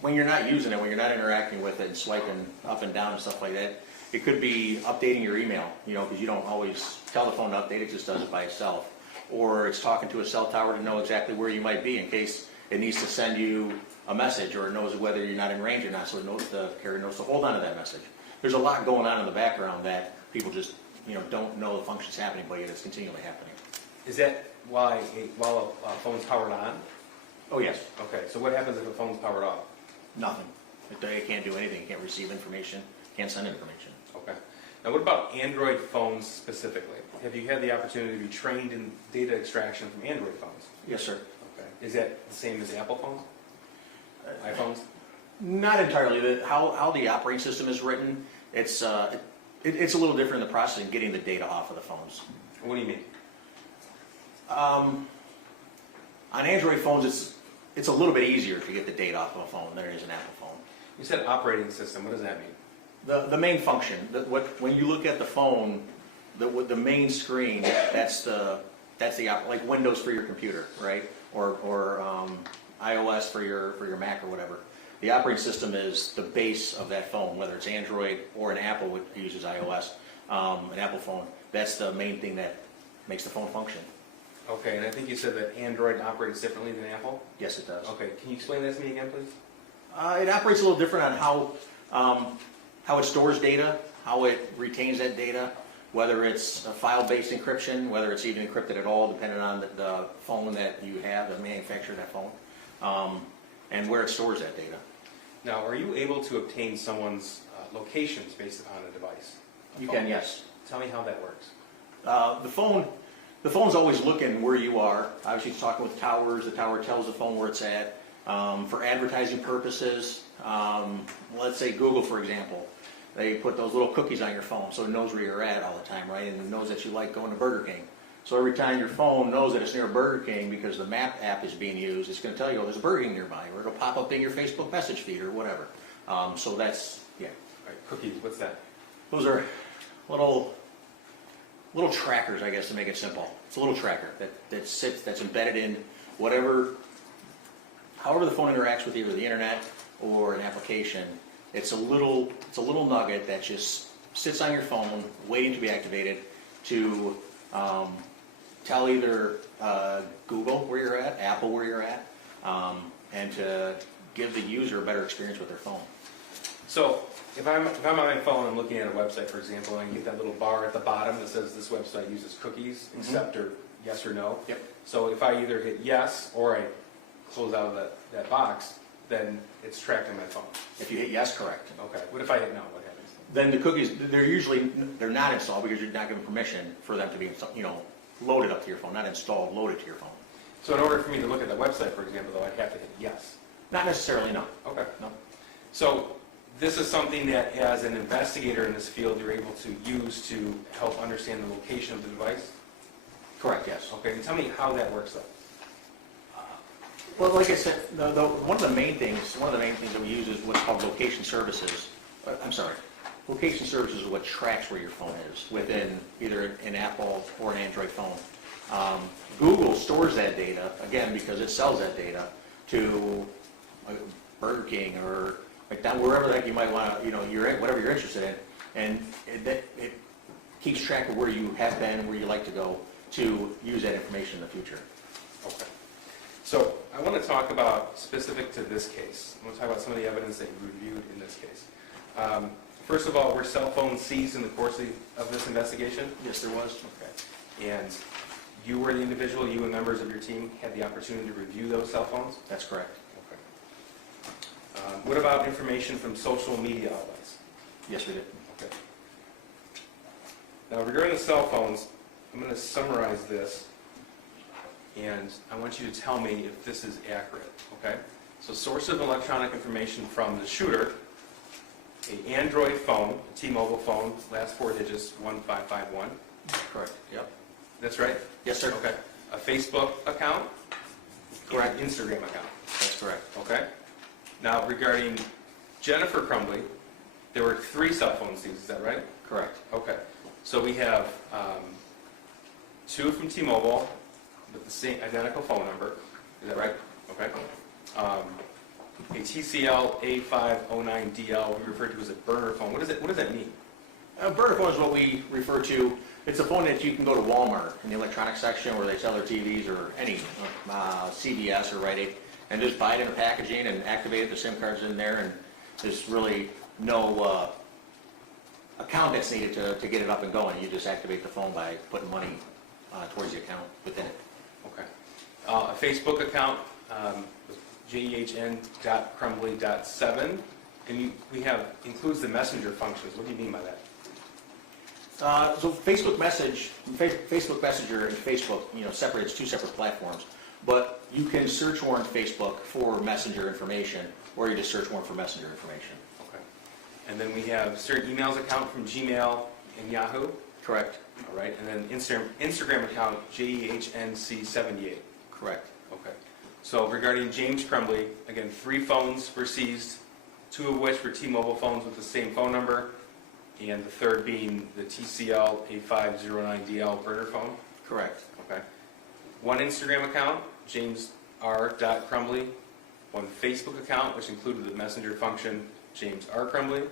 When you're not using it, when you're not interacting with it and swiping up and down and stuff like that, it could be updating your email, because you don't always tell the phone to update, it just does it by itself. Or it's talking to a cell tower to know exactly where you might be in case it needs to send you a message, or it knows whether you're not in range or not, so the carrier knows to hold on to that message. There's a lot going on in the background that people just don't know the function's happening, but yet it's continually happening. Is that while a phone's powered on? Oh, yes. Okay, so what happens if a phone's powered off? Nothing. It can't do anything. It can't receive information. Can't send information. Okay. Now what about Android phones specifically? Have you had the opportunity to be trained in data extraction from Android phones? Yes, sir. Okay. Is that the same as Apple phones? iPhones? Not entirely. How the operating system is written, it's It's a little different in the process in getting the data off of the phones. What do you mean? On Android phones, it's a little bit easier to get the data off of a phone than it is an Apple phone. You said operating system. What does that mean? The main function, when you look at the phone, the main screen, that's like Windows for your computer, right? Or iOS for your Mac or whatever. The operating system is the base of that phone, whether it's Android or an Apple, which uses iOS, an Apple phone. That's the main thing that makes the phone function. Okay, and I think you said that Android operates differently than Apple? Yes, it does. Okay, can you explain that to me again, please? It operates a little different on how it stores data, how it retains that data, whether it's a file-based encryption, whether it's even encrypted at all, depending on the phone that you have, the manufacturer of that phone, and where it stores that data. Now, are you able to obtain someone's locations based upon a device? You can, yes. Tell me how that works. The phone's always looking where you are. Obviously, it's talking with towers. The tower tells the phone where it's at. For advertising purposes, let's say Google, for example, they put those little cookies on your phone so it knows where you're at all the time, right? And it knows that you like going to Burger King. So every time your phone knows that it's near Burger King because the map app is being used, it's going to tell you, oh, there's a Burger King nearby, or it'll pop up in your Facebook message feed or whatever. So that's, yeah. All right, cookies, what's that? Those are little trackers, I guess, to make it simple. It's a little tracker that's embedded in however the phone interacts with either the internet or an application. It's a little nugget that just sits on your phone, waiting to be activated to tell either Google where you're at, Apple where you're at, and to give the user a better experience with their phone. So, if I'm on my phone and looking at a website, for example, and I get that little bar at the bottom that says this website uses cookies, accept or yes or no. Yep. So if I either hit yes or I close out of that box, then it's tracked on my phone. If you hit yes, correct. Okay. What if I hit no? What happens? Then the cookies, they're not installed because you're not giving permission for them to be, loaded up to your phone, not installed, loaded to your phone. So in order for me to look at the website, for example, though, I'd have to hit yes. Not necessarily, no. Okay. No. So this is something that, as an investigator in this field, you're able to use to help understand the location of the device? Correct, yes. Okay, and tell me how that works, though. Well, like I said, one of the main things that we use is what's called location services. Location services is what tracks where your phone is within either an Apple or an Android phone. Google stores that data, again, because it sells that data to Burger King or McDonald's, wherever the heck you might want to, whatever you're interested in. And it keeps track of where you have been, where you like to go to use that information in the future. Okay. So I want to talk about, specific to this case, I want to talk about some of the evidence that you reviewed in this case. First of all, were cell phones seized in the course of this investigation? Yes, there was. Okay. And you were the individual, you and members of your team had the opportunity to review those cell phones? That's correct. Okay. What about information from social media outlets? Yes, we did. Okay. Now, regarding the cell phones, I'm going to summarize this, and I want you to tell me if this is accurate, okay? So, source of electronic information from the shooter, an Android phone, a T-Mobile phone, last four digits, 1551. Correct. Yep. That's right? Yes, sir. Okay. A Facebook account? Correct. And an Instagram account? That's correct. Okay. Now, regarding Jennifer Crumbley, there were 3 cell phone seized, is that right? Correct. Okay. So we have 2 from T-Mobile with the same identical phone number. Is that right? Okay. A TCL A509DL, we refer to as a burner phone. What does that mean? A burner phone is what we refer to. It's a phone that you can go to Walmart in the electronics section where they sell their TVs or any CVS or Rite Aid and just buy it in a packaging and activate it. The SIM card's in there, and there's really no account that's needed to get it up and going. You just activate the phone by putting money towards the account within it. Okay. A Facebook account, jehn.crumbly.7, and includes the messenger functions. What do you mean by that? So Facebook Messenger and Facebook, separate. It's 2 separate platforms. But you can search warrant Facebook for messenger information, or you just search warrant for messenger information. Okay. And then we have certain emails account from Gmail and Yahoo. Correct. All right, and then Instagram account, JEHNC78. Correct. Okay. So regarding James Crumbley, again, 3 phones were seized, 2 of which were T-Mobile phones with the same phone number, and the third being the TCL A509DL burner phone. Correct. Okay. 1 Instagram account, James R. Crumbley. 1 Facebook account, which included the messenger function, James R. Crumbley.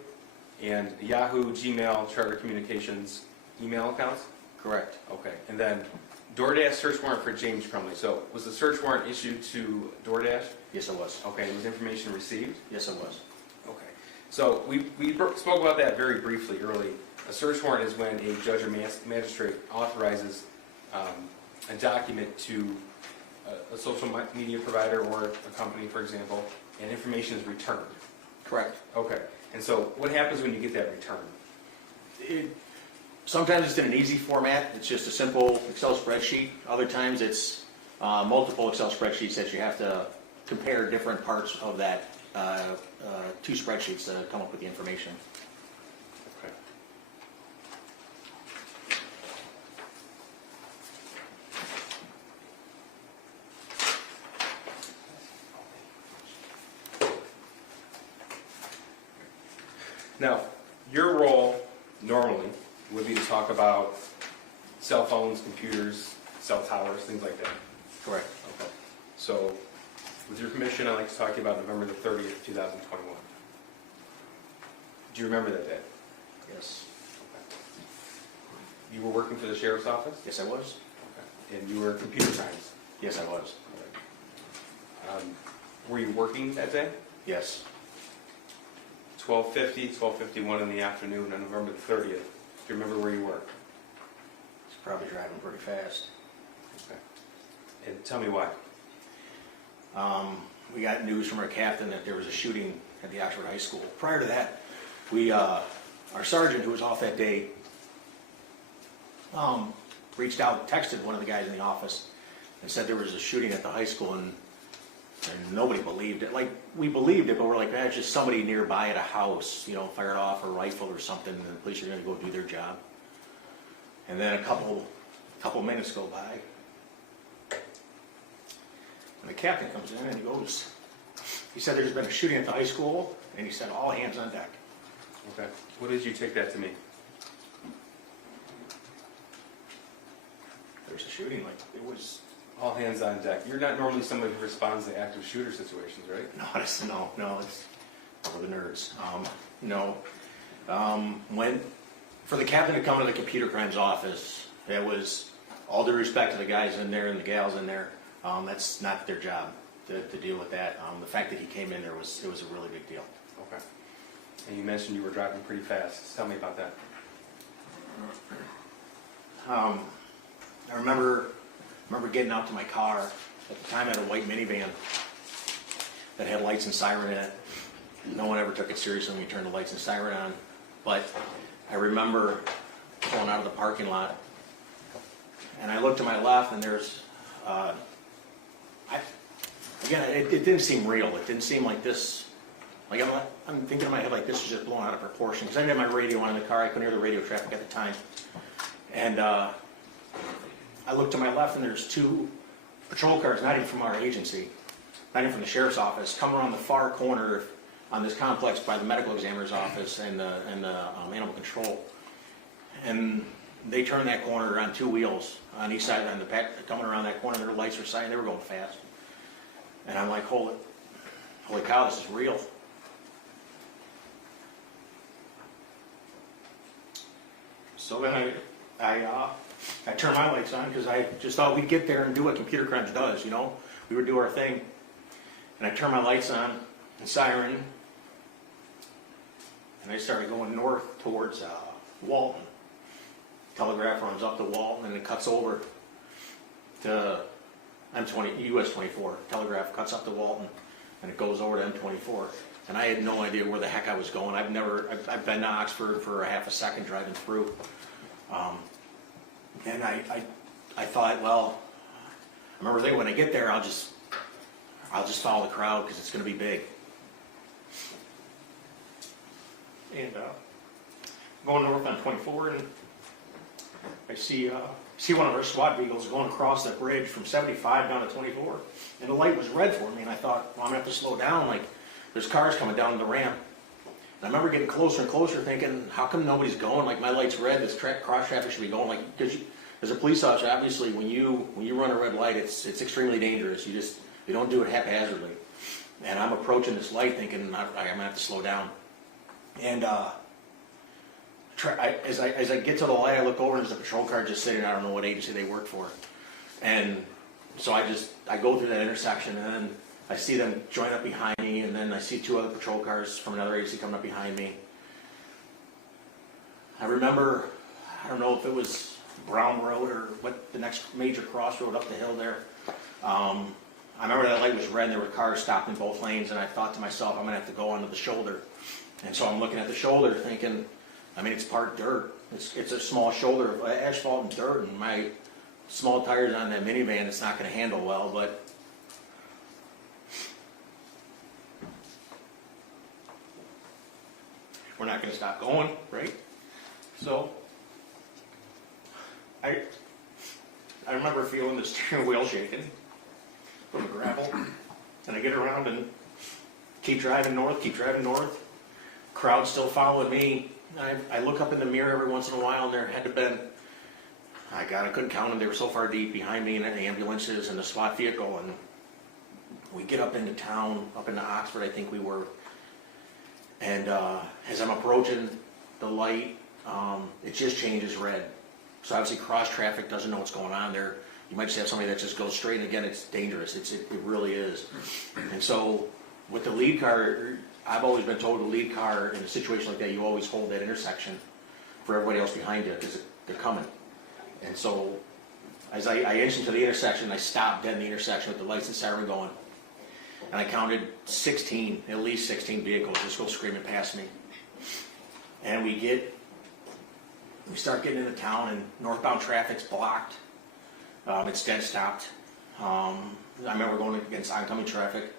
And Yahoo, Gmail, Charter Communications email accounts. Correct. Okay. And then DoorDash search warrant for James Crumbley. So was the search warrant issued to DoorDash? Yes, it was. Okay. And was information received? Yes, it was. Okay. So we spoke about that very briefly early. A search warrant is when a judge or magistrate authorizes a document to a social media provider or a company, for example, and information is returned. Correct. Okay. And so what happens when you get that return? Sometimes it's in an easy format. It's just a simple Excel spreadsheet. Other times it's multiple Excel spreadsheets that you have to compare different parts of that 2 spreadsheets to come up with the information. Okay. Now, your role normally would be to talk about cell phones, computers, cell towers, things like that. Correct. Okay. So, with your permission, I'd like to talk to you about November the 30th, 2021. Do you remember that day? Yes. You were working for the sheriff's office? Yes, I was. Okay. And you were computer science? Yes, I was. Were you working that day? Yes. 12:50, 12:51 in the afternoon on November the 30th. Do you remember where you were? It's probably driving pretty fast. Okay. And tell me why. We got news from our captain that there was a shooting at the Oxford High School. Prior to that, our sergeant, who was off that day, reached out and texted one of the guys in the office and said there was a shooting at the high school, and nobody believed it. Like, we believed it, but we're like, it's just somebody nearby at a house, fired off a rifle or something, and the police are going to go do their job. And then a couple minutes go by, and the captain comes in and he said there's been a shooting at the high school, and he said all hands on deck. Okay. What did you take that to mean? There's a shooting, like, it was... All hands on deck. You're not normally somebody who responds to active shooter situations, right? No, it's for the nerds. For the captain to come to the computer crimes office, it was, all due respect to the guys in there and the gals in there, that's not their job to deal with that. The fact that he came in there it was a really big deal. Okay. And you mentioned you were driving pretty fast. Tell me about that. I remember getting out to my car. At the time I had a white minivan that had lights and siren in it. No one ever took it seriously when we turned the lights and siren on. But I remember pulling out of the parking lot, and I looked to my left, and there's, it didn't seem real. It didn't seem like this, like I'm thinking in my head like this is just blown out of proportion, because I didn't have my radio on in the car. I couldn't hear the radio traffic at the time. And I looked to my left, and there's 2 patrol cars, not even from our agency, not even from the sheriff's office, coming around the far corner on this complex by the medical examiner's office and the animal control. And they turned that corner on 2 wheels on each side, on the back, coming around that corner. Their lights were shining. They were going fast. And I'm like, holy cow, this is real. So then I turned my lights on because I just thought we'd get there and do what computer crimes does, We would do our thing. And I turned my lights on, and siren, and I started going north towards Walton. Telegraph runs up to Walton, and it cuts over to US 24. Telegraph cuts up to Walton, and it goes over to M24. And I had no idea where the heck I was going. I've been to Oxford for a half a second driving through. And I thought, well, I remember thinking when I get there, I'll just follow the crowd because it's going to be big. and going north on 24, and I see one of our SWAT vehicles going across the bridge from 75 down to 24, and the light was red for me, and I thought, well, I'm gonna have to slow down, like, there's cars coming down the ramp. And I remember getting closer and closer thinking, how come nobody's going? Like, my light's red, this cross traffic should be going, like, because as a police officer, obviously, when you run a red light, it's extremely dangerous. You don't do it haphazardly. And I'm approaching this light thinking, I'm gonna have to slow down. And as I get to the light, I look over and there's a patrol car just sitting. I don't know what agency they work for. And so I go through that intersection, and then I see them join up behind me, and then I see two other patrol cars from another agency coming up behind me. I remember, I don't know if it was Brown Road or what, the next major crossroad up the hill there. I remember that light was red and there were cars stopped in both lanes, and I thought to myself, I'm gonna have to go onto the shoulder. And so I'm looking at the shoulder thinking, I mean, it's part dirt. It's a small shoulder of asphalt and dirt, and my small tires on that minivan, it's not gonna handle well, but we're not gonna stop going, right? So I remember feeling the steering wheel shaking from the gravel, and I get around and keep driving north. Crowd still following me. I look up in the mirror every once in a while, and there had to been, I couldn't count them. They were so far deep behind me, and the ambulances and the SWAT vehicle, and we get up into town, up into Oxford, I think we were. And as I'm approaching the light, it just changes red. So obviously cross traffic doesn't know what's going on there. You might just have somebody that just goes straight, and again, it's dangerous. It really is. And so with the lead car, I've always been told the lead car in a situation like that, you always hold that intersection for everybody else behind you because they're coming. And so as I inch into the intersection, I stop dead in the intersection with the lights and siren going. And I counted at least 16 vehicles just go screaming past me. And we start getting into town, and northbound traffic's blocked. It's dead stopped. I remember going against oncoming traffic,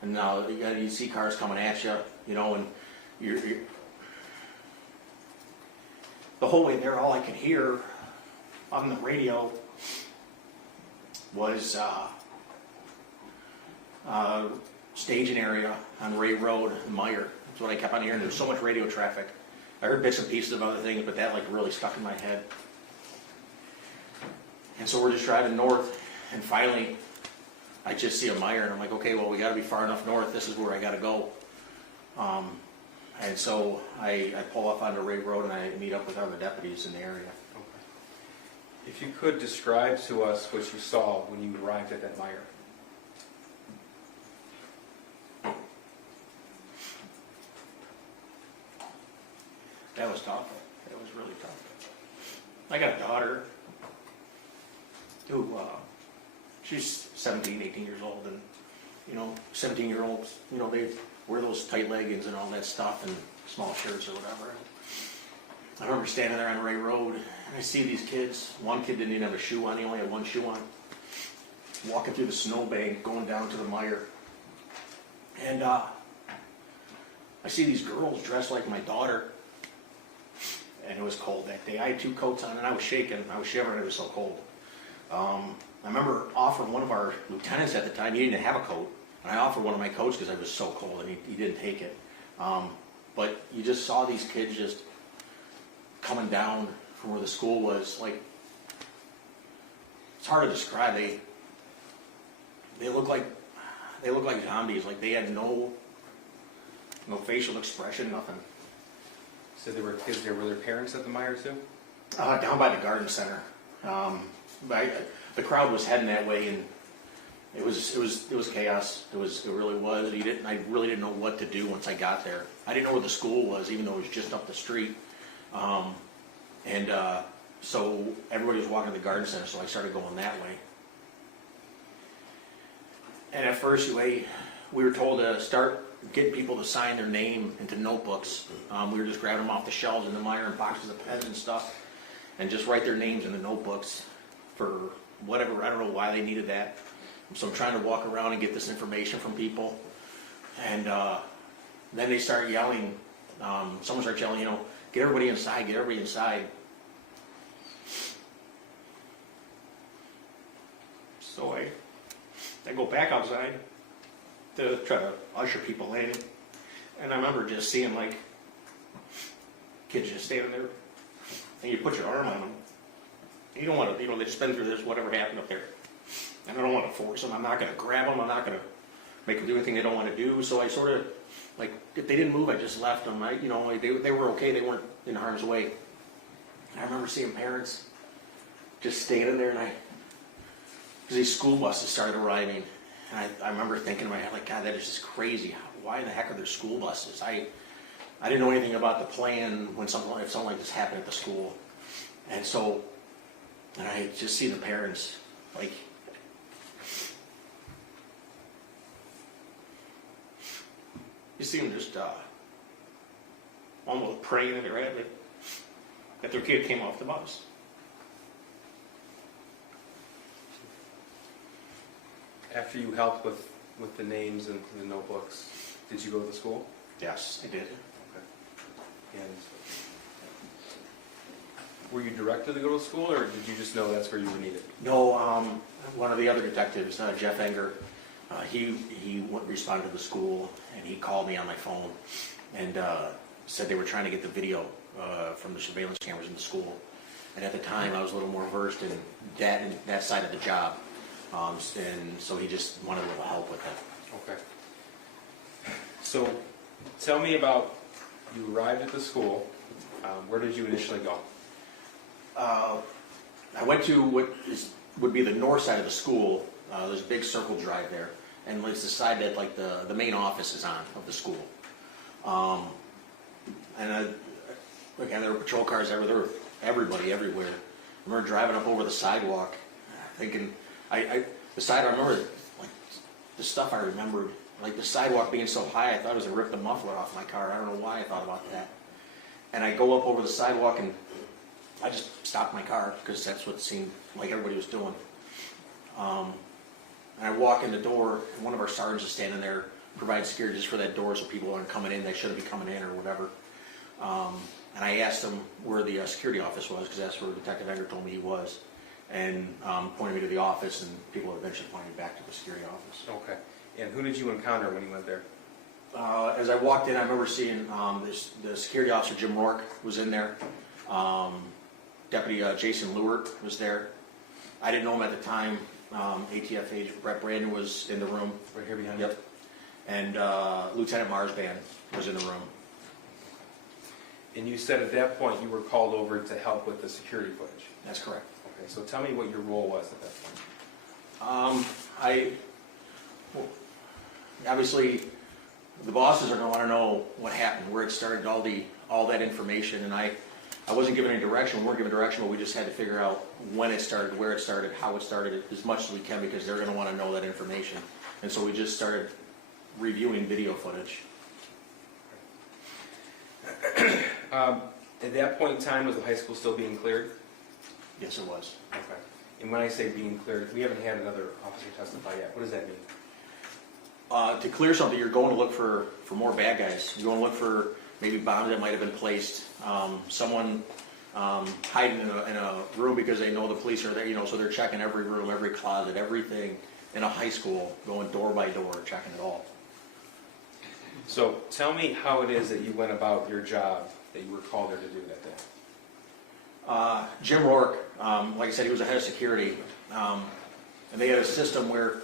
and now you see cars coming at you, and you're the whole way there, all I could hear on the radio was staging area on Ray Road in Meyer. That's what I kept on hearing. There was so much radio traffic. I heard bits and pieces of other things, but that really stuck in my head. And so we're just driving north, and finally I just see a Meyer, and I'm like, okay, well, we got to be far enough north. This is where I got to go. And so I pull off onto Ray Road, and I meet up with other deputies in the area. Okay. If you could describe to us what you saw when you arrived at that Meyer. That was tough. That was really tough. I got a daughter who, she's 17, 18 years old, and, 17-year-olds, they wear those tight leggings and all that stuff and small shirts or whatever. I remember standing there on Ray Road, and I see these kids. One kid didn't even have a shoe on. He only had one shoe on. Walking through the snowbank, going down to the Meyer. And I see these girls dressed like my daughter. And it was cold that day. I had two coats on, and I was shaking. I was shivering. It was so cold. I remember offering one of our lieutenants at the time. He didn't have a coat, and I offered one of my coats because I was so cold, and he didn't take it. But you just saw these kids just coming down from where the school was. Like, it's hard to describe. They look like zombies. Like, they had no facial expression, nothing. So there were kids there. Were their parents at the Meyer too? Down by the garden center. The crowd was heading that way, and it was chaos. It really was. I really didn't know what to do once I got there. I didn't know where the school was, even though it was just up the street. So everybody was walking to the garden center, so I started going that way. And at first, we were told to start getting people to sign their name into notebooks. We were just grabbing them off the shelves in the Meyer and boxes of pens and stuff, and just write their names in the notebooks for whatever. I don't know why they needed that. So I'm trying to walk around and get this information from people. And then they start yelling, someone starts yelling, get everybody inside, get everybody inside. So I go back outside to try to usher people in, and I remember just seeing like kids just standing there, and you put your arm on them. You don't want to, they just been through this, whatever happened up there. And I don't want to force them. I'm not going to grab them. I'm not going to make them do anything they don't want to do. So I sort of, like, if they didn't move, I just left them. They were okay. They weren't in harm's way. And I remember seeing parents just standing there, and because these school buses started arriving. And I remember thinking in my head, like, God, that is just crazy. Why the heck are there school buses? I didn't know anything about the plan if something like this happened at the school. And so, and I just see the parents, like, you see them just almost praying that their kid came off the bus. After you helped with the names and the notebooks, did you go to the school? Yes, I did. Okay. And were you directed to go to school, or did you just know that's where you were needed? No, one of the other detectives, Jeff Enger, he responded to the school, and he called me on my phone and said they were trying to get the video from the surveillance cameras in the school. And at the time, I was a little more versed in that side of the job, and so he just wanted a little help with that. Okay. So, tell me about, you arrived at the school. Where did you initially go? I went to what would be the north side of the school. There's a big circle drive there, and it's the side that like the main office is on of the school. And again, there were patrol cars everywhere. There were everybody everywhere. I remember driving up over the sidewalk, thinking, I remember like the stuff I remembered, like the sidewalk being so high, I thought it was going to rip the muffler off my car. I don't know why I thought about that. And I go up over the sidewalk and I just stopped my car because that's what seemed like everybody was doing. And I walk in the door, and one of our sergeants is standing there, providing security just for that door so people aren't coming in, they shouldn't be coming in or whatever. And I asked him where the security office was, because that's where Detective Enger told me he was, and pointed me to the office, and people eventually pointed me back to the security office. Okay. And who did you encounter when you went there? As I walked in, I remember seeing the security officer, Jim Rourke, was in there. Deputy Jason Lewert was there. I didn't know him at the time. ATF agent Brett Brandon was in the room. Right here behind you? Yep. And Lieutenant Marsban was in the room. And you said at that point you were called over to help with the security footage. That's correct. Okay, so tell me what your role was at that point. Obviously, the bosses are going to want to know what happened, where it started, all that information, and I wasn't given any direction. We weren't given direction, but we just had to figure out when it started, where it started, how it started, as much as we can, because they're going to want to know that information. And so we just started reviewing video footage. At that point in time, was the high school still being cleared? Yes, it was. Okay. And when I say being cleared, we haven't had another officer testify yet. What does that mean? To clear something, you're going to look for more bad guys. You're going to look for maybe bombs that might have been placed, someone hiding in a room because they know the police are there, so they're checking every room, every closet, everything in a high school, going door by door, checking it all. So tell me how it is that you went about your job that you were called there to do that day. Jim Rourke, like I said, he was the head of security, and they had a system where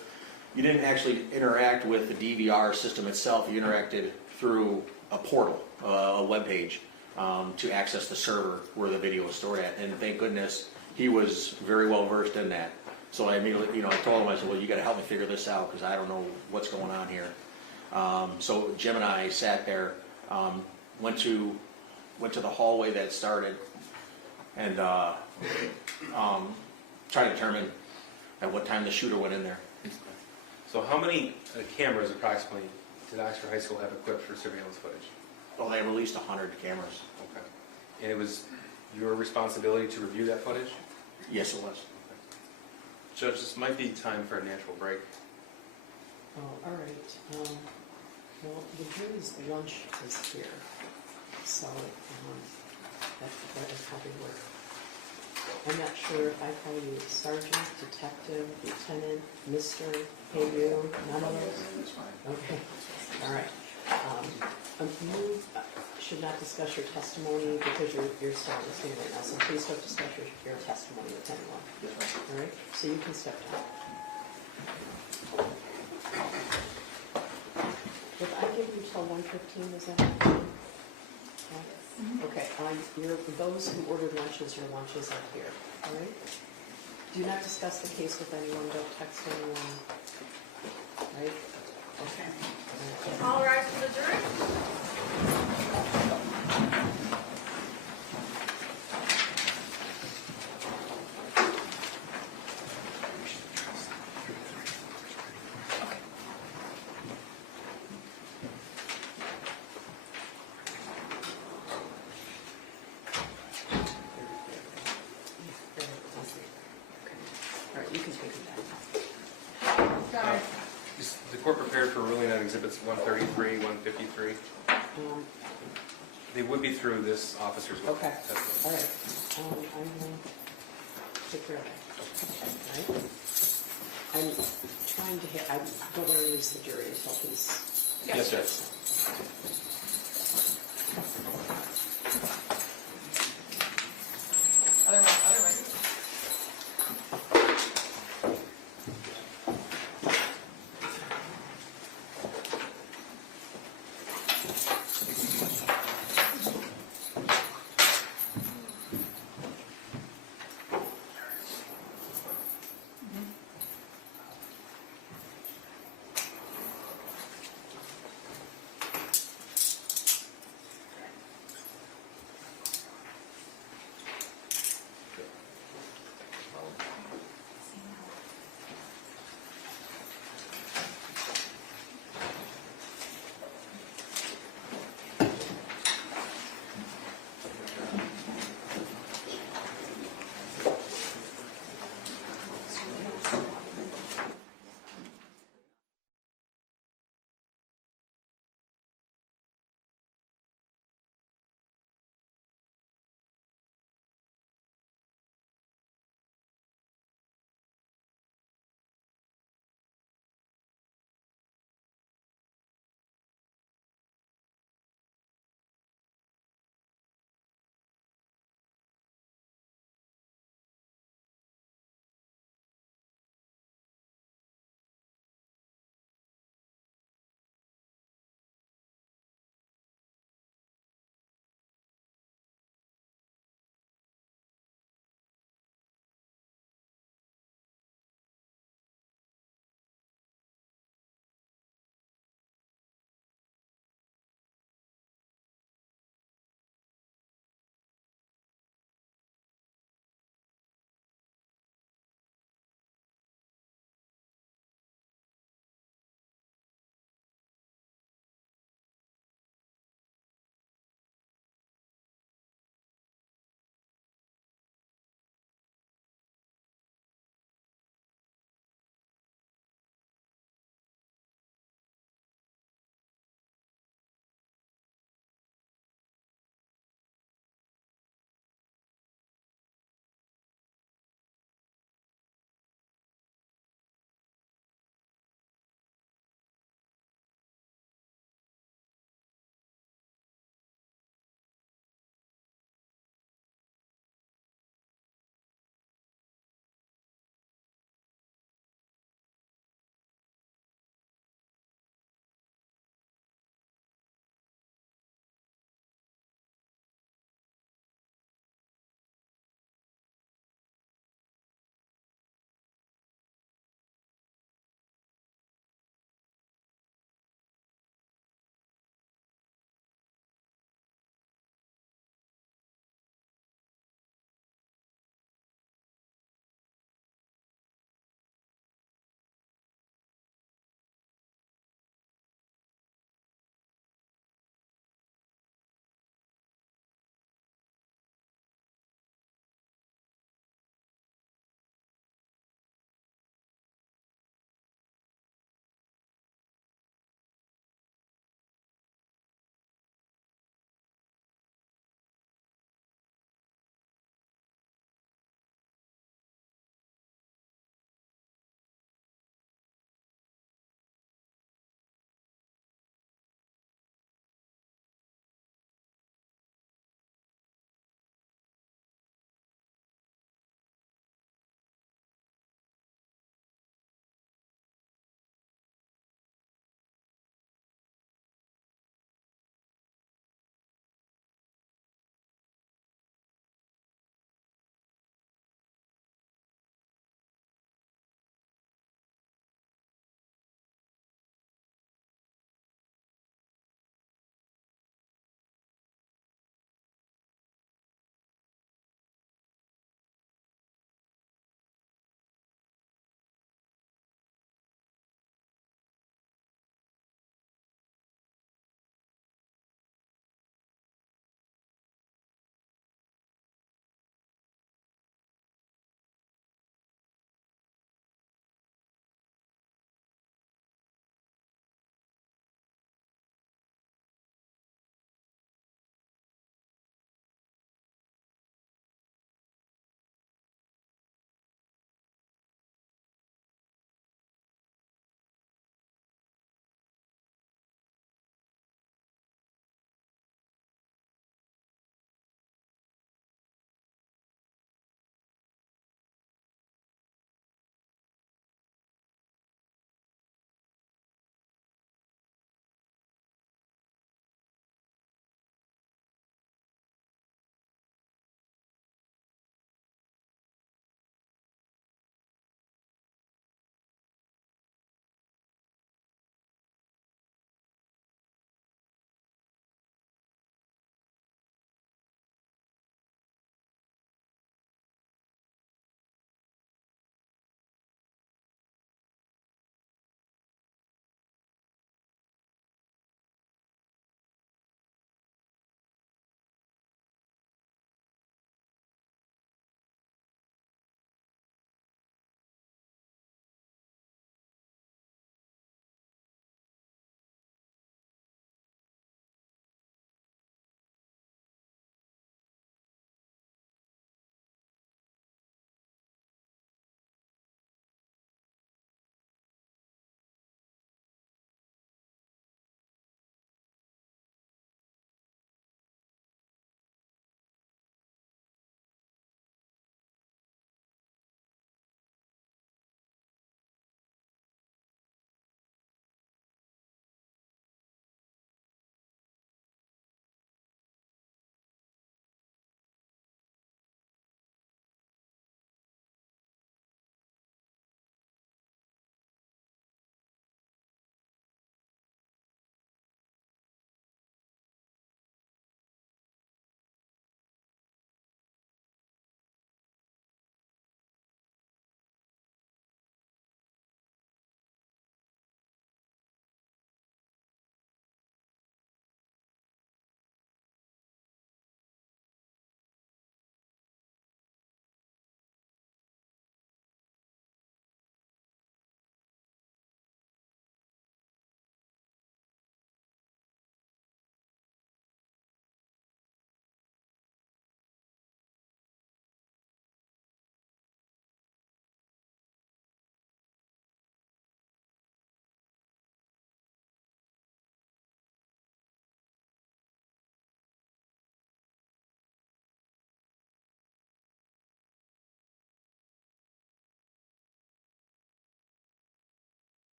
you didn't actually interact with the DVR system itself. You interacted through a portal, a web page, to access the server where the video was stored at. And thank goodness he was very well versed in that. So I immediately, I told him, I said, well, you got to help me figure this out because I don't know what's going on here. So Jim and I sat there, went to the hallway that started, and tried to determine at what time the shooter went in there. So how many cameras approximately did Oxford High School have equipped for surveillance footage? Well, they released 100 cameras. Okay. And it was your responsibility to review that footage? Yes, it was. Judge, this might be time for a natural break. Oh, all right. Well, the jury's lunch is here. So, that is probably work. I'm not sure if I call you sergeant, detective, lieutenant, mister, hey you, none of those? That's fine. Okay, all right. You should not discuss your testimony because you're still listening right now, so please don't discuss your testimony with anyone. All right, so you can step down. If I give you till 1:15, is that okay? Okay, those who ordered lunches, your lunches are here, all right? Do not discuss the case with anyone, don't text anyone, right? Okay. All rise for the jury. All right, you can take it back. Is the court prepared for ruling on exhibits 133, 153? They would be through this officer's. Okay, testimony. all right. I will take care of that. All right? I'm trying to hit, I don't want to lose the jury until he's. Yes, sir.